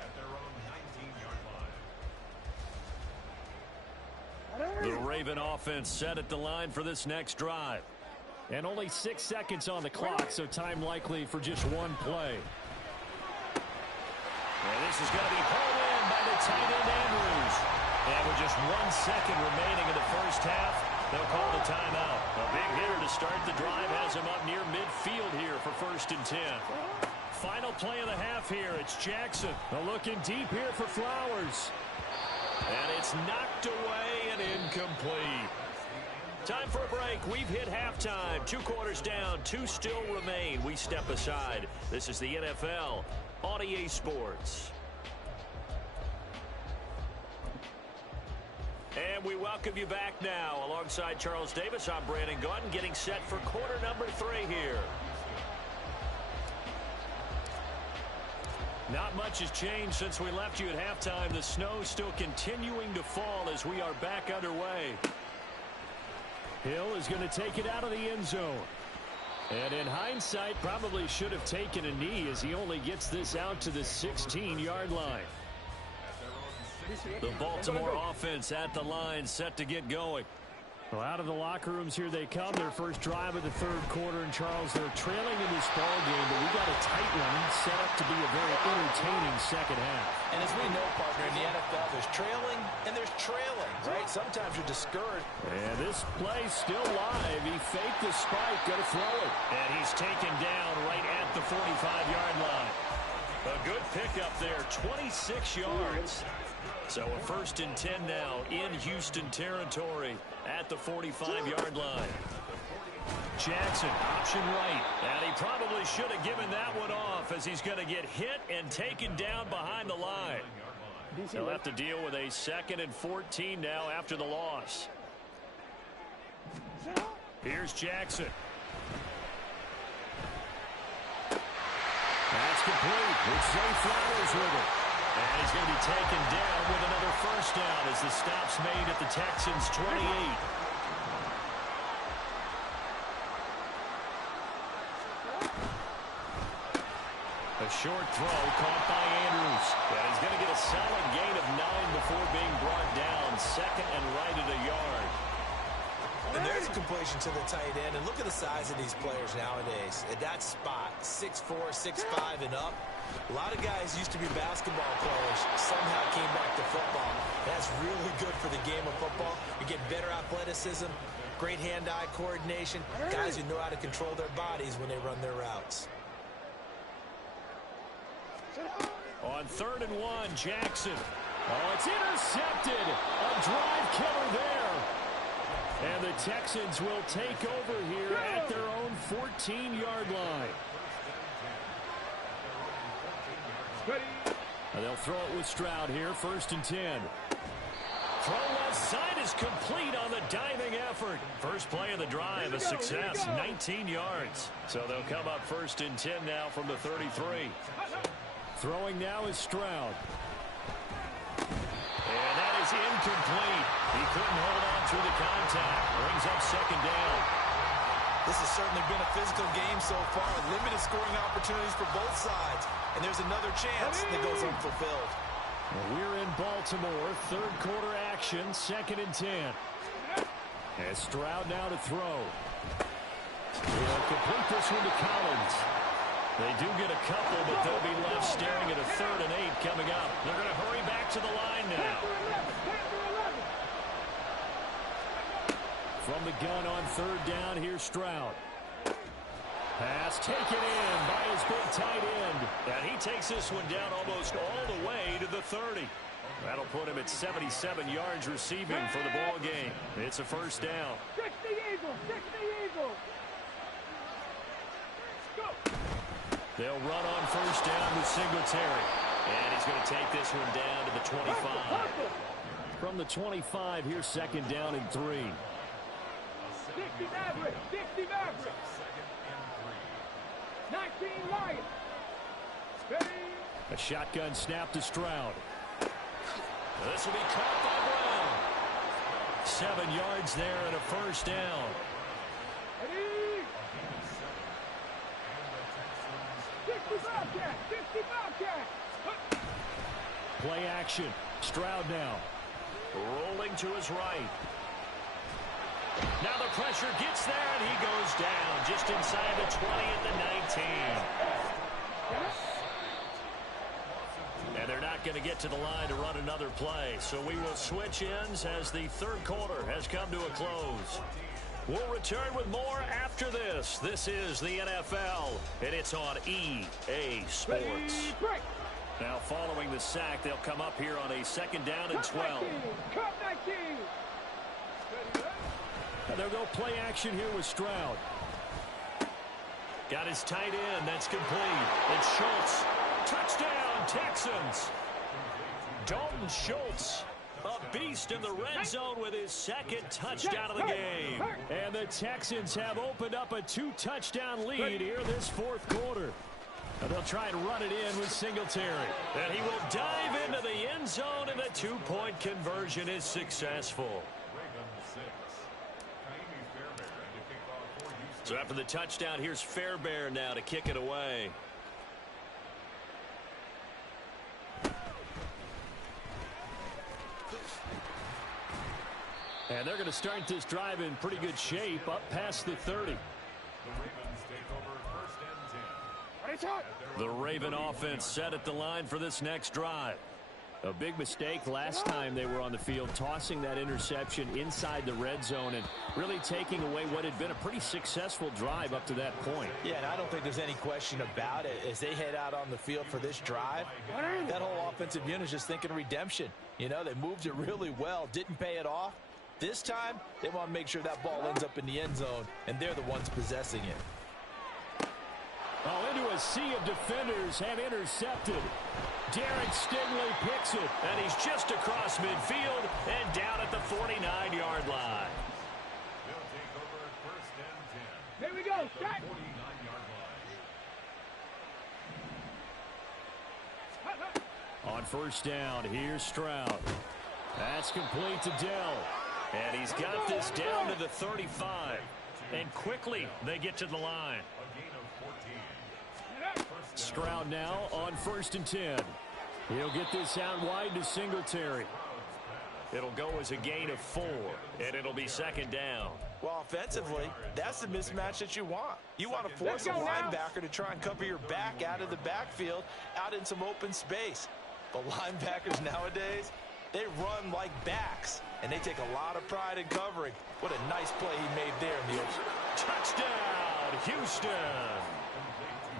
At their own 19-yard line. The Raven offense set at the line for this next drive. And only 6 seconds on the clock, so time likely for just one play. And this is going to be pulled in by the tight end Andrews. And with just 1 second remaining in the first half, they'll call the timeout. A big hitter to start the drive has him up near midfield here for 1st and 10. Final play of the half here. It's Jackson. Looking deep here for Flowers. And it's knocked away and incomplete. Time for a break. We've hit halftime. 2 quarters down, 2 still remain. We step aside. This is the NFL on EA Sports. And we welcome you back now. Alongside Charles Davis, I'm Brandon Gunn, getting set for quarter number 3 here. Not much has changed since we left you at halftime. The snow still continuing to fall as we are back underway. Hill is going to take it out of the end zone. And in hindsight, probably should have taken a knee as he only gets this out to the 16-yard line. The Baltimore offense at the line, set to get going. Well, out of the locker rooms here they come. Their first drive of the 3rd quarter. And Charles, they're trailing in this ball game, but we got a tight one set up to be a very entertaining second half. And as we know, partner, in the NFL, there's trailing and there's trailing, right? Sometimes you're discouraged. And this play's still live. He faked the spike, going to throw it. And he's taken down right at the 45-yard line. A good pickup there, 26 yards. So a 1st and 10 now in Houston territory at the 45-yard line. Jackson, option right. And he probably should have given that one off as he's going to get hit and taken down behind the line. He'll have to deal with a 2nd and 14 now after the loss. Here's Jackson. That's complete. It's Zay Flowers with it. And he's going to be taken down with another 1st down as the stop's made at the Texans' 28. A short throw caught by Andrews. And he's going to get a solid gain of 9 before being brought down. 2nd and right at a yard. And there's a completion to the tight end. And look at the size of these players nowadays. At that spot, 6'4", 6'5", and up. A lot of guys used to be basketball players, somehow came back to football. That's really good for the game of football. You get better athleticism, great hand-eye coordination, guys who know how to control their bodies when they run their routes. On 3rd and 1, Jackson. Oh, it's intercepted. A drive killer there. And the Texans will take over here at their own 14-yard line. And they'll throw it with Stroud here, 1st and 10. Throw left side is complete on the diving effort. First play of the drive, a success, 19 yards. So they'll come up 1st and 10 now from the 33. Throwing now is Stroud. And that is incomplete. He couldn't hold on through the contact. Brings up 2nd down. This has certainly been a physical game so far. Limited scoring opportunities for both sides. And there's another chance that goes unfulfilled. Well, we're in Baltimore. 3rd quarter action. 2nd and 10. And Stroud now to throw. They'll complete this one to Collins. They do get a couple, but they'll be left staring at a 3rd and 8 coming up. They're going to hurry back to the line now. From the gun on 3rd down, here's Stroud. Pass taken in by his big tight end. And he takes this one down almost all the way to the 30. That'll put him at 77 yards receiving for the ball game. It's a 1st down. 60 Eagles, 60 Eagles. Go. They'll run on 1st down with Singletary. And he's going to take this one down to the 25. From the 25, here's 2nd down and 3. 60 Mavericks, 60 Mavericks. 19 Lions. Ready. A shotgun snap to Stroud. This will be caught by Brown. 7 yards there and a 1st down. Ready. 60 Bobcat, 60 Bobcat. Play action. Stroud now. Rolling to his right. Now the pressure gets there, and he goes down just inside the 20 at the 19. And they're not going to get to the line to run another play. So we will switch ends as the 3rd quarter has come to a close. We'll return with more after this. This is the NFL, and it's on EA Sports. Now following the sack, they'll come up here on a 2nd down and 12. Cup 19. And they'll go play action here with Stroud. Got his tight end. That's complete. It's Schultz. Touchdown, Texans. Dalton Schultz, a beast in the red zone with his second touchdown of the game. And the Texans have opened up a 2-touchdown lead here this fourth quarter. And they'll try and run it in with Singletary. And he will dive into the end zone, and the two-point conversion is successful. So after the touchdown, here's Fairbairn now to kick it away. And they're going to start this drive in pretty good shape up past the 30. The Raven offense set at the line for this next drive. A big mistake last time they were on the field, tossing that interception inside the red zone and really taking away what had been a pretty successful drive up to that point. Yeah, and I don't think there's any question about it. As they head out on the field for this drive, that whole offensive unit is just thinking redemption. You know, they moved it really well, didn't pay it off. This time, they want to make sure that ball ends up in the end zone, and they're the ones possessing it. Oh, into a sea of defenders and intercepted. Derek Stingley picks it. And he's just across midfield and down at the 49-yard line. They'll take over first and 10. Here we go, set. 49-yard line. On first down, here's Stroud. That's complete to Dell. And he's got this down to the 35. And quickly they get to the line. A gain of 14. Stroud now on first and 10. He'll get this out wide to Singletary. It'll go as a gain of 4, and it'll be second down. Well, offensively, that's the mismatch that you want. You want to force a linebacker to try and cover your back out of the backfield, out in some open space. But linebackers nowadays, they run like backs, and they take a lot of pride in covering. What a nice play he made there in the open. Touchdown, Houston.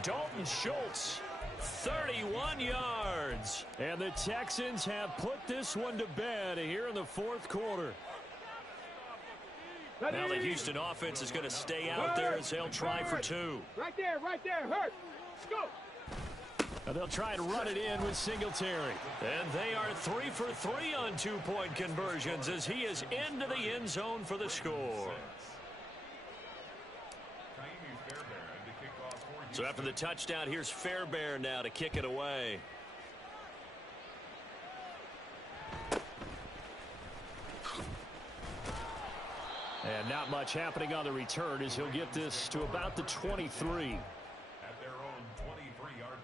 Dalton Schultz, 31 yards. And the Texans have put this one to bed here in the fourth quarter. Now the Houston offense is going to stay out there as they'll try for 2. Right there, hurt. Go. And they'll try and run it in with Singletary. And they are 3 for 3 on two-point conversions as he is into the end zone for the score. So after the touchdown, here's Fairbairn now to kick it away. And not much happening on the return as he'll get this to about the 23. At their own 23-yard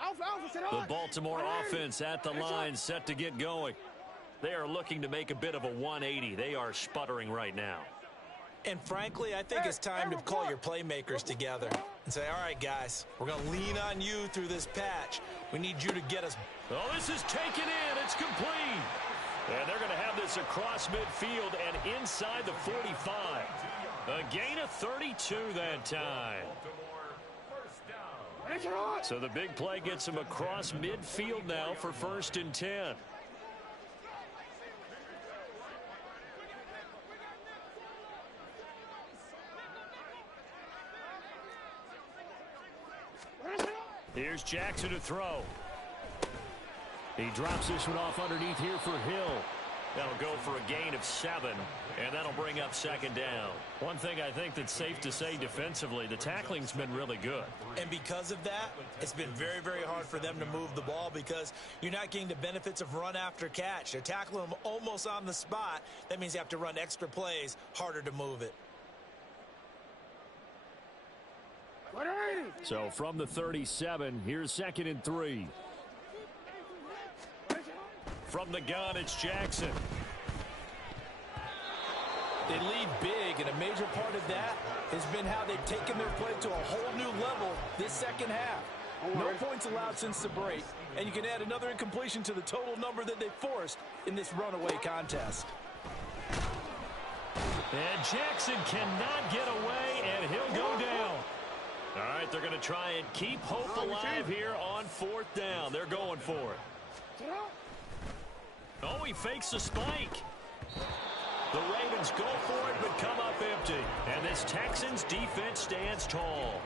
line. The Baltimore offense at the line, set to get going. They are looking to make a bit of a 180. They are sputtering right now. And frankly, I think it's time to call your playmakers together and say, all right, guys, we're going to lean on you through this patch. We need you to get us. Oh, this is taken in. It's complete. And they're going to have this across midfield and inside the 45. A gain of 32 that time. So the big play gets him across midfield now for first and 10. Here's Jackson to throw. He drops this one off underneath here for Hill. That'll go for a gain of 7, and that'll bring up second down. One thing I think that's safe to say defensively, the tackling's been really good. And because of that, it's been very, very hard for them to move the ball because you're not getting the benefits of run after catch. They're tackling them almost on the spot. That means you have to run extra plays, harder to move it. So from the 37, here's second and 3. From the gun, it's Jackson. They lead big, and a major part of that has been how they've taken their play to a whole new level this second half. No points allowed since the break, and you can add another incompletion to the total number that they forced in this runaway contest. And Jackson cannot get away, and he'll go down. All right, they're going to try and keep hope alive here on fourth down. They're going for it. Oh, he fakes a spike. The Ravens go for it, but come up empty. And this Texans defense stands tall.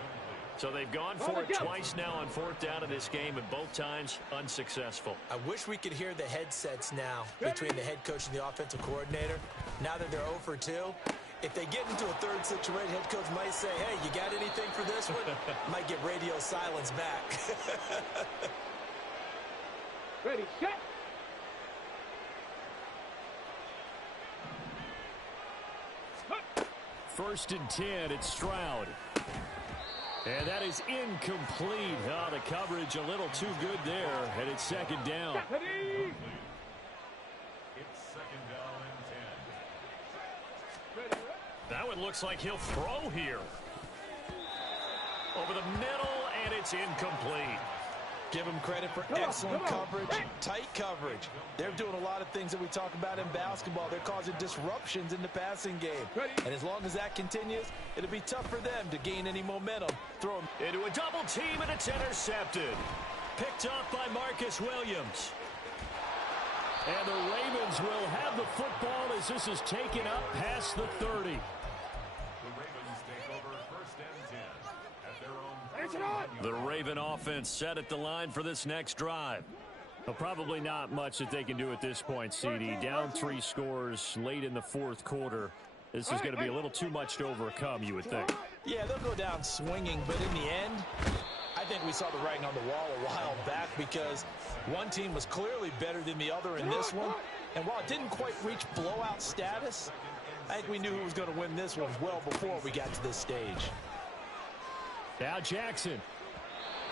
So they've gone for it twice now on fourth down in this game, and both times unsuccessful. I wish we could hear the headsets now between the head coach and the offensive coordinator. Now that they're 0 for 2, if they get into a third situation, head coach might say, hey, you got anything for this one? Might get radio silence back. Ready, set. First and 10, it's Stroud. And that is incomplete. Oh, the coverage a little too good there, and it's second down. Ready. It's second down and 10. Ready. That one looks like he'll throw here. Over the middle, and it's incomplete. Give them credit for excellent coverage, tight coverage. They're doing a lot of things that we talk about in basketball. They're causing disruptions in the passing game. And as long as that continues, it'll be tough for them to gain any momentum. Throw them Into a double team, and it's intercepted. Picked off by Marcus Williams. And the Ravens will have the football as this is taken up past the 30. The Ravens take over first and 10 at their own. The Raven offense set at the line for this next drive. Well, probably not much that they can do at this point, CD. Down 3 scores late in the fourth quarter. This is going to be a little too much to overcome, you would think. Yeah, they'll go down swinging, but in the end, I think we saw the writing on the wall a while back because one team was clearly better than the other in this one. And while it didn't quite reach blowout status, I think we knew who was going to win this one well before we got to this stage. Now Jackson.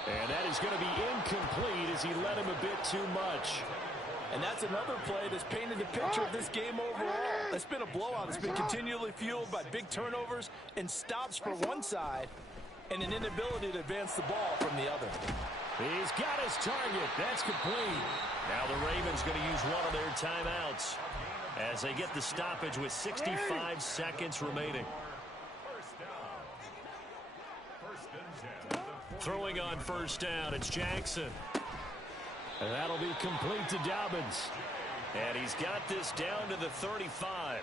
And that is going to be incomplete as he led him a bit too much. And that's another play that's painted the picture of this game overall. It's been a blowout. It's been continually fueled by big turnovers and stops for one side and an inability to advance the ball from the other. He's got his target. That's complete. Now the Ravens going to use one of their timeouts as they get the stoppage with 65 seconds remaining. Throwing on first down, it's Jackson. And that'll be complete to Dobbins. And he's got this down to the 35.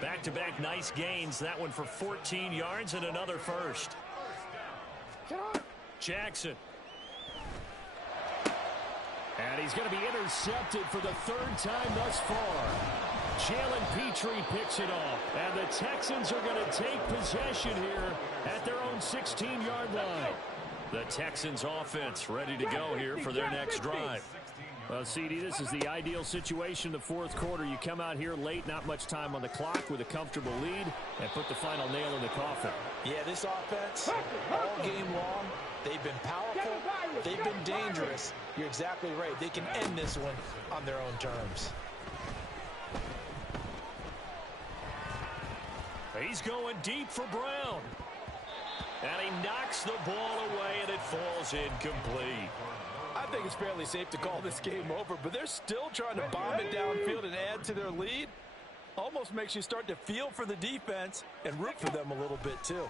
Back-to-back nice gains. That one for 14 yards and another first. Jackson. And he's going to be intercepted for the third time thus far. Jalen Petrie picks it off. And the Texans are going to take possession here at their own 16-yard line. The Texans offense ready to go here for their next drive. Well, CD, this is the ideal situation in the fourth quarter. You come out here late, not much time on the clock with a comfortable lead, and put the final nail in the coffin. Yeah, this offense, all game long, they've been powerful, they've been dangerous. You're exactly right. They can end this one on their own terms. He's going deep for Brown. And he knocks the ball away, and it falls incomplete. I think it's fairly safe to call this game over, but they're still trying to bomb it downfield and add to their lead. Almost makes you start to feel for the defense and root for them a little bit, too.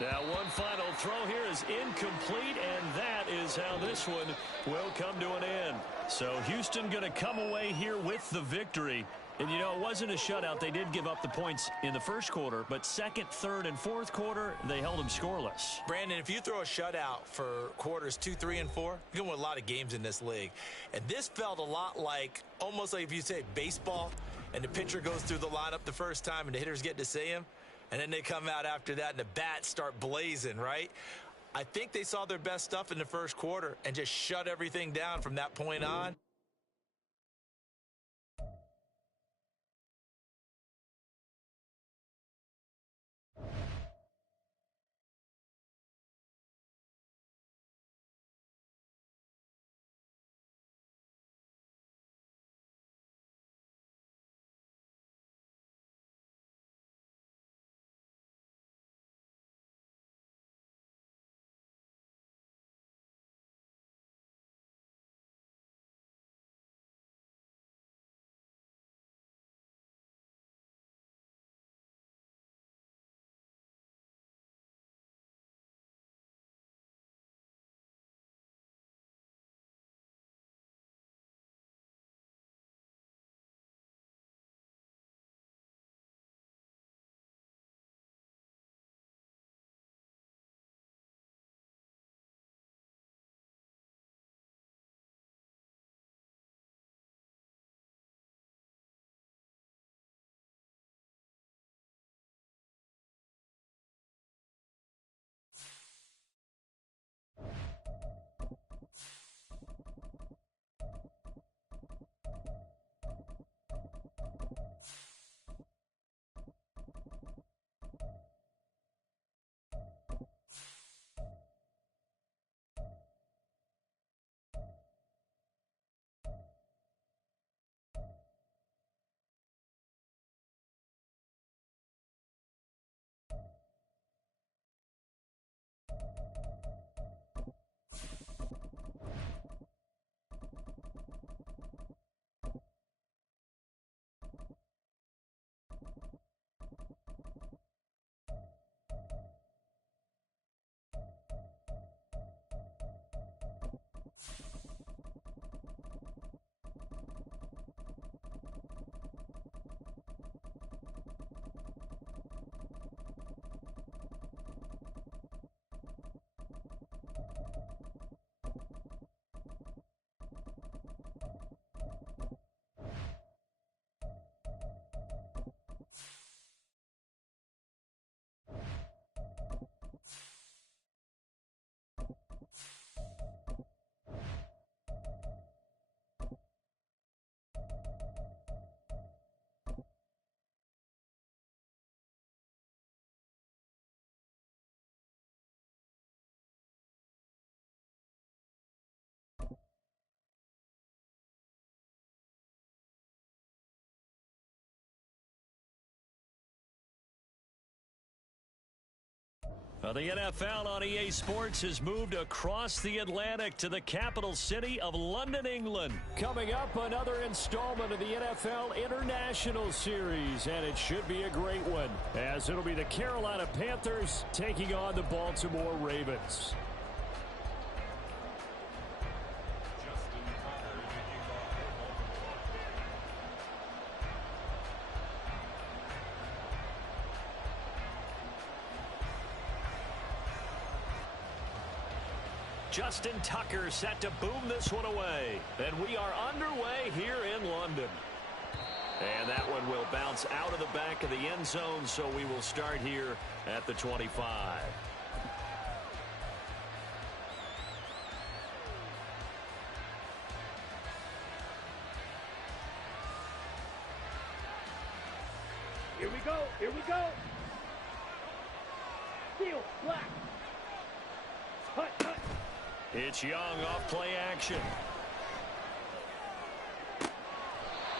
Now one final throw here is incomplete, and that is how this one will come to an end. So Houston going to come away here with the victory. And, you know, it wasn't a shutout. They did give up the points in the first quarter, but second, third, and fourth quarter, they held them scoreless. Brandon, if you throw a shutout for quarters 2, 3, and 4, you're going to win a lot of games in this league. And this felt a lot like, almost like if you say baseball, and the pitcher goes through the lineup the first time, and the hitters get to see him, and then they come out after that, and the bats start blazing, right? I think they saw their best stuff in the first quarter and just shut everything down from that point on. The NFL on EA Sports has moved across the Atlantic to the capital city of London, England. Coming up, another installment of the NFL International Series, and it should be a great one, as it'll be the Carolina Panthers taking on the Baltimore Ravens. Justin Tucker set to boom this one away. And we are underway here in London. And that one will bounce out of the back of the end zone, so we will start here at the 25. Here we go. Here we go. Steel, black. Hut, hut. It's Young off play action.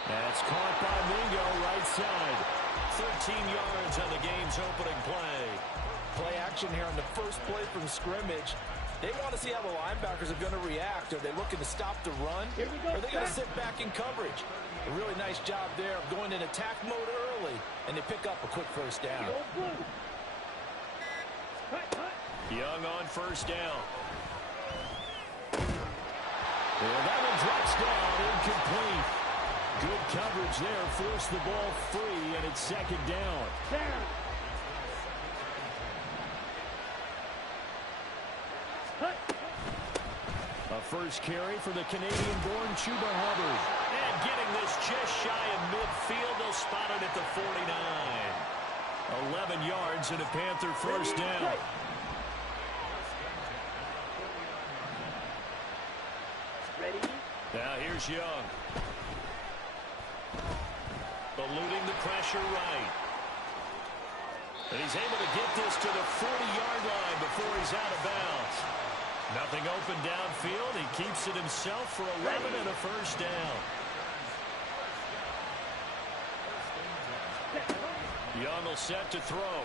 That's caught by Mingo right side. 13 yards on the game's opening play. Play action here on the first play from scrimmage. They want to see how the linebackers are going to react. Are they looking to stop the run? Here we go. Or are they going to sit back in coverage? A really nice job there of going in attack mode early, and they pick up a quick first down. Old blue. Hut, hut. Young on first down. Well, that one drops down, incomplete. Good coverage there, forced the ball free, and it's second down. Down. Hut. A first carry for the Canadian-born Chuba Hubbard. And getting this just shy of midfield, they'll spot it at the 49. 11 yards and a Panther first down. Ready? Now here's Young. Eluding the pressure right. And he's able to get this to the 40-yard line before he's out of bounds. Nothing open downfield. He keeps it himself for 11 and a first down. Young will set to throw.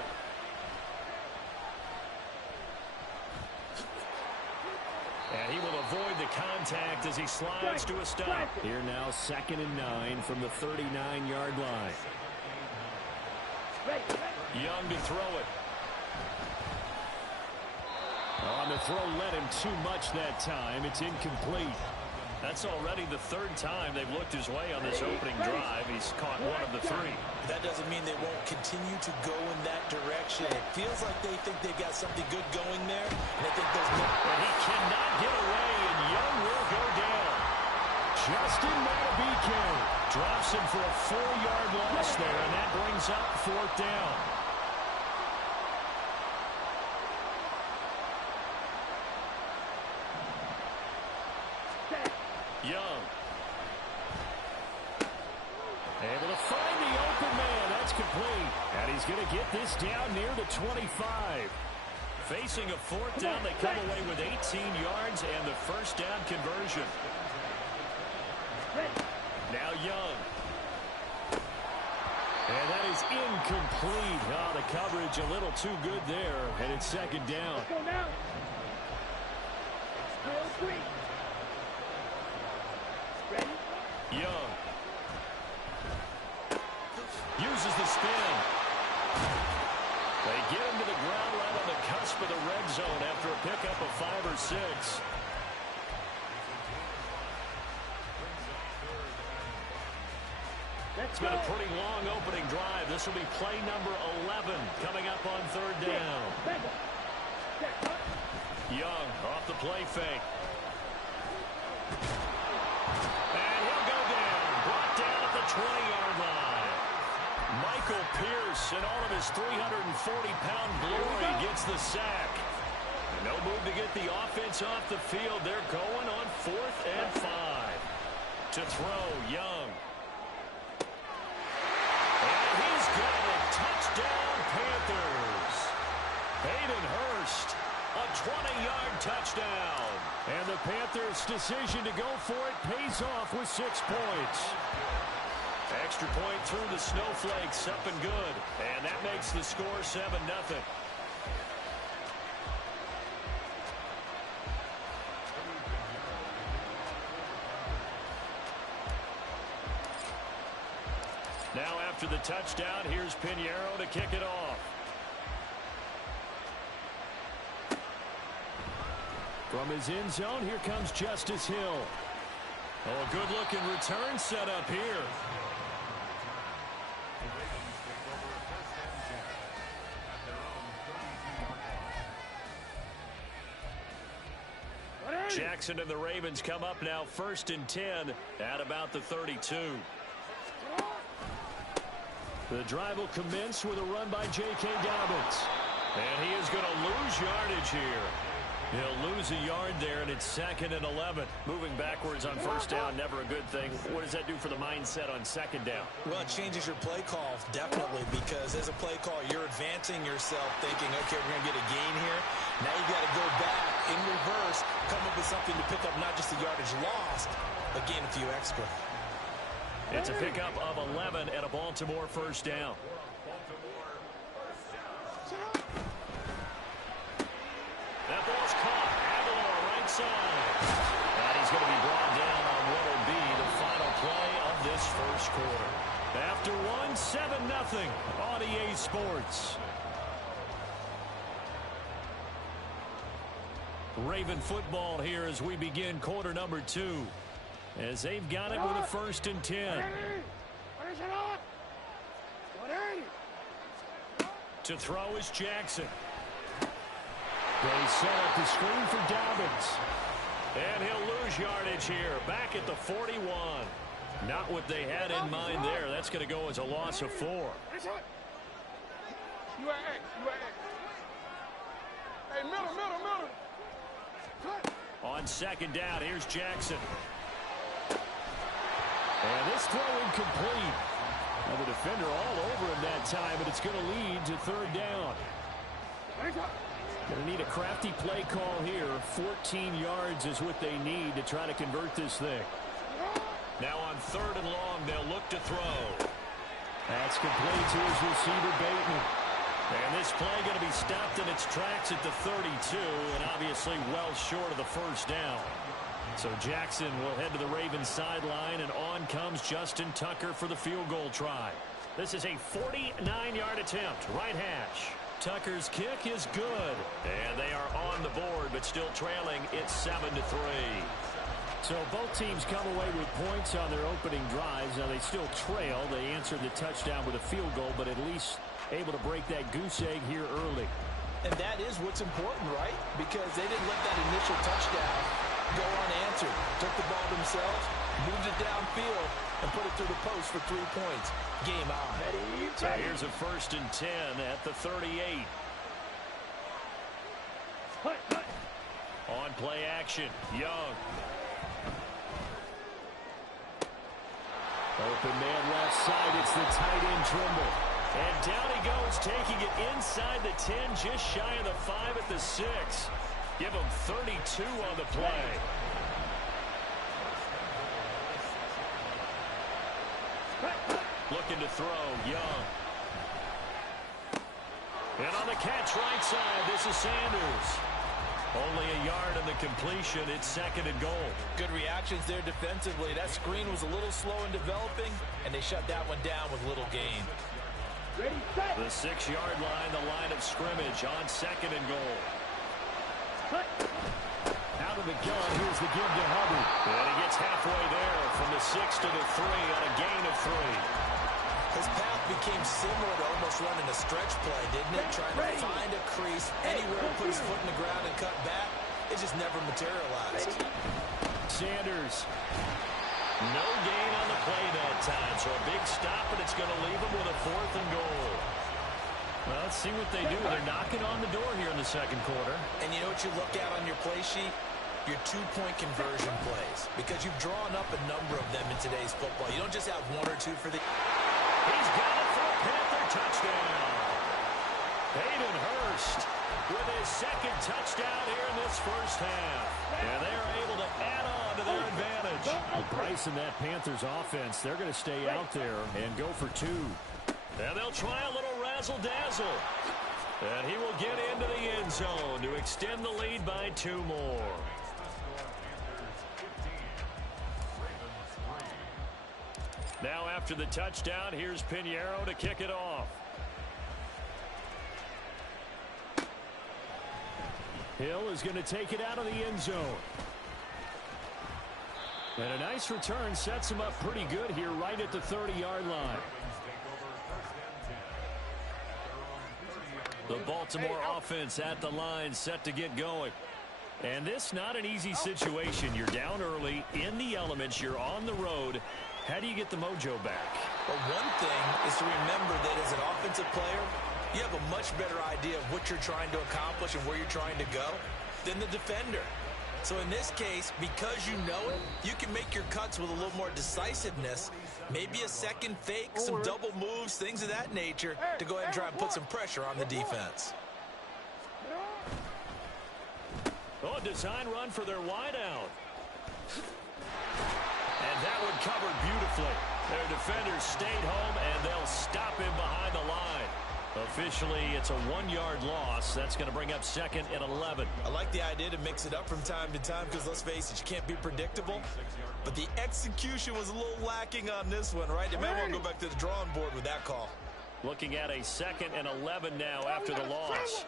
And he will avoid the contact as he slides to a stop. Here now, 2nd and 9 from the 39-yard line. Ready. Young to throw it. On the throw, led him too much that time. It's incomplete. That's already the third time they've looked his way on this opening drive. He's caught one of the three. That doesn't mean they won't continue to go in that direction. It feels like they think they've got something good going there, and I think those. And he cannot get away, and Young will go down. Justin Matabike Drops him for a 4-yard loss there, and that brings up fourth down. Young. Able to find the open man. That's complete. And he's going to get this down near the 25. Facing a fourth down, they come away with 18 yards and the first down conversion. Now Young. And that is incomplete. Oh, the coverage a little too good there. And it's second down. Let's go now. Ready? Young. Uses the spin. They get him to the ground right on the cusp of the red zone after a pickup of 5 or 6. It's been a pretty long opening drive. This will be play number 11 coming up on third down. Young off the play fake. And he'll go down. Brought down at the 20-yard line. Michael Pierce, in all of his 340-pound glory, gets the sack. No move to get the offense off the field. They're going on 4th and 5. To throw, Young. And he's got it. Touchdown, Panthers. Hayden Hurst, a 20-yard touchdown. And the Panthers' decision to go for it pays off with 6 points. Extra point through the snowflakes, up and good. And that makes the score 7-0. Now after the touchdown, here's Pinheiro to kick it off. From his end zone, here comes Justice Hill. Oh, good-looking return set up here. Jackson and the Ravens come up now 1st and 10 at about the 32. The drive will commence with a run by J.K. Dobbins. And he is going to lose yardage here. He'll lose a yard there, and it's 2nd and 11. Moving backwards on 1st down, never a good thing. What does that do for the mindset on 2nd down? Well, it changes your play call, definitely, because as a play call, you're advancing yourself thinking, okay, we're going to get a gain here. Now you got to go back in reverse, come up with something to pick up not just the yardage lost, but gain a few extra. It's a pickup of 11 and a Baltimore 1st down. That ball's caught. Aguilar right side. And he's going to be brought down on what will be the final play of this 1st quarter. After 7-0 on EA Sports. Raven football here as we begin quarter number 2. As they've got it with a 1st and 10. To throw is Jackson. They set up the screen for Dobbins. And he'll lose yardage here. Back at the 41. Not what they had in mind there. That's going to go as a loss of 4. Hey, middle. On 2nd down, here's Jackson. And this throw incomplete. Now the defender all over him that time, but it's going to lead to 3rd down. Going to need a crafty play call here. 14 yards is what they need to try to convert this thing. Now on 3rd and long, they'll look to throw. That's complete to his receiver, Bateman. And this play going to be stopped in its tracks at the 32, and obviously well short of the 1st down. So Jackson will head to the Ravens sideline, and on comes Justin Tucker for the field goal try. This is a 49-yard attempt, right hash. Tucker's kick is good, and they are on the board, but still trailing. It's 7-3. So both teams come away with points on their opening drives. Now they still trail. They answered the touchdown with a field goal, but at least able to break that goose egg here early. And that is what's important, right? Because they didn't let that initial touchdown go unanswered. Took the ball themselves, moved it downfield, and put it through the post for 3 points. Game on. So here's a 1st and 10 at the 38. On play action, Young. Open man left side. It's the tight end Trimble. And down he goes, taking it inside the 10, just shy of the 5 at the 6. Give him 32 on the play. Looking to throw, Young. And on the catch right side, this is Sanders. Only a yard in the completion. It's 2nd and goal. Good reactions there defensively. That screen was a little slow in developing, and they shut that one down with little gain. The 6-yard line, the line of scrimmage on 2nd and goal. Out of the gun, here's the give to Hubbard. And he gets halfway there from the 6 to the 3 on a gain of 3. His path became similar to almost running a stretch play, didn't it? Trying to find a crease anywhere to put his foot in the ground and cut back. It just never materialized. Sanders. No gain on the play that time. So a big stop, and it's going to leave him with a 4th and goal. Well, let's see what they do. They're knocking on the door here in the 2nd quarter. And you know what you look at on your play sheet? Your 2-point conversion plays. Because you've drawn up a number of them in today's football. You don't just have 1 or 2 for the... He's got it for a Panther touchdown. Hayden Hurst with his 2nd touchdown here in this 1st half. And they are able to add on to their advantage. Well, Bryce and that Panthers offense, they're going to stay out there and go for 2. And they'll try a little razzle-dazzle. And he will get into the end zone to extend the lead by 2 more. Now after the touchdown. Here's Pinheiro to kick it off. Hill is going to take it out of the end zone. And a nice return sets him up pretty good here right at the 30-yard line. The Baltimore offense at the line set to get going. And this not an easy situation. You're down early, in the elements, you're on the road. How do you get the mojo back? Well, one thing is to remember that as an offensive player, you have a much better idea of what you're trying to accomplish and where you're trying to go than the defender. So in this case, because you know it, you can make your cuts with a little more decisiveness, maybe a second fake, some double moves, things of that nature, to go ahead and try and put some pressure on the defense. Oh, design run for their wideout. And that one covered beautifully. Their defenders stayed home, and they'll stop him behind the line. Officially, it's a 1-yard loss. That's going to bring up 2nd and 11. I like the idea to mix it up from time to time because, let's face it, you can't be predictable. But the execution was a little lacking on this one, right? They may want to go back to the drawing board with that call. Looking at a 2nd and 11 now after the loss.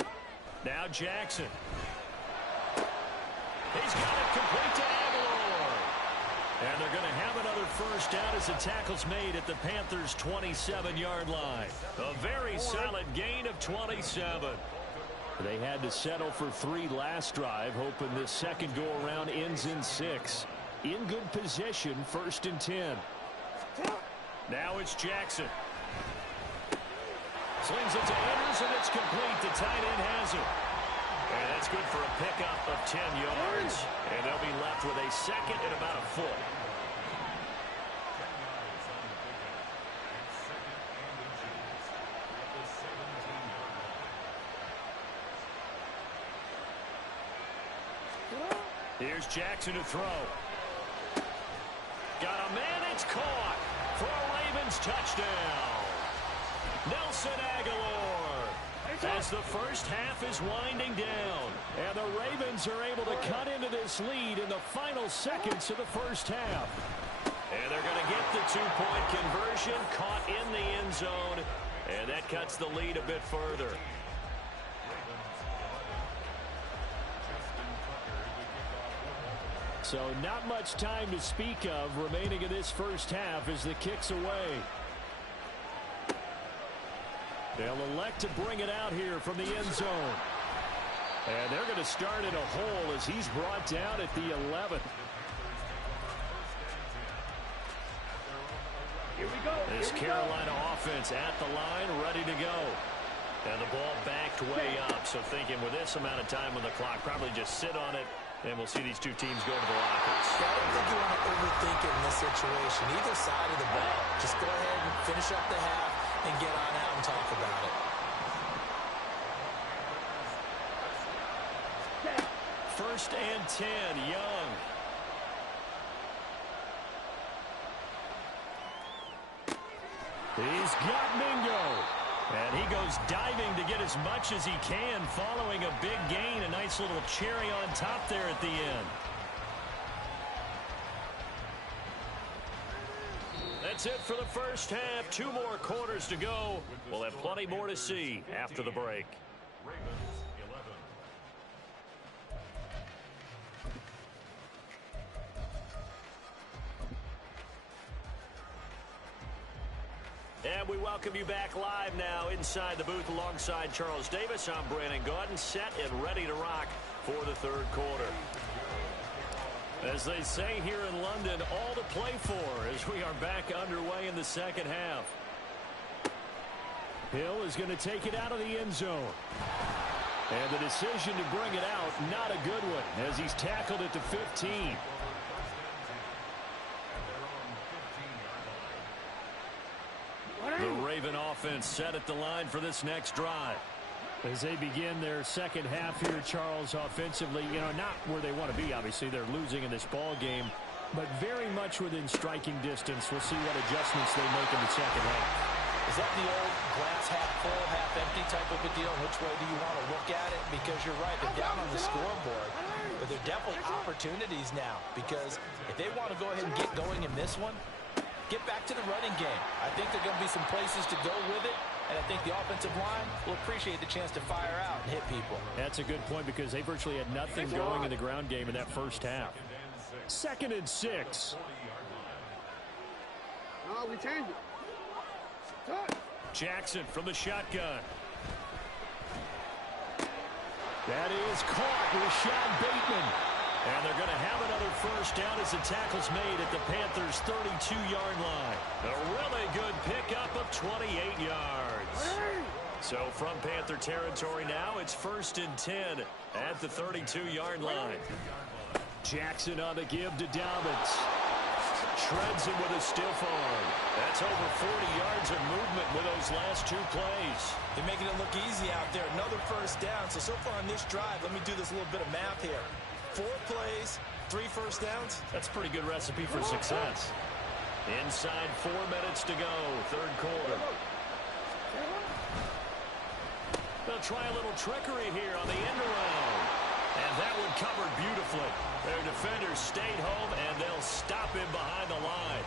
Now Jackson. He's got it complete to Aguilar. And they're going to have another first down as the tackle's made at the Panthers' 27-yard line. A very solid gain of 27. They had to settle for 3 last drive, hoping this second go-around ends in 6. In good position, 1st and 10. Now it's Jackson. Slings it to Anders, and it's complete. The tight end has it. And that's good for a pickup of 10 yards. And they'll be left with a 2nd and about a foot. Here's Jackson to throw. Got a man, it's caught for a Ravens touchdown. Nelson Aguilar. As the first half is winding down. And the Ravens are able to cut into this lead in the final seconds of the first half. And they're going to get the 2-point conversion, caught in the end zone. And that cuts the lead a bit further. So not much time to speak of remaining in this first half as the kick's away. They'll elect to bring it out here from the end zone. And they're going to start in a hole as he's brought down at the 11. Here we go. This Carolina offense at the line, ready to go. And the ball backed way up. So thinking with this amount of time on the clock, probably just sit on it. And we'll see these two teams go to the lockers. Yeah, I don't think you want to overthink it in this situation. Either side of the ball. Just go ahead and finish up the half and get on out and talk about it. First and 10, Young. He's got Mingo. And he goes diving to get as much as he can following a big gain. A nice little cherry on top there at the end. That's it for the first half. 2 more quarters to go. We'll have plenty more to see after the break. And we welcome you back live now inside the booth alongside Charles Davis. I'm Brandon Gaudin, set and ready to rock for the third quarter. As they say here in London, all to play for as we are back underway in the second half. Hill is going to take it out of the end zone. And the decision to bring it out, not a good one, as he's tackled at the 15. The Raven offense set at the line for this next drive. As they begin their second half here, Charles, offensively, not where they want to be, obviously. They're losing in this ball game, but very much within striking distance. We'll see what adjustments they make in the second half. Is that the old glass half full, half empty type of a deal? Which way do you want to look at it? Because you're right, they're down on the scoreboard, but they're definitely opportunities now. Because if they want to go ahead and get going in this one, get back to the running game. I think there are going to be some places to go with it, and I think the offensive line will appreciate the chance to fire out and hit people. That's a good point because they virtually had nothing going in the ground game in that first half. 2nd and 6. No, we changed it. Touch. Jackson from the shotgun. That is caught. Rashad Bateman. And they're going to have another first down as the tackle's made at the Panthers' 32-yard line. A really good pickup of 28 yards. So from Panther territory now, it's 1st and 10 at the 32-yard line. Jackson on the give to Dobbins. Shreds him with a stiff arm. That's over 40 yards of movement with those last 2 plays. They're making it look easy out there. Another first down. So far on this drive, let me do this little bit of math here. 4 plays, 3 first downs. That's a pretty good recipe for success. Inside 4 minutes to go, 3rd quarter. They'll try a little trickery here on the end around. And that one covered beautifully. Their defenders stayed home, and they'll stop him behind the line.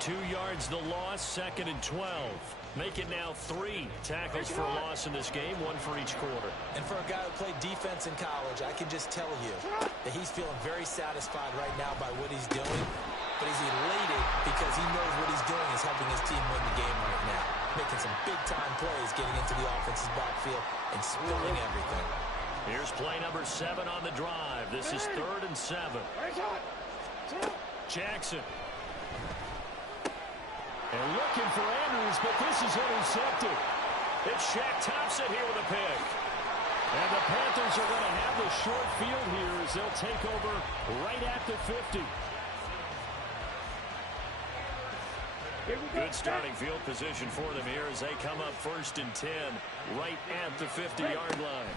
2 yards the loss, 2nd and 12. Make it now 3 tackles for a loss in this game, 1 for each quarter. And for a guy who played defense in college, I can just tell you that he's feeling very satisfied right now by what he's doing. But he's elated because he knows what he's doing is helping his team win the game right now. Making some big-time plays, getting into the offense's backfield and spilling everything. Here's play number 7 on the drive. This is 3rd and 7. Jackson. And looking for Andrews, but this is intercepted. It's Shaq Thompson here with a pick. And the Panthers are going to have the short field here as they'll take over right at the 50. Good starting field position for them here as they come up 1st and 10 right at the 50-yard line.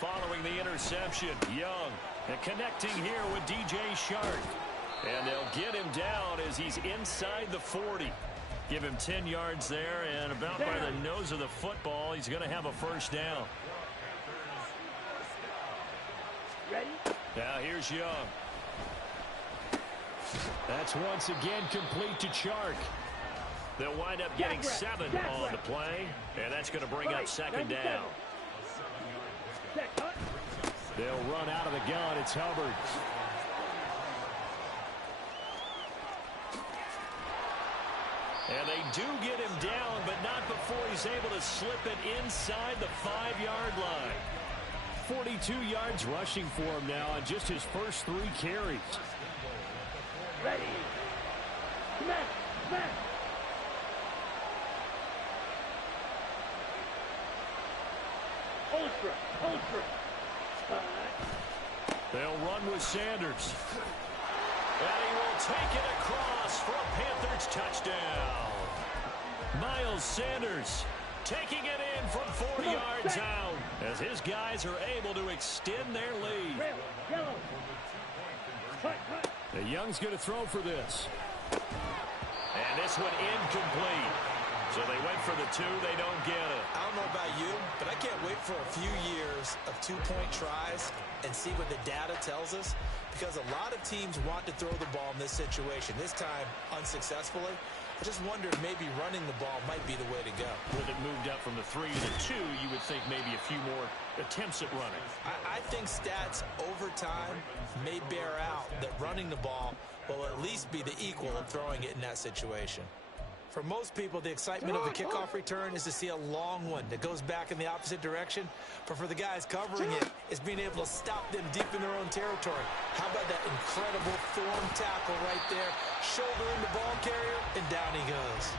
Following the interception, Young and connecting here with DJ Shark. And they'll get him down as he's inside the 40. Give him 10 yards there, and about by the nose of the football, he's going to have a first down. Ready? Now here's Young. That's once again complete to Chark. They'll wind up getting 7 on the play, and that's going to bring up 2nd down. They'll run out of the gun. It's Hubbard. And they do get him down, but not before he's able to slip it inside the 5-yard line. 42 yards rushing for him now on just his first 3 carries. Ready. Smash. Smash. Ultra. Ultra. They'll run with Sanders. And he will take it across for a Panthers touchdown. Miles Sanders taking it in from 40 yards out as his guys are able to extend their lead. Yellow. Cut, cut. The Young's going to throw for this. And this one incomplete. So they went for the 2. They don't get it. I don't know about you, but I can't wait for a few years of 2-point tries and see what the data tells us, because a lot of teams want to throw the ball in this situation. This time, unsuccessfully. I just wonder if maybe running the ball might be the way to go. With it moved up from the 3 to the 2, you would think maybe a few more attempts at running. I think stats over time may bear out that running the ball will at least be the equal of throwing it in that situation. For most people, the excitement of the kickoff return is to see a long one that goes back in the opposite direction. But for the guys covering it, it's being able to stop them deep in their own territory. How about that incredible form tackle right there? Shoulder in the ball carrier, and down he goes.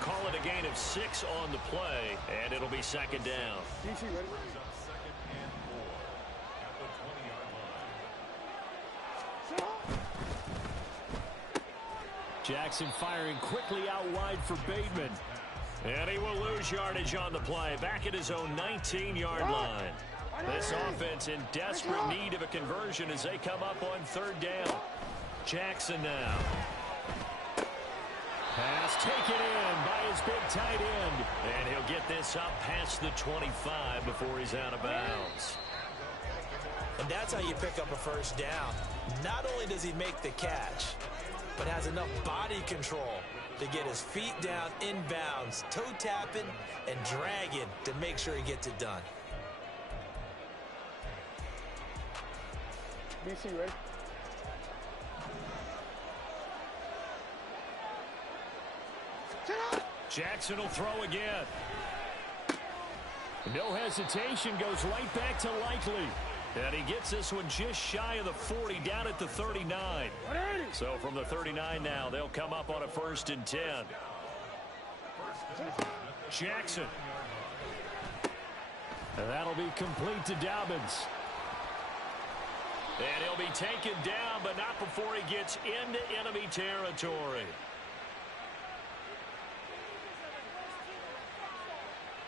Call it a gain of 6 on the play, and it'll be 2nd down. DC, ready? Jackson firing quickly out wide for Bateman. And he will lose yardage on the play, back at his own 19-yard line. This offense in desperate need of a conversion as they come up on 3rd down. Jackson now. Pass taken in by his big tight end. And he'll get this up past the 25 before he's out of bounds. And that's how you pick up a first down. Not only does he make the catch, but has enough body control to get his feet down inbounds, toe tapping and dragging to make sure he gets it done. BC, ready? Jackson will throw again. No hesitation, goes right back to Likely. And he gets this one just shy of the 40, down at the 39. So from the 39 now, they'll come up on a 1st and 10. Jackson. And that'll be complete to Dobbins. And he'll be taken down, but not before he gets into enemy territory.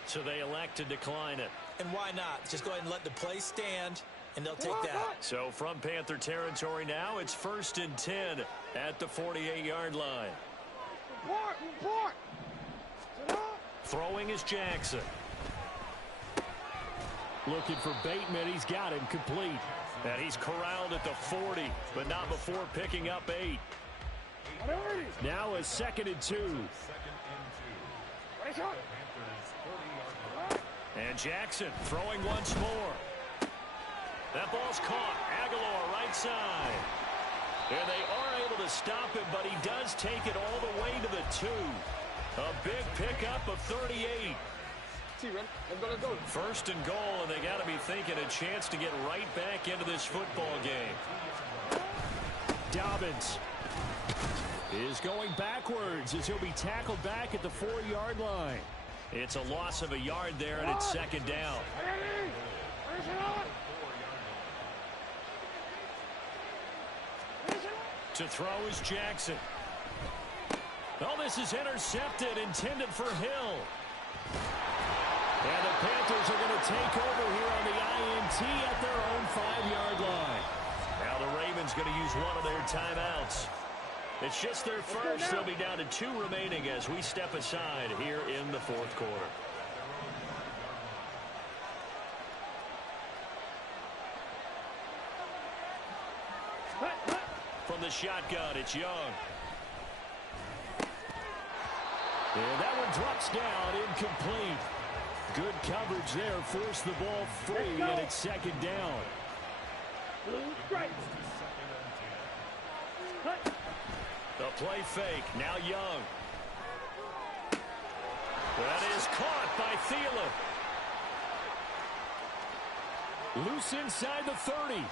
So they elect to decline it. And why not? Just go ahead and let the play stand, and they'll take that. So from Panther territory now, it's 1st and 10 at the 48-yard line. Report! Throwing is Jackson. Looking for Bateman. He's got him complete. And he's corralled at the 40, but not before picking up 8. Now a 2nd and 2. And Jackson throwing once more. That ball's caught. Aguilar right side. And they are able to stop him, but he does take it all the way to the 2. A big pickup of 38. Let's go. 1st and goal, and they got to be thinking a chance to get right back into this football game. Dobbins is going backwards as he'll be tackled back at the 4-yard line. It's a loss of a yard there, and it's 2nd down. To throw is Jackson. Oh, this is intercepted, intended for Hill. And the Panthers are going to take over here on the INT at their own 5-yard line. Now the Ravens going to use one of their timeouts. It's just their first. They'll be down to 2 remaining as we step aside here in the 4th quarter. From the shotgun, it's Young. And that one drops down, incomplete. Good coverage there, forced the ball free, and it's 2nd down. The play fake, now Young. That is caught by Thielen. Loose inside the 30.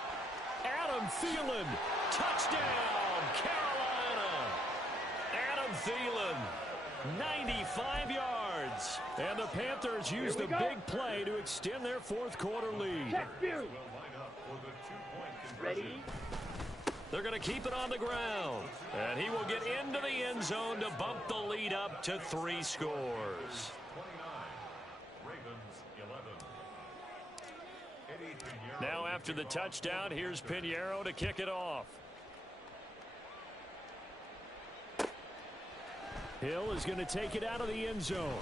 Adam Thielen, touchdown, Carolina. Adam Thielen. 95 yards. And the Panthers use the big play to extend their 4th quarter lead. Ready? They're going to keep it on the ground. And he will get into the end zone to bump the lead up to 3 scores. Now after the touchdown, here's Pinheiro to kick it off. Hill is going to take it out of the end zone.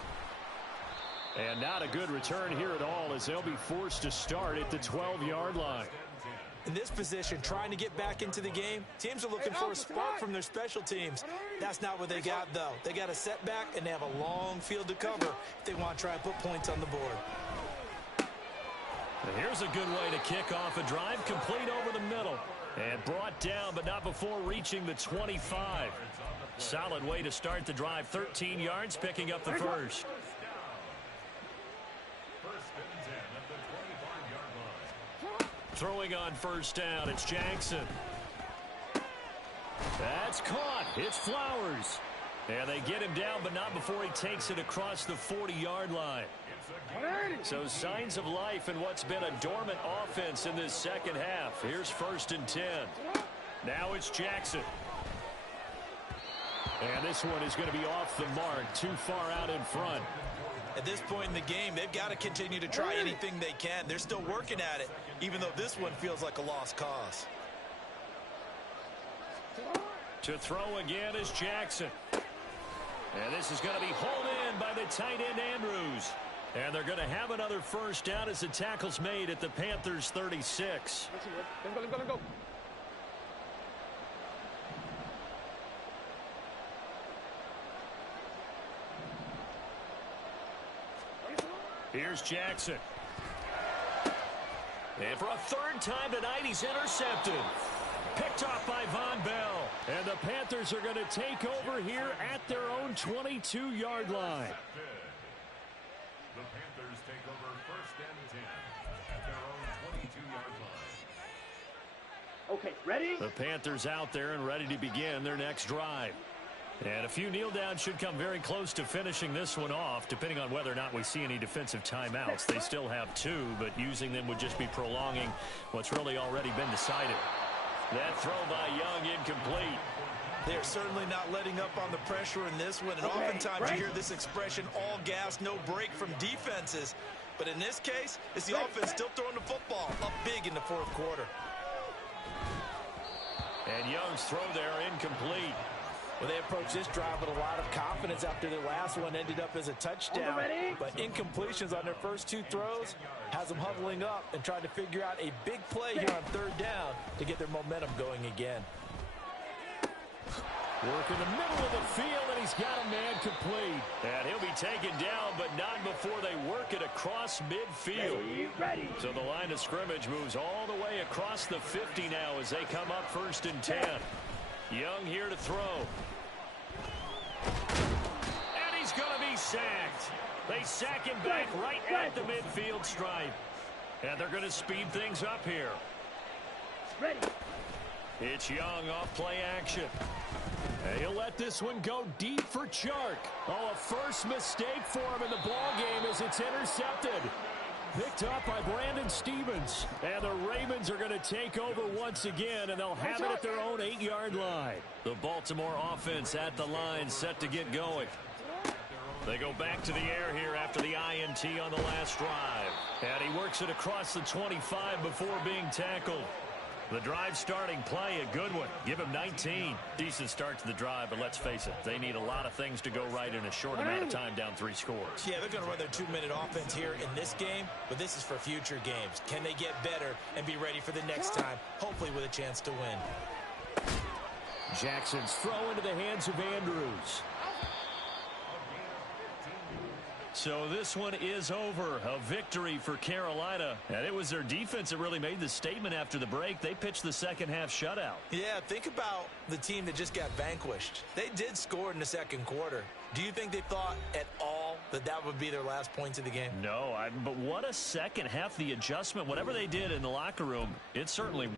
And not a good return here at all as they'll be forced to start at the 12-yard line. In this position, trying to get back into the game, teams are looking for a spark from their special teams. That's not what they got, though. They got a setback, and they have a long field to cover if they want to try and put points on the board. And here's a good way to kick off a drive, complete over the middle. And brought down, but not before reaching the 25. Solid way to start the drive. 13 yards, picking up the first. Throwing on 1st down, it's Jackson. That's caught. It's Flowers. And they get him down, but not before he takes it across the 40-yard line. So signs of life in what's been a dormant offense in this 2nd half. Here's 1st and 10. Now it's Jackson. And this one is going to be off the mark, too far out in front. At this point in the game, they've got to continue to try anything they can. They're still working at it, even though this one feels like a lost cause. To throw again is Jackson. And this is going to be hauled in by the tight end Andrews. And they're going to have another 1st down as the tackle's made at the Panthers 36. Let's go. Here's Jackson. And for a third time tonight, he's intercepted. Picked off by Von Bell. And the Panthers are going to take over here at their own 22-yard line. The Panthers take over 1st and 10 at their own 22-yard line. Okay, ready? The Panthers out there and ready to begin their next drive. And a few kneel downs should come very close to finishing this one off, depending on whether or not we see any defensive timeouts. They still have 2, but using them would just be prolonging what's really already been decided. That throw by Young incomplete. They're certainly not letting up on the pressure in this one, and oftentimes you hear this expression, all gas, no break from defenses. But in this case, it's the offense still throwing the football up big in the 4th quarter. And Young's throw there incomplete. Well, they approached this drive with a lot of confidence after their last one ended up as a touchdown. But incompletions on their first 2 throws has them huddling up and trying to figure out a big play here on 3rd down to get their momentum going again. Work in the middle of the field, and he's got a man complete. And he'll be taken down, but not before they work it across midfield. Ready. So the line of scrimmage moves all the way across the 50 now as they come up 1st and 10. Young here to throw. And he's going to be sacked. They sack him back right at the midfield stripe. And they're going to speed things up here. Ready. It's Young off play action. And he'll let this one go deep for Chark. Oh, a first mistake for him in the ball game as it's intercepted. Picked up by Brandon Stevens. And the Ravens are going to take over once again, and they'll have it at their own 8-yard line. The Baltimore offense at the line, set to get going. They go back to the air here after the INT on the last drive. And he works it across the 25 before being tackled. The drive starting play, a good one. Give him 19. Decent start to the drive, but let's face it, they need a lot of things to go right in a short amount of time down 3 scores. Yeah, they're going to run their 2-minute offense here in this game, but this is for future games. Can they get better and be ready for the next time, hopefully with a chance to win? Jackson's throw into the hands of Andrews. So this one is over. A victory for Carolina. And it was their defense that really made the statement after the break. They pitched the second half shutout. Yeah, think about the team that just got vanquished. They did score in the 2nd quarter. Do you think they thought at all that that would be their last points of the game? No, but what a second half. The adjustment, whatever they did in the locker room, it certainly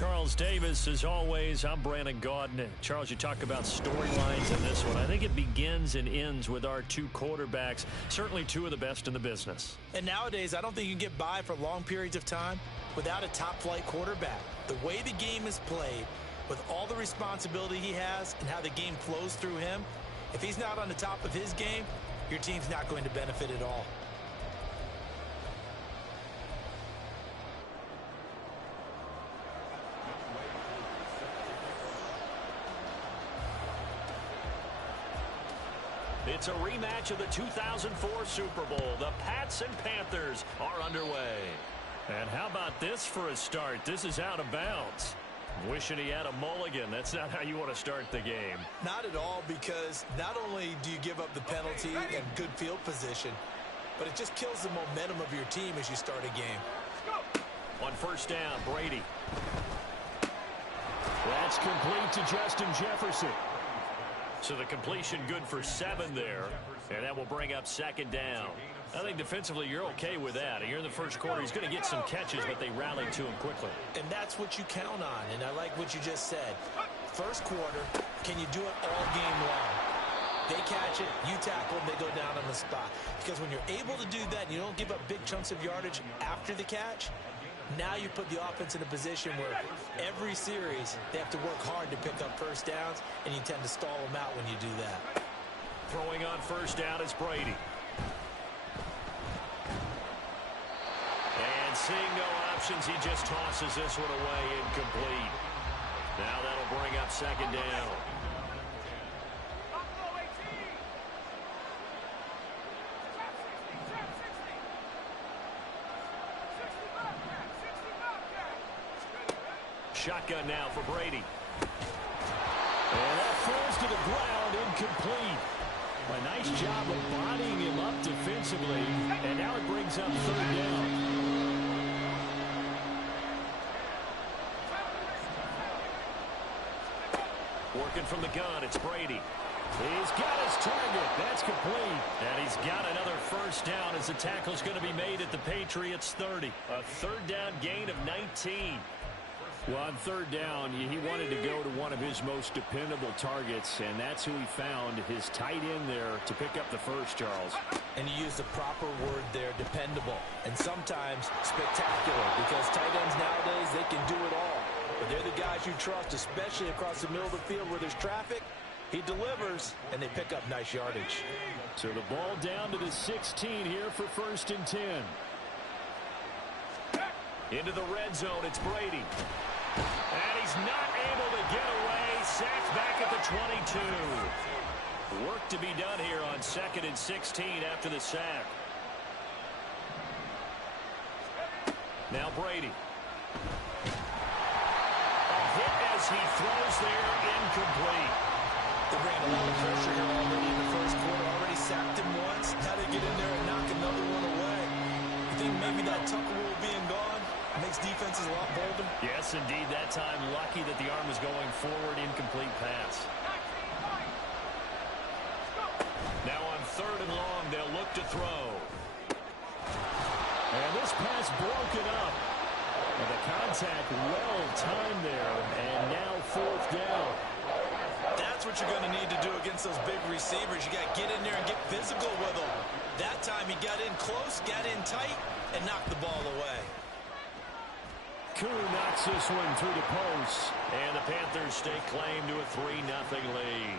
Charles Davis. As always, I'm Brandon Gaudin. Charles, you talk about storylines in this one. I think it begins and ends with our two quarterbacks, certainly two of the best in the business. And nowadays, I don't think you can get by for long periods of time without a top-flight quarterback. The way the game is played, with all the responsibility he has and how the game flows through him, if he's not on the top of his game, your team's not going to benefit at all. It's a rematch of the 2004 Super Bowl. The Pats and Panthers are underway. And how about this for a start? This is out of bounds. Wishing he had a mulligan. That's not how you want to start the game. Not at all, because not only do you give up the penalty and good field position, but it just kills the momentum of your team as you start a game. On first down, Brady. That's complete to Justin Jefferson. So the completion good for 7 there, and that will bring up second down. I think defensively you're okay with that. Here in the first quarter, he's going to get some catches, but they rallied to him quickly. And that's what you count on, and I like what you just said. First quarter, can you do it all game long? They catch it, you tackle them, they go down on the spot. Because when you're able to do that and you don't give up big chunks of yardage after the catch, now you put the offense in a position where every series they have to work hard to pick up first downs, and you tend to stall them out when you do that. Throwing on first down is Brady. And seeing no options, he just tosses this one away, incomplete. Now that'll bring up second down. Shotgun now for Brady. And that falls to the ground, incomplete. A nice job of bodying him up defensively, and now it brings up third down. Working from the gun, it's Brady. He's got his target. That's complete. And he's got another first down as the tackle's going to be made at the Patriots' 30. A third down gain of 19. Well, on third down, he wanted to go to one of his most dependable targets, and that's who he found, his tight end there, to pick up the first, Charles. And you use the proper word there, dependable, and sometimes spectacular, because tight ends nowadays, they can do it all. But they're the guys you trust, especially across the middle of the field where there's traffic. He delivers, and they pick up nice yardage. So the ball down to the 16 here for first and 10. Into the red zone, it's Brady. And he's not able to get away. Sacked back at the 22. Work to be done here on 2nd and 16 after the sack. Now Brady. A hit as he throws there, incomplete. They ran a lot of pressure here already in the first quarter. Already sacked him once. Now they get in there and knock another one away. You think maybe that Tucker rule being gone makes defenses a lot bolder? Yes, indeed. That time, lucky that the arm was going forward. Incomplete pass. Now on 3rd and long, they'll look to throw. And this pass broken up. And the contact well timed there. And now 4th down. That's what you're going to need to do against those big receivers. You got to get in there and get physical with them. That time he got in close, got in tight, and knocked the ball away. Koo knocks this one through the post. And the Panthers stake claim to a 3-0 lead.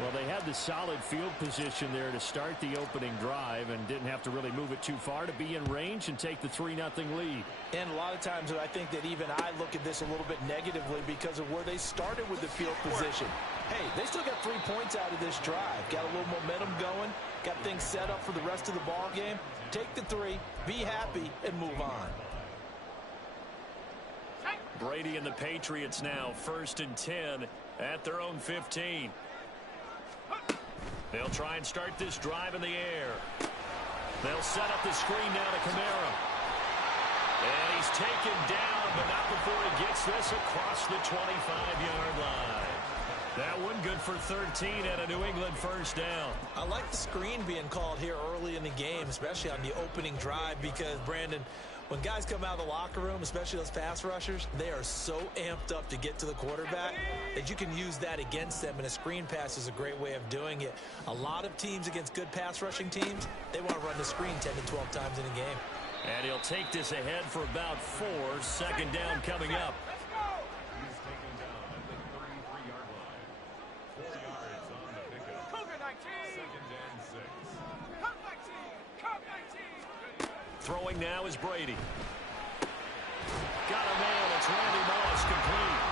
Well, they had the solid field position there to start the opening drive and didn't have to really move it too far to be in range and take the 3-0 lead. And a lot of times I think that even I look at this a little bit negatively because of where they started with the field position. Hey, they still got 3 points out of this drive. Got a little momentum going. Got things set up for the rest of the ball game. Take the 3, be happy, and move on. Brady and the Patriots now 1st and 10 at their own 15. They'll try and start this drive in the air. They'll set up the screen now to Kamara. And he's taken down, but not before he gets this across the 25-yard line. That one good for 13 and a New England first down. I like the screen being called here early in the game, especially on the opening drive, because, Brandon, When guys come out of the locker room, especially those pass rushers, they are so amped up to get to the quarterback that you can use that against them, and a screen pass is a great way of doing it. A lot of teams against good pass rushing teams, they want to run the screen 10 to 12 times in a game. And he'll take this ahead for about 4. Second down coming up. He's taken down at the 33-yard line. 4 yards on the pickup. Cougar 19. Second and 6. Come 19. Come 19. Throwing now is Brady. Got a man. It's Randy Moss, complete.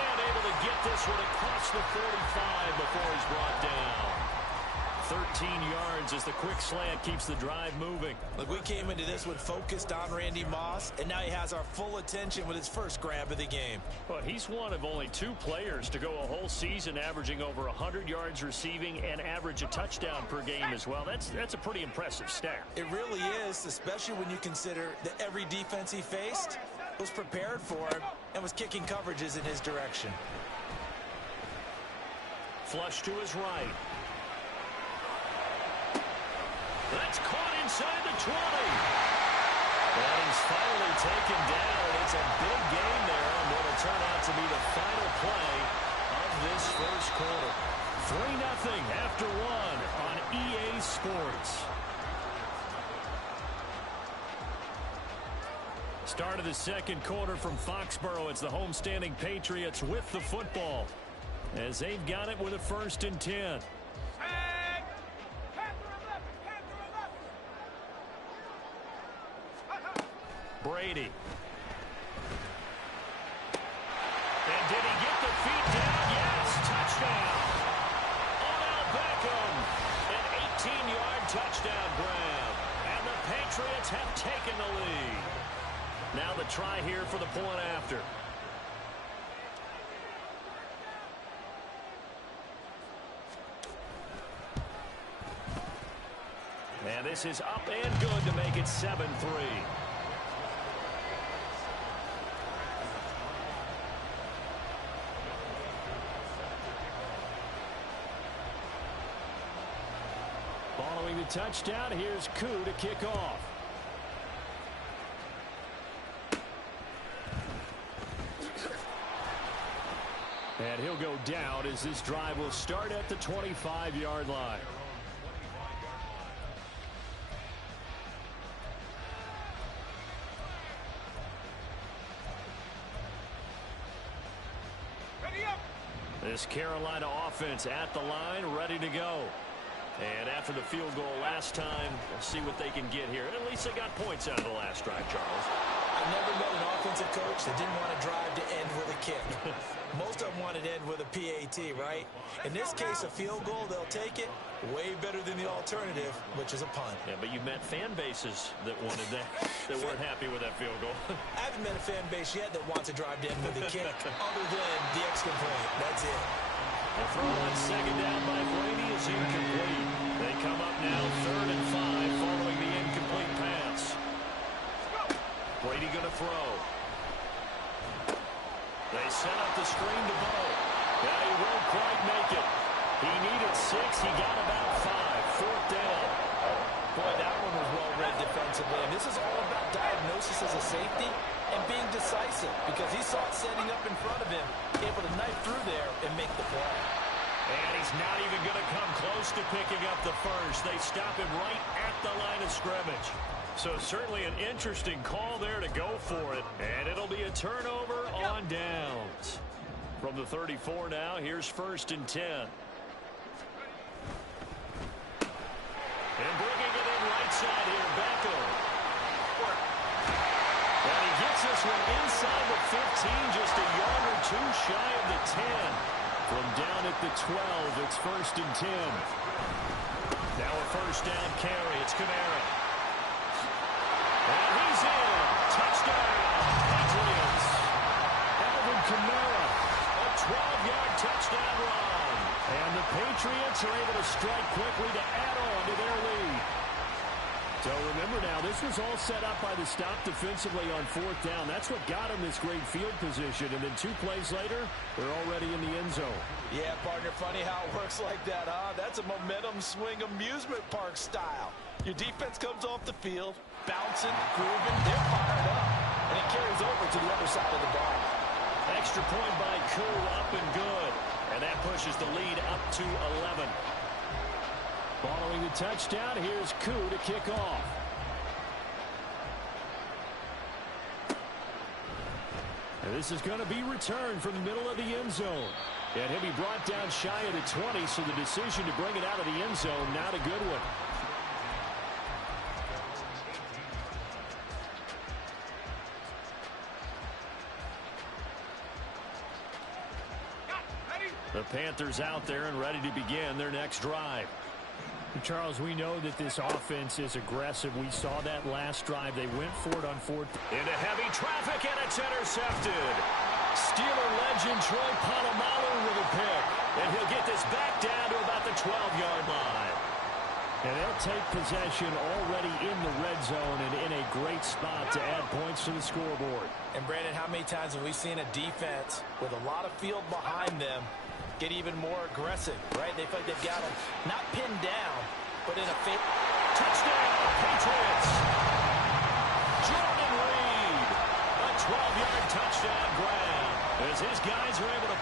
And able to get this one across the 45 before he's brought down. 13 yards as the quick slant keeps the drive moving. Look, we came into this one focused on Randy Moss, and now he has our full attention with his first grab of the game. But he's one of only 2 players to go a whole season averaging over 100 yards receiving and average a touchdown per game as well. That's a pretty impressive stat. It really is, especially when you consider that every defense he faced was prepared for him and was kicking coverages in his direction. Flush to his right. That's caught inside the 20. And he's finally taken down. It's a big game there, and what will turn out to be the final play of this first quarter. 3-0 after 1 on EA Sports. Start of the second quarter from Foxborough. It's the homestanding Patriots with the football, as they've got it with a 1st and 10. Brady. And did he get the feet down? Yes, touchdown. Odell Beckham, an 18-yard touchdown grab. And the Patriots have taken the lead. Now the try here for the point after. And this is up and good to make it 7-3. Following the touchdown, here's Koo to kick off. And he'll go down as this drive will start at the 25-yard line. This Carolina offense at the line, ready to go. And after the field goal last time, we'll see what they can get here. At least they got points out of the last drive, Charles. I've never met an offensive coach that didn't want to drive to end with a kick. Most of them wanted to end with a PAT, right? In this case, a field goal, they'll take it. Way better than the alternative, which is a punt. Yeah, but you met fan bases that wanted that, that weren't happy with that field goal. I haven't met a fan base yet that wants to drive to end with a kick, other than the extra point. That's it. The throw on second down by Brady is incomplete. They come up now 3rd and 5 following the incomplete pass. Brady going to throw. They set up the screen to Bo. Now he won't quite make it. He needed 6. He got about 5. 4th down. Boy, that one was well read defensively. And this is all about diagnosis as a safety and being decisive, because he saw it setting up in front of him, able to knife through there and make the play. And he's not even going to come close to picking up the first. They stop him right at the line of scrimmage. So certainly an interesting call there to go for it. And it'll be a turnover on downs. From the 34 now, here's 1st and 10. And bringing it in right side here, Beckham. And he gets this one inside the 15, just a yard or 2 shy of the 10. From down at the 12, it's 1st and 10. Now a 1st down carry. It's Kamara. And he's in. Touchdown, Patriots. Alvin Kamara, a 12-yard touchdown run. And the Patriots are able to strike quickly to add on to their lead. So remember now, this was all set up by the stop defensively on 4th down. That's what got him this great field position. And then 2 plays later, they're already in the end zone. Yeah, partner, funny how it works like that, huh? That's a momentum swing amusement park style. Your defense comes off the field, bouncing, grooving, they're fired up. And it carries over to the other side of the ball. Extra point by Koo, up and good. And that pushes the lead up to 11. Following the touchdown, here's Koo to kick off. And this is going to be returned from the middle of the end zone. And he'll be brought down shy of the 20, so the decision to bring it out of the end zone, not a good one. The Panthers out there and ready to begin their next drive. Charles, we know that this offense is aggressive. We saw that last drive. They went for it on 4th. Into heavy traffic, and it's intercepted. Steeler legend Troy Polamalu with a pick. And he'll get this back down to about the 12-yard line. And they'll take possession already in the red zone and in a great spot to add points to the scoreboard. And, Brandon, how many times have we seen a defense with a lot of field behind them get even more aggressive, right? They feel like they've got them not pinned down, but in a fake. Touchdown, Patriots! Jordan Reed, a 12-yard touchdown grab as his guys are able to...